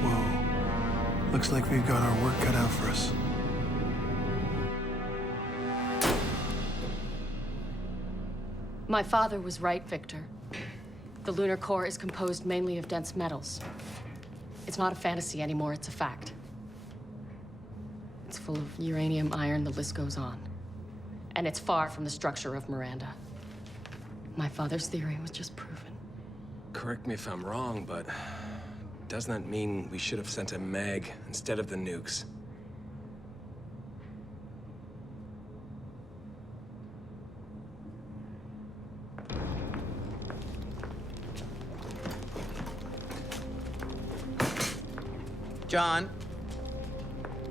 Whoa. Looks like we've got our work cut out for us. My father was right, Victor. The lunar core is composed mainly of dense metals. It's not a fantasy anymore, it's a fact. It's full of uranium, iron, the list goes on. And it's far from the structure of Miranda. My father's theory was just proven. Correct me if I'm wrong, but does not mean we should have sent a mag instead of the nukes. John?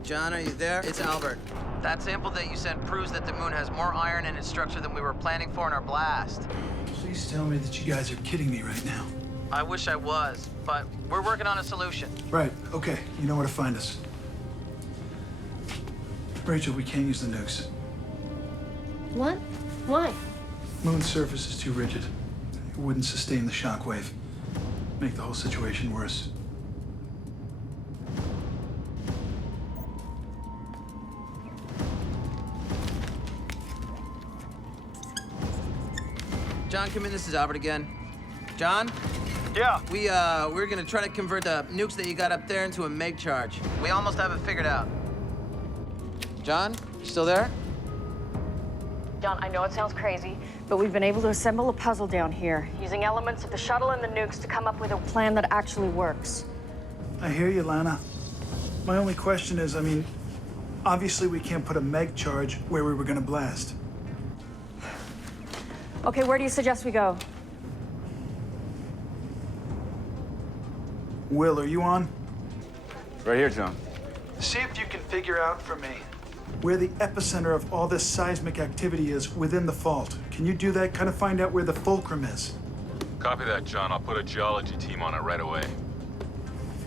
John, are you there? It's Albert. That sample that you sent proves that the moon has more iron in its structure than we were planning for in our blast. Please tell me that you guys are kidding me right now. I wish I was, but we're working on a solution. Right, okay. You know where to find us. Rachel, we can't use the nukes. What? Why? Moon's surface is too rigid. It wouldn't sustain the shockwave. Make the whole situation worse. John, come in. This is Albert again. John? Yeah? We're gonna try to convert the nukes that you got up there into a meg charge. We almost have it figured out. John, you still there? John, I know it sounds crazy, but we've been able to assemble a puzzle down here, using elements of the shuttle and the nukes to come up with a plan that actually works. I hear you, Lana. My only question is, obviously we can't put a meg charge where we were gonna blast. Okay, where do you suggest we go? Will, are you on? Right here, John. See if you can figure out for me where the epicenter of all this seismic activity is within the fault. Can you do that? Kind of find out where the fulcrum is. Copy that, John. I'll put a geology team on it right away.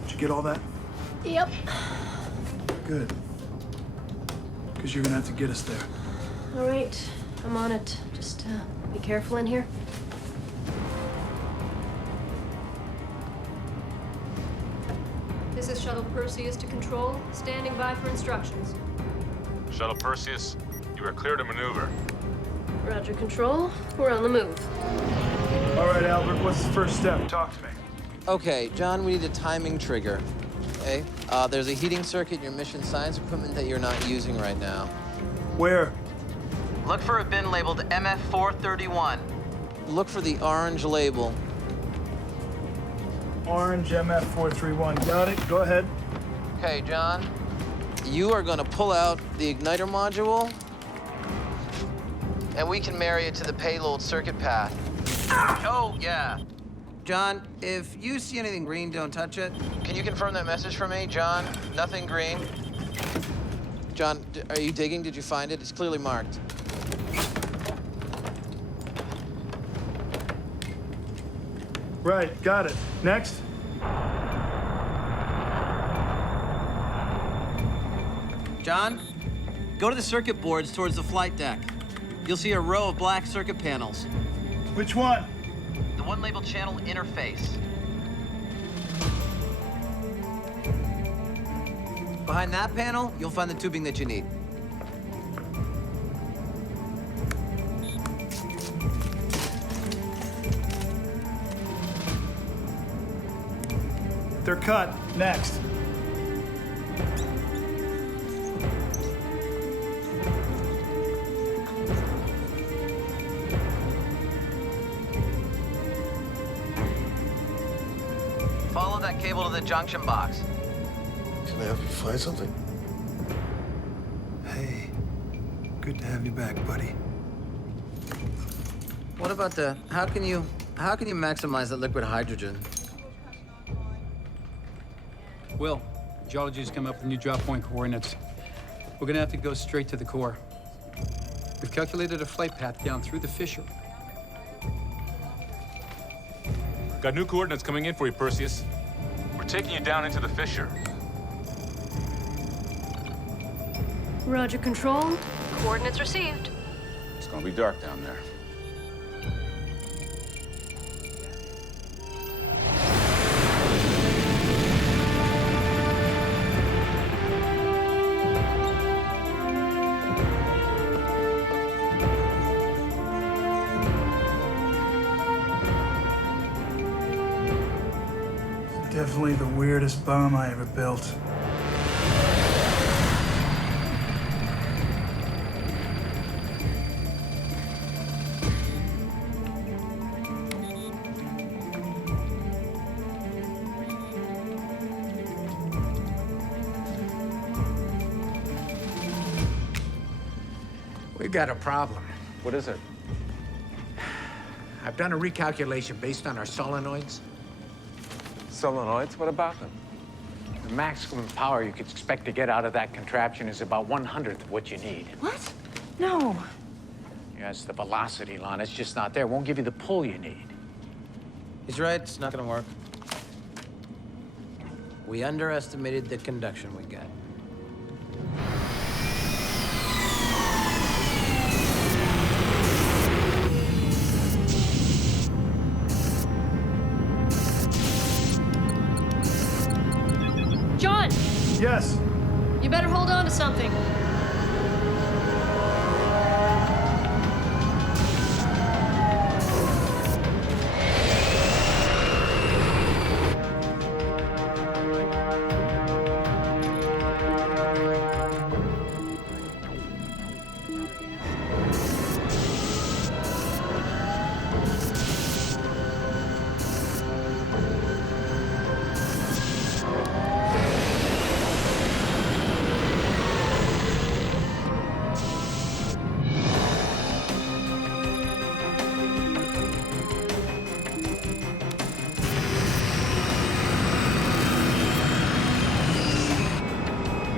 Did you get all that? Yep. Good. Because you're gonna have to get us there. All right, I'm on it. Just be careful in here. This is Shuttle Perseus to Control, standing by for instructions. Shuttle Perseus, you are clear to maneuver. Roger, Control. We're on the move. All right, Albert, what's the first step? Talk to me. Okay, John, we need a timing trigger. Okay? There's a heating circuit in your mission science equipment that you're not using right now. Where? Look for a bin labeled MF431. Look for the orange label. Orange MF431. Got it. Go ahead. Okay, John. You are gonna pull out the igniter module, and we can marry it to the payload circuit path. Oh, yeah. John, if you see anything green, don't touch it. Can you confirm that message for me, John? Nothing green. John, are you digging? Did you find it? It's clearly marked. Right, got it. Next. John, go to the circuit boards towards the flight deck. You'll see a row of black circuit panels. Which one? The one labeled channel interface. Behind that panel, you'll find the tubing that you need. They're cut. Next. Follow that cable to the junction box. Can I help you find something? Hey, good to have you back, buddy. What about how can you maximize the liquid hydrogen? Will, geology's come up with new drop point coordinates. We're gonna have to go straight to the core. We've calculated a flight path down through the fissure. Got new coordinates coming in for you, Perseus. We're taking you down into the fissure. Roger, Control. Coordinates received. It's gonna be dark down there. Definitely the weirdest bomb I ever built. We got a problem. What is it? I've done a recalculation based on our solenoids. Solenoids? What about them? The maximum power you could expect to get out of that contraption is about 1/100th of what you need. What? No. Yes, the velocity, Lon, it's just not there. It won't give you the pull you need. He's right, it's not gonna work. We underestimated the conduction we got. John! Yes? You better hold on to something.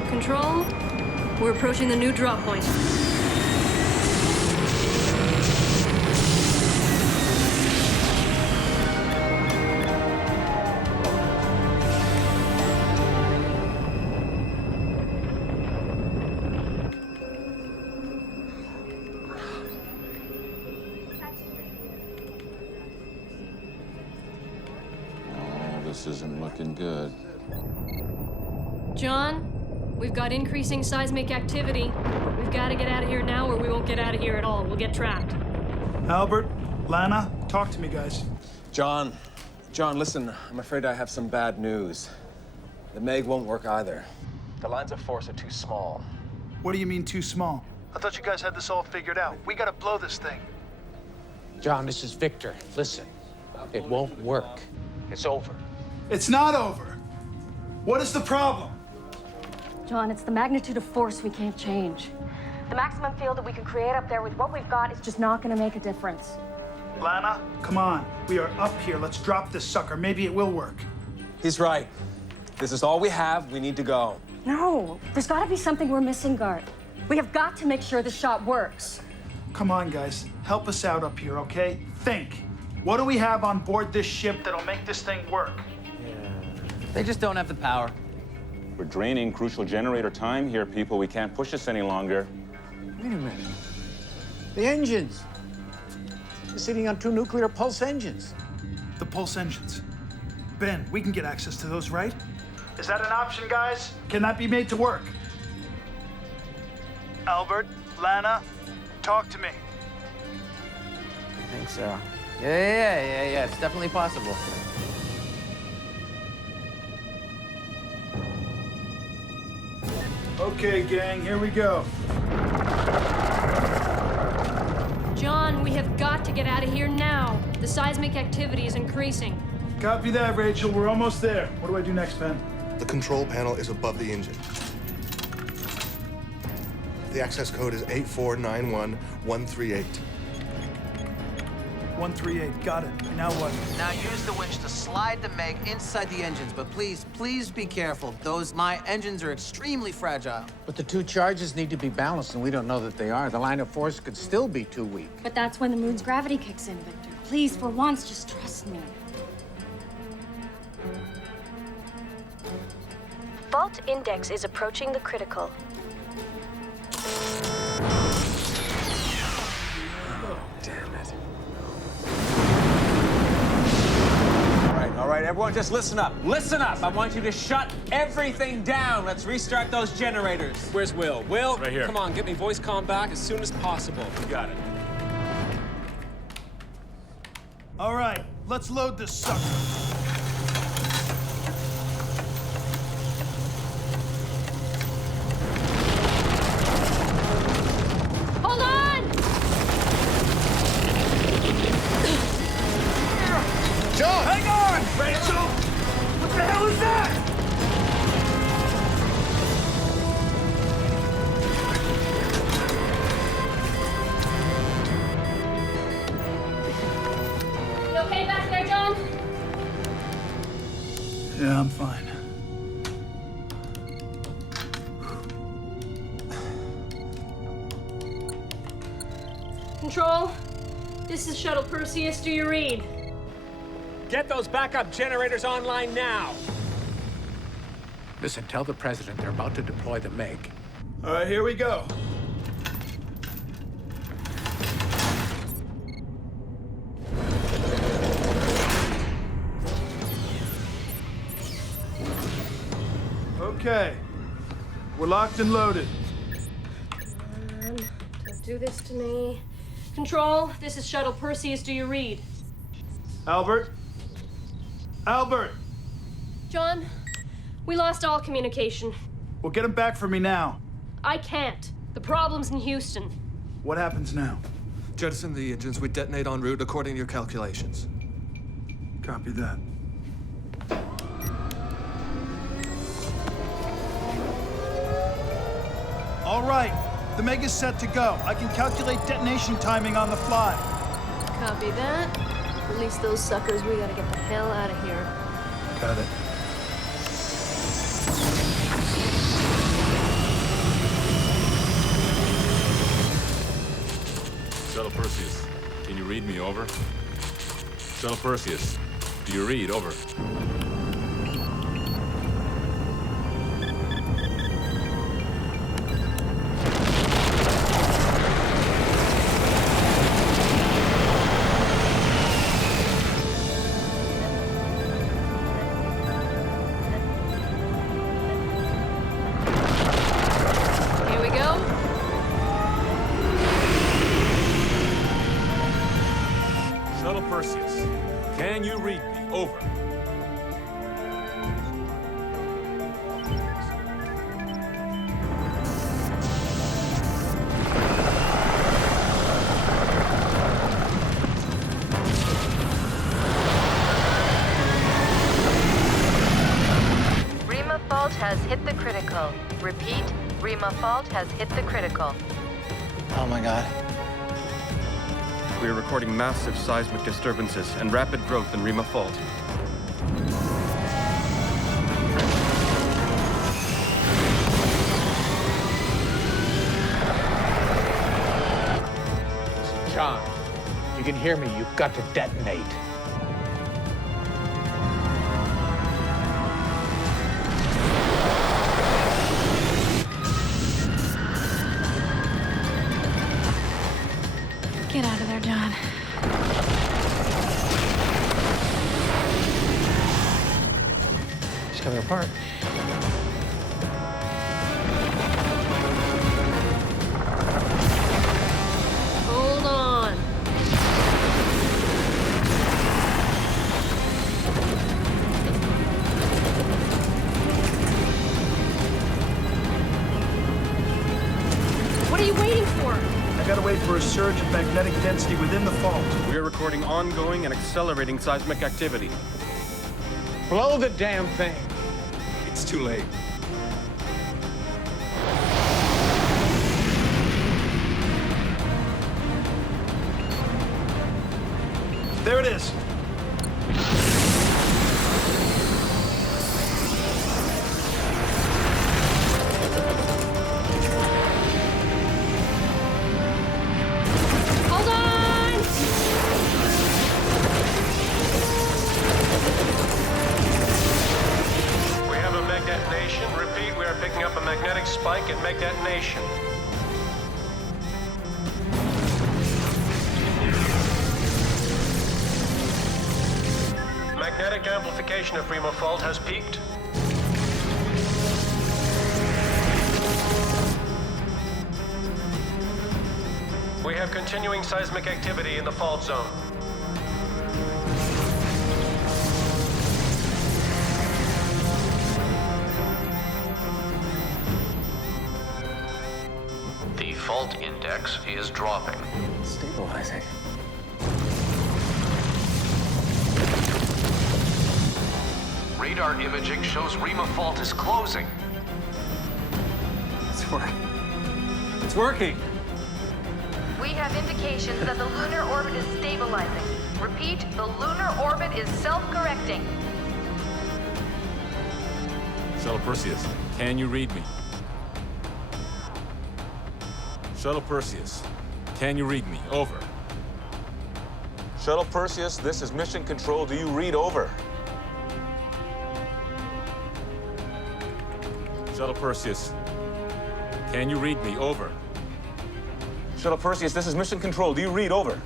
Control, we're approaching the new drop point. This isn't looking good. John, we've got increasing seismic activity. We've got to get out of here now or we won't get out of here at all. We'll get trapped. Albert, Lana, talk to me, guys. John, listen, I'm afraid I have some bad news. The Meg won't work either. The lines of force are too small. What do you mean too small? I thought you guys had this all figured out. We gotta blow this thing. John, this is Victor. Listen, it won't work. It's over. It's not over. What is the problem? John, it's the magnitude of force we can't change. The maximum field that we can create up there with what we've got is just not gonna make a difference. Lana, come on. We are up here. Let's drop this sucker. Maybe it will work. He's right. This is all we have. We need to go. No, there's gotta be something we're missing, Guard. We have got to make sure the shot works. Come on, guys. Help us out up here, okay? Think. What do we have on board this ship that'll make this thing work? They just don't have the power. We're draining crucial generator time here, people. We can't push this any longer. Wait a minute. The engines. They're sitting on 2 nuclear pulse engines. The pulse engines. Ben, we can get access to those, right? Is that an option, guys? Can that be made to work? Albert, Lana, talk to me. I think so. Yeah. It's definitely possible. Okay, gang, here we go. John, we have got to get out of here now. The seismic activity is increasing. Copy that, Rachel. We're almost there. What do I do next, Ben? The control panel is above the engine. The access code is 8491138. 138, got it. Now what? Now use the winch to slide the Meg inside the engines, but please be careful. My engines are extremely fragile. But the 2 charges need to be balanced, and we don't know that they are. The line of force could still be too weak. But that's when the moon's gravity kicks in, Victor. Please, for once, just trust me. Fault index is approaching the critical. All right, everyone, just listen up. Listen up. I want you to shut everything down. Let's restart those generators. Where's Will? Will? Right here. Come on, get me voice comm back as soon as possible. You got it. All right, let's load this sucker. Hold on! John! Hang on! Rachel! What the hell is that? Control, this is Shuttle Perseus. Do you read? Get those backup generators online now! Listen, tell the president they're about to deploy the Meg. All right, here we go. Okay. We're locked and loaded. Don't do this to me. Control, this is Shuttle Perseus. Do you read? Albert? Albert! John, we lost all communication. Well, get him back for me now. I can't. The problem's in Houston. What happens now? Jettison the engines. We detonate en route according to your calculations. Copy that. All right. The Meg is set to go. I can calculate detonation timing on the fly. Copy that. Release those suckers. We gotta get the hell out of here. Got it. Shuttle Perseus, can you read me? Over. Shuttle Perseus, do you read? Over. Here we go. Shuttle Perseus, can you read me? Over. Rima fault has hit the critical. Repeat, Rima fault has hit the critical. Oh my god. We are recording massive seismic disturbances and rapid growth in Rima Fault. John, if you can hear me, you've got to detonate. Get out of there, John. She's coming apart. Hold on. What are you waiting for? I gotta wait for a surge of magnetic density within the fault. We are recording ongoing and accelerating seismic activity. Blow the damn thing. It's too late. There it is. Hold on! We have a Meg detonation. Repeat, we are picking up a magnetic spike and Meg detonation. Magnetic amplification of Rima fault has peaked. We have continuing seismic activity in the fault zone. The fault index is dropping. Stabilizing. Radar imaging shows Rima fault is closing. It's working. It's working. We have indications that the lunar orbit is stabilizing. Repeat, the lunar orbit is self-correcting. Shuttle Perseus, can you read me? Shuttle Perseus, Can you read me? Over. Shuttle Perseus, this is Mission Control. Do you read? Over? Shuttle Perseus, can you read me? Over. Shuttle Perseus, this is Mission Control. Do you read? Over?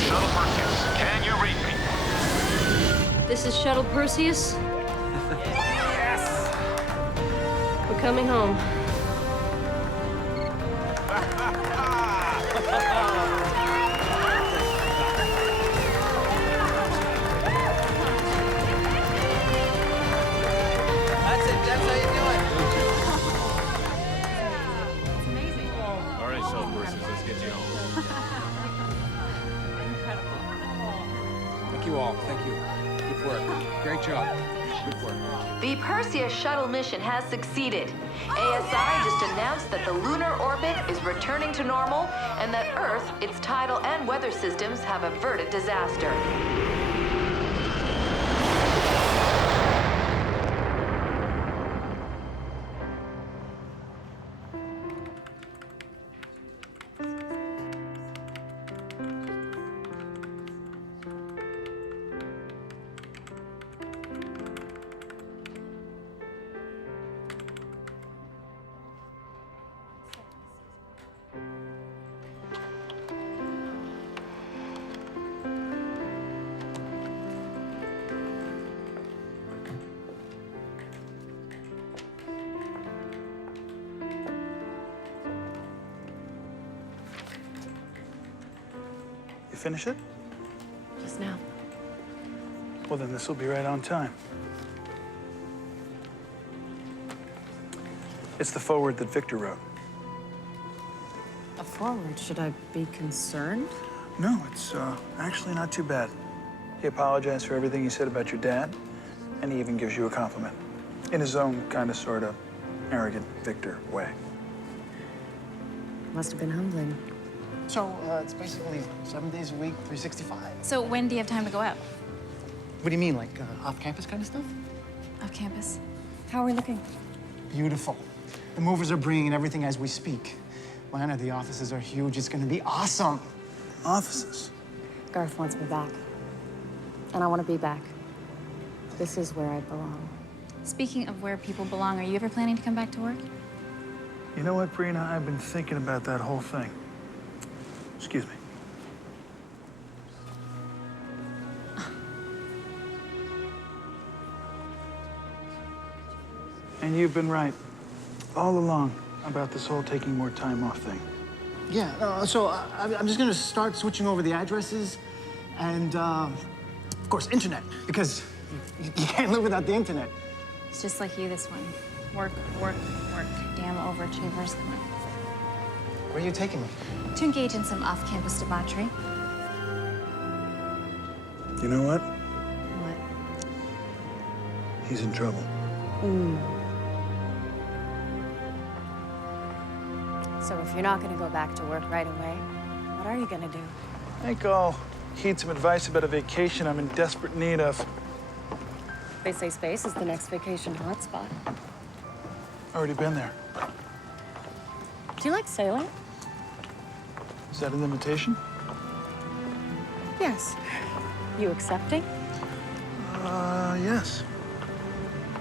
Shuttle Perseus, can you read me? This is Shuttle Perseus. Yes! We're coming home. That's how you do it. All right, Shuttle Perseus, let's get you home. Thank you all. Thank you. Good work. Great job. Good work. The Perseus shuttle mission has succeeded. ASI just announced that the lunar orbit is returning to normal and that Earth, its tidal and weather systems have averted disaster. You finish it? Just now. Well, then this will be right on time. It's the foreword that Victor wrote. A forward. Should I be concerned? No, it's actually not too bad. He apologized for everything he said about your dad, and he even gives you a compliment. In his own kind of, sort of arrogant Victor way. Must have been humbling. So it's basically 7 days a week, 365. So when do you have time to go out? What do you mean, like off-campus kind of stuff? Off campus? How are we looking? Beautiful. The movers are bringing everything as we speak. Lana, the offices are huge. It's going to be awesome. Offices? Garth wants me back. And I want to be back. This is where I belong. Speaking of where people belong, are you ever planning to come back to work? You know what, Brina? I've been thinking about that whole thing. Excuse me. And you've been right all along about this whole taking more time off thing. Yeah, so I'm just going to start switching over the addresses and, of course, internet, because you can't live without the internet. It's just like you, this one. Work, work, work. Damn overachievers. Where are you taking me? To engage in some off-campus debauchery. You know what? What? He's in trouble. So if you're not going to go back to work right away, what are you going to do? I think I'll heed some advice about a vacation I'm in desperate need of. They say space is the next vacation hotspot. Already been there. Do you like sailing? Is that an invitation? Yes. You accepting? Yes.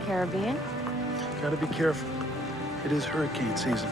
Caribbean? Gotta be careful. It is hurricane season.